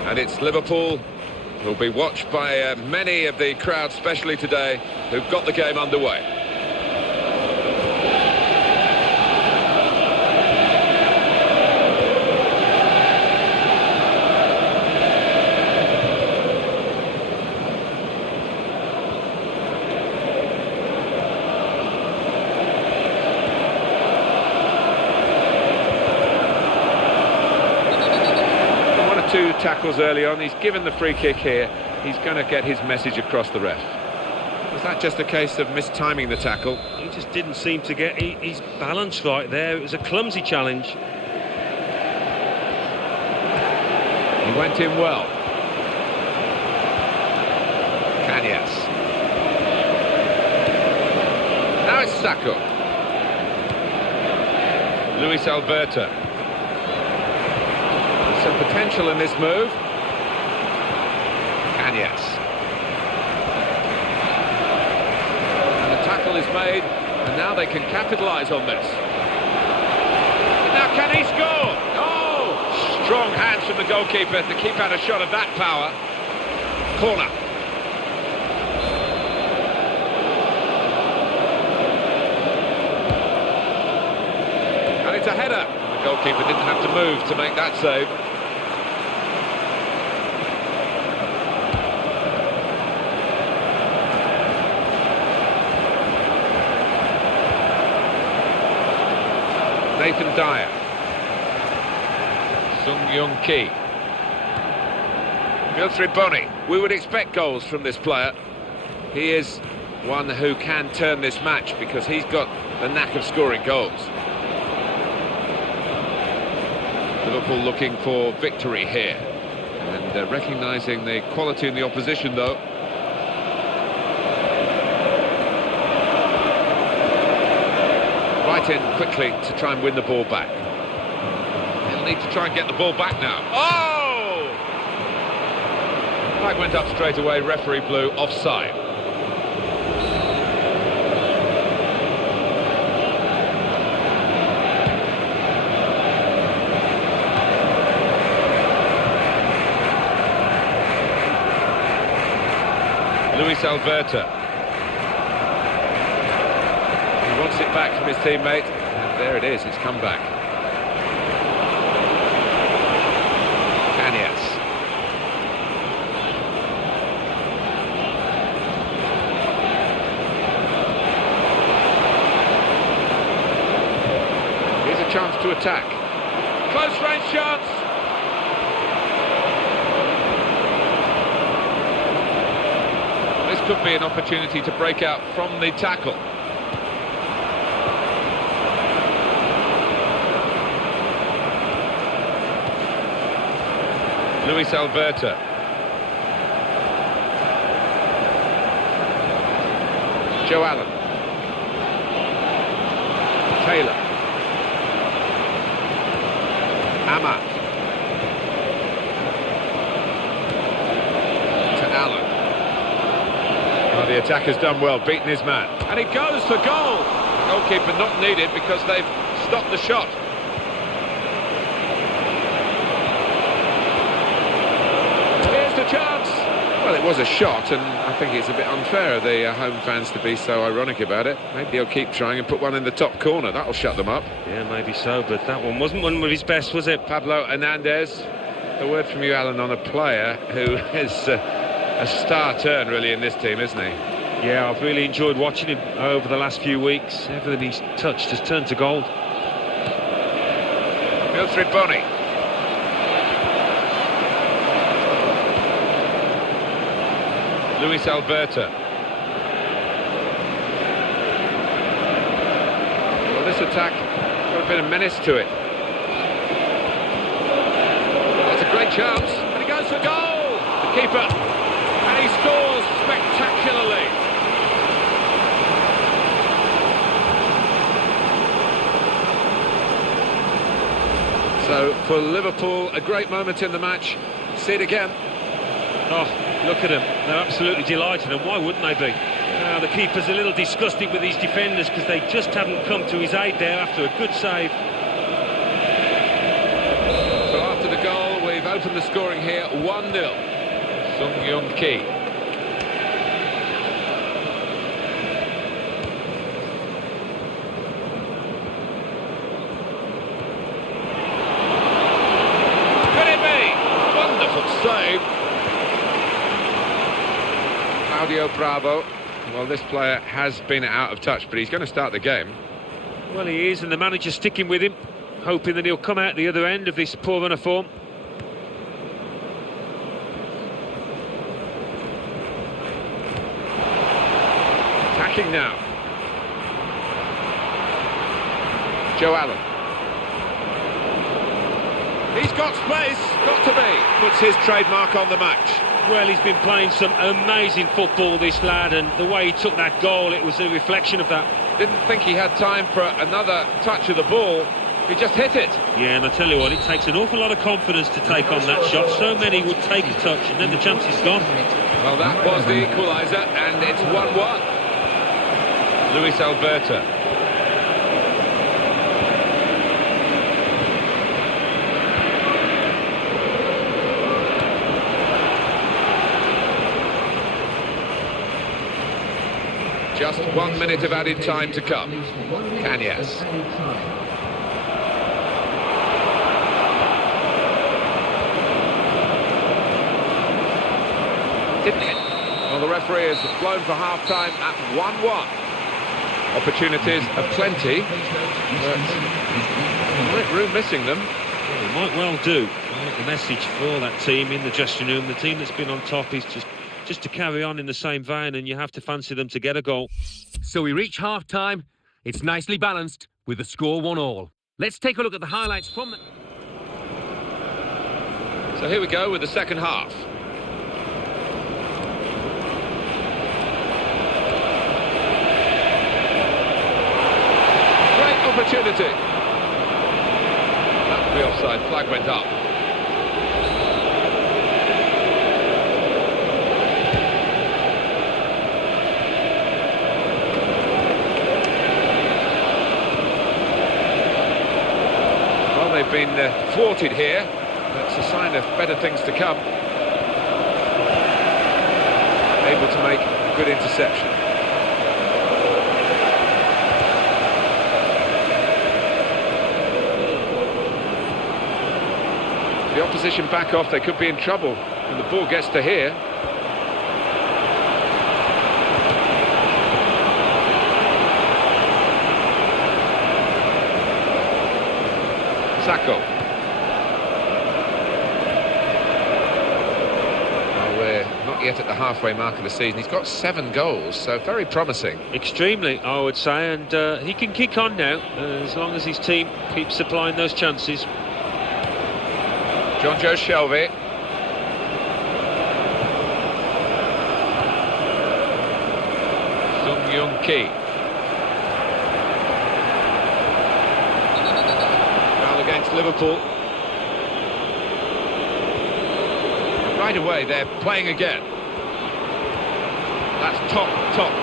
And it's Liverpool who'll be watched by many of the crowd, especially today, who've got the game underway. Two tackles early on. He's given the free kick here. He's going to get his message across the ref. Was that just a case of mistiming the tackle? He just didn't seem to get his balance right there. It was a clumsy challenge. He went in well. Cañas. Now it's Sacco. Luis Alberto. Some potential in this move. Cañas. And the tackle is made, and now they can capitalise on this. Now can he score? Oh! Strong hands from the goalkeeper to keep out a shot of that power. Corner. And it's a header. The goalkeeper didn't have to move to make that save. Nathan Dyer. Sung Young Ki. Guthrie Bonney. We would expect goals from this player. He is one who can turn this match because he's got the knack of scoring goals. Liverpool looking for victory here. And recognising the quality in the opposition though. Right in quickly to try and win the ball back. He'll need to try and get the ball back now. Oh! Flag went up straight away, referee blew offside. Luis Alberto. Wants it back from his teammate, and there it is, it's come back. Cañas. Here's a chance to attack. Close range chance. This could be an opportunity to break out from the tackle. Luis Alberto. Joe Allen. Taylor. Amat. To Allen. Oh, the attacker's done well, beaten his man. And it goes for goal. The goalkeeper not needed because they've stopped the shot. Chance. Well, it was a shot, and I think it's a bit unfair of the home fans to be so ironic about it. Maybe he'll keep trying and put one in the top corner. That'll shut them up. Yeah, maybe so, but that one wasn't one of his best, was it? Pablo Hernandez. A word from you, Alan, on a player who is a star turn, really, in this team, isn't he? Yeah, I've really enjoyed watching him over the last few weeks. Everything he's touched has turned to gold. Boni. Luis Alberto. Well, this attack got a bit of menace to it. That's a great chance, and he goes for goal. The keeper, and he scores spectacularly. So for Liverpool, a great moment in the match. See it again. Oh, look at them. They're absolutely delighted, and why wouldn't they be? Now, the keeper's a little disgusted with his defenders because they just haven't come to his aid there after a good save. So after the goal, we've opened the scoring here, 1-0. Sung-Young-Ki. Save. Claudio Bravo. Well, this player has been out of touch, but he's going to start the game. Well, he is, and the manager's sticking with him, hoping that he'll come out the other end of this poor run of form. Attacking now. Joe Allen. He's got space, got to be. Puts his trademark on the match. Well, he's been playing some amazing football, this lad, and the way he took that goal, it was a reflection of that. Didn't think he had time for another touch of the ball. He just hit it. Yeah, and I tell you what, it takes an awful lot of confidence to take on that shot. So many would take a touch, and then the chance is gone. Well, that was the equaliser, and it's 1-1. Luis Alberto. Just 1 minute of added time to come. Cañas. Didn't hit. Well, the referee has blown for half-time at 1-1. Opportunities aplenty, but room missing them. Well, it might well do. The message for that team in the dressing room, the team that's been on top, is just to carry on in the same vein, and you have to fancy them to get a goal. So we reach half-time. It's nicely balanced with the score 1-1. Let's take a look at the highlights from the... So here we go with the second half. Great opportunity. That would be offside. Flag went up. They've been thwarted here. That's a sign of better things to come. Able to make a good interception. The opposition back off, they could be in trouble when the ball gets to here. Sacco. Well, we're not yet at the halfway mark of the season. He's got 7 goals, so very promising. Extremely, I would say, and he can kick on now, as long as his team keeps supplying those chances. Jonjo Shelvey. Sung-Young-Ki. Against Liverpool. Right away, they're playing again. That's top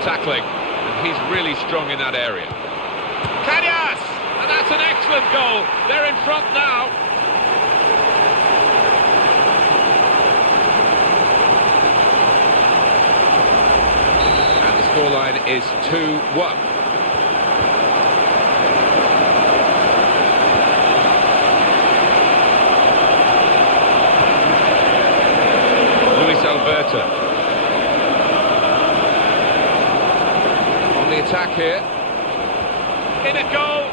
tackling. And he's really strong in that area. Cañas! And that's an excellent goal. They're in front now. And the scoreline is 2-1. Alberto. On the attack here. In a goal!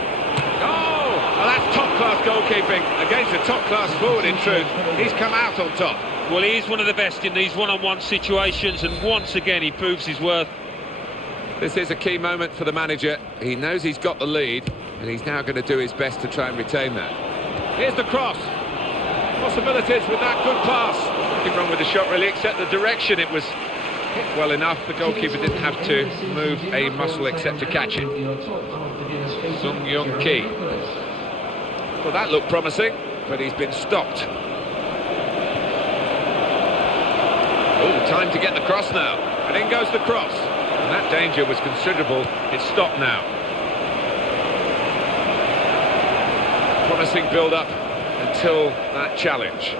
Oh! Well, that's top-class goalkeeping against a top-class forward, in truth. He's come out on top. Well, he is one of the best in these one-on-one situations, and once again he proves his worth. This is a key moment for the manager. He knows he's got the lead, and he's now going to do his best to try and retain that. Here's the cross. Possibilities with that good pass. Nothing wrong with the shot, really, except the direction. It was hit well enough. The goalkeeper didn't have to move a muscle except to catch it. Sung Young Ki. Well, that looked promising, but he's been stopped. Oh, time to get the cross now. And in goes the cross. And that danger was considerable. It's stopped now. Promising build-up until that challenge.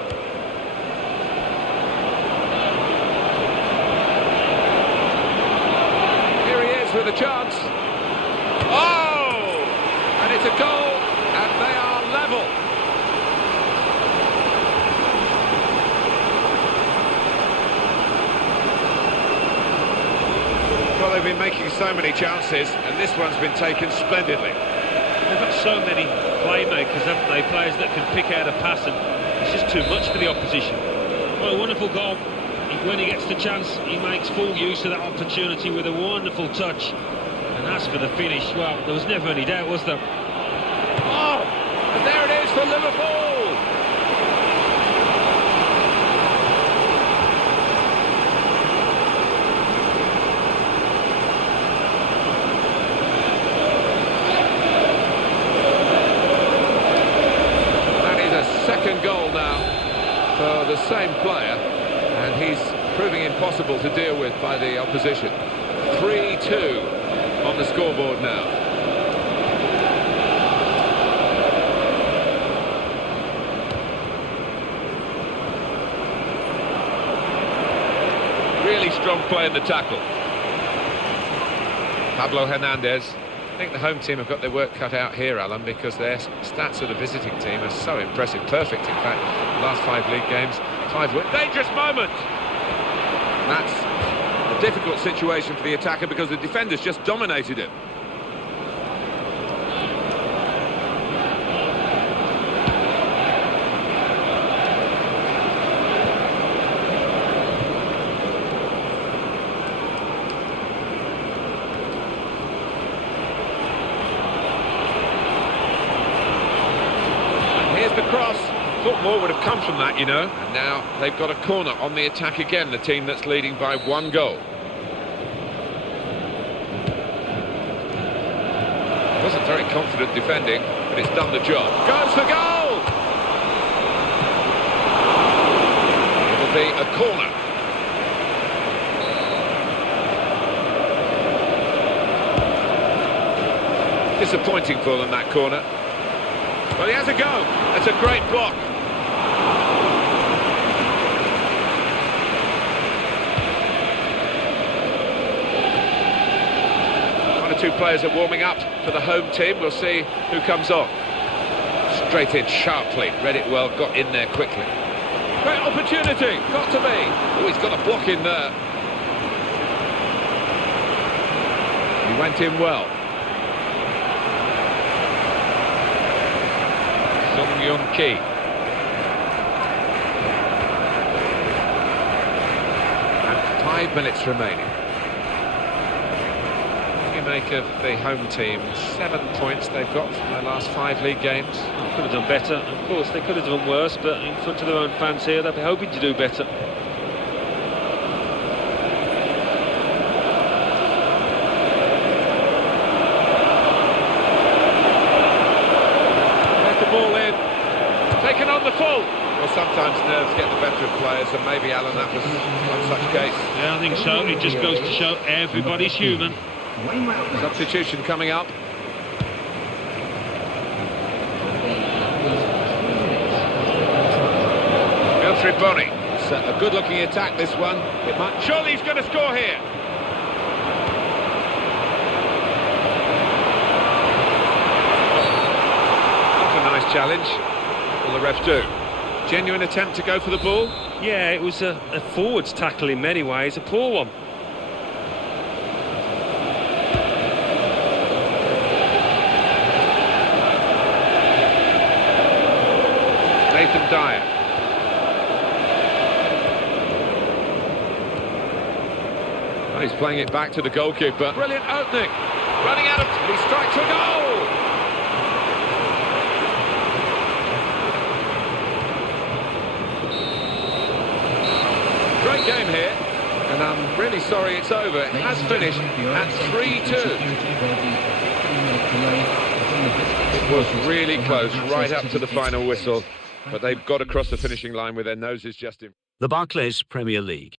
Here he is with a chance. Oh! And it's a goal, and they are level. Well, they've been making so many chances, and this one's been taken splendidly. They've got so many playmakers, haven't they? Players that can pick out a pass, and it's just too much for the opposition. What a wonderful goal. When he gets the chance, he makes full use of that opportunity with a wonderful touch. And as for the finish, well, there was never any doubt, was there? Oh! And there it is for Liverpool! Second goal now for the same player, and he's proving impossible to deal with by the opposition. 3-2 on the scoreboard now. Really strong play in the tackle. Pablo Hernandez. I think the home team have got their work cut out here, Alan, because their stats of the visiting team are so impressive. Perfect, in fact. Last 5 league games, 5 wins. Dangerous moment! That's a difficult situation for the attacker because the defenders just dominated it. The cross. Thought more would have come from that, you know. And now they've got a corner on the attack again, the team that's leading by 1 goal. Wasn't very confident defending, but it's done the job. Goes for goal! It'll be a corner. Disappointing for them, that corner. Well, he has a go. That's a great block. One or two players are warming up for the home team. We'll see who comes on. Straight in sharply. Read it well, got in there quickly. Great opportunity. Got to be. Oh, he's got a block in there. He went in well. Sung Young Ki. And 5 minutes remaining. What do you make of the home team? 7 points they've got from their last 5 league games. Could have done better. Of course, they could have done worse, but in front of their own fans here, they'll be hoping to do better. Taken on the full. Well, sometimes nerves get the better of players, and maybe, Alan, that was not such a case. Yeah, I think so. It just goes to show everybody's human. Substitution coming up. Wilfried Bony. It's a good-looking attack, this one. It might... Surely he's going to score here. Not a nice challenge. Will the ref do? Genuine attempt to go for the ball? Yeah, it was a forwards tackle in many ways, a poor one. Nathan Dyer. Oh, he's playing it back to the goalkeeper. Brilliant opening. Running out of... He strikes a goal! Great game here. And I'm really sorry it's over. It has finished at 3-2. It was really close, right up to the final whistle. But they've got across the finishing line with their noses just in. The Barclays Premier League.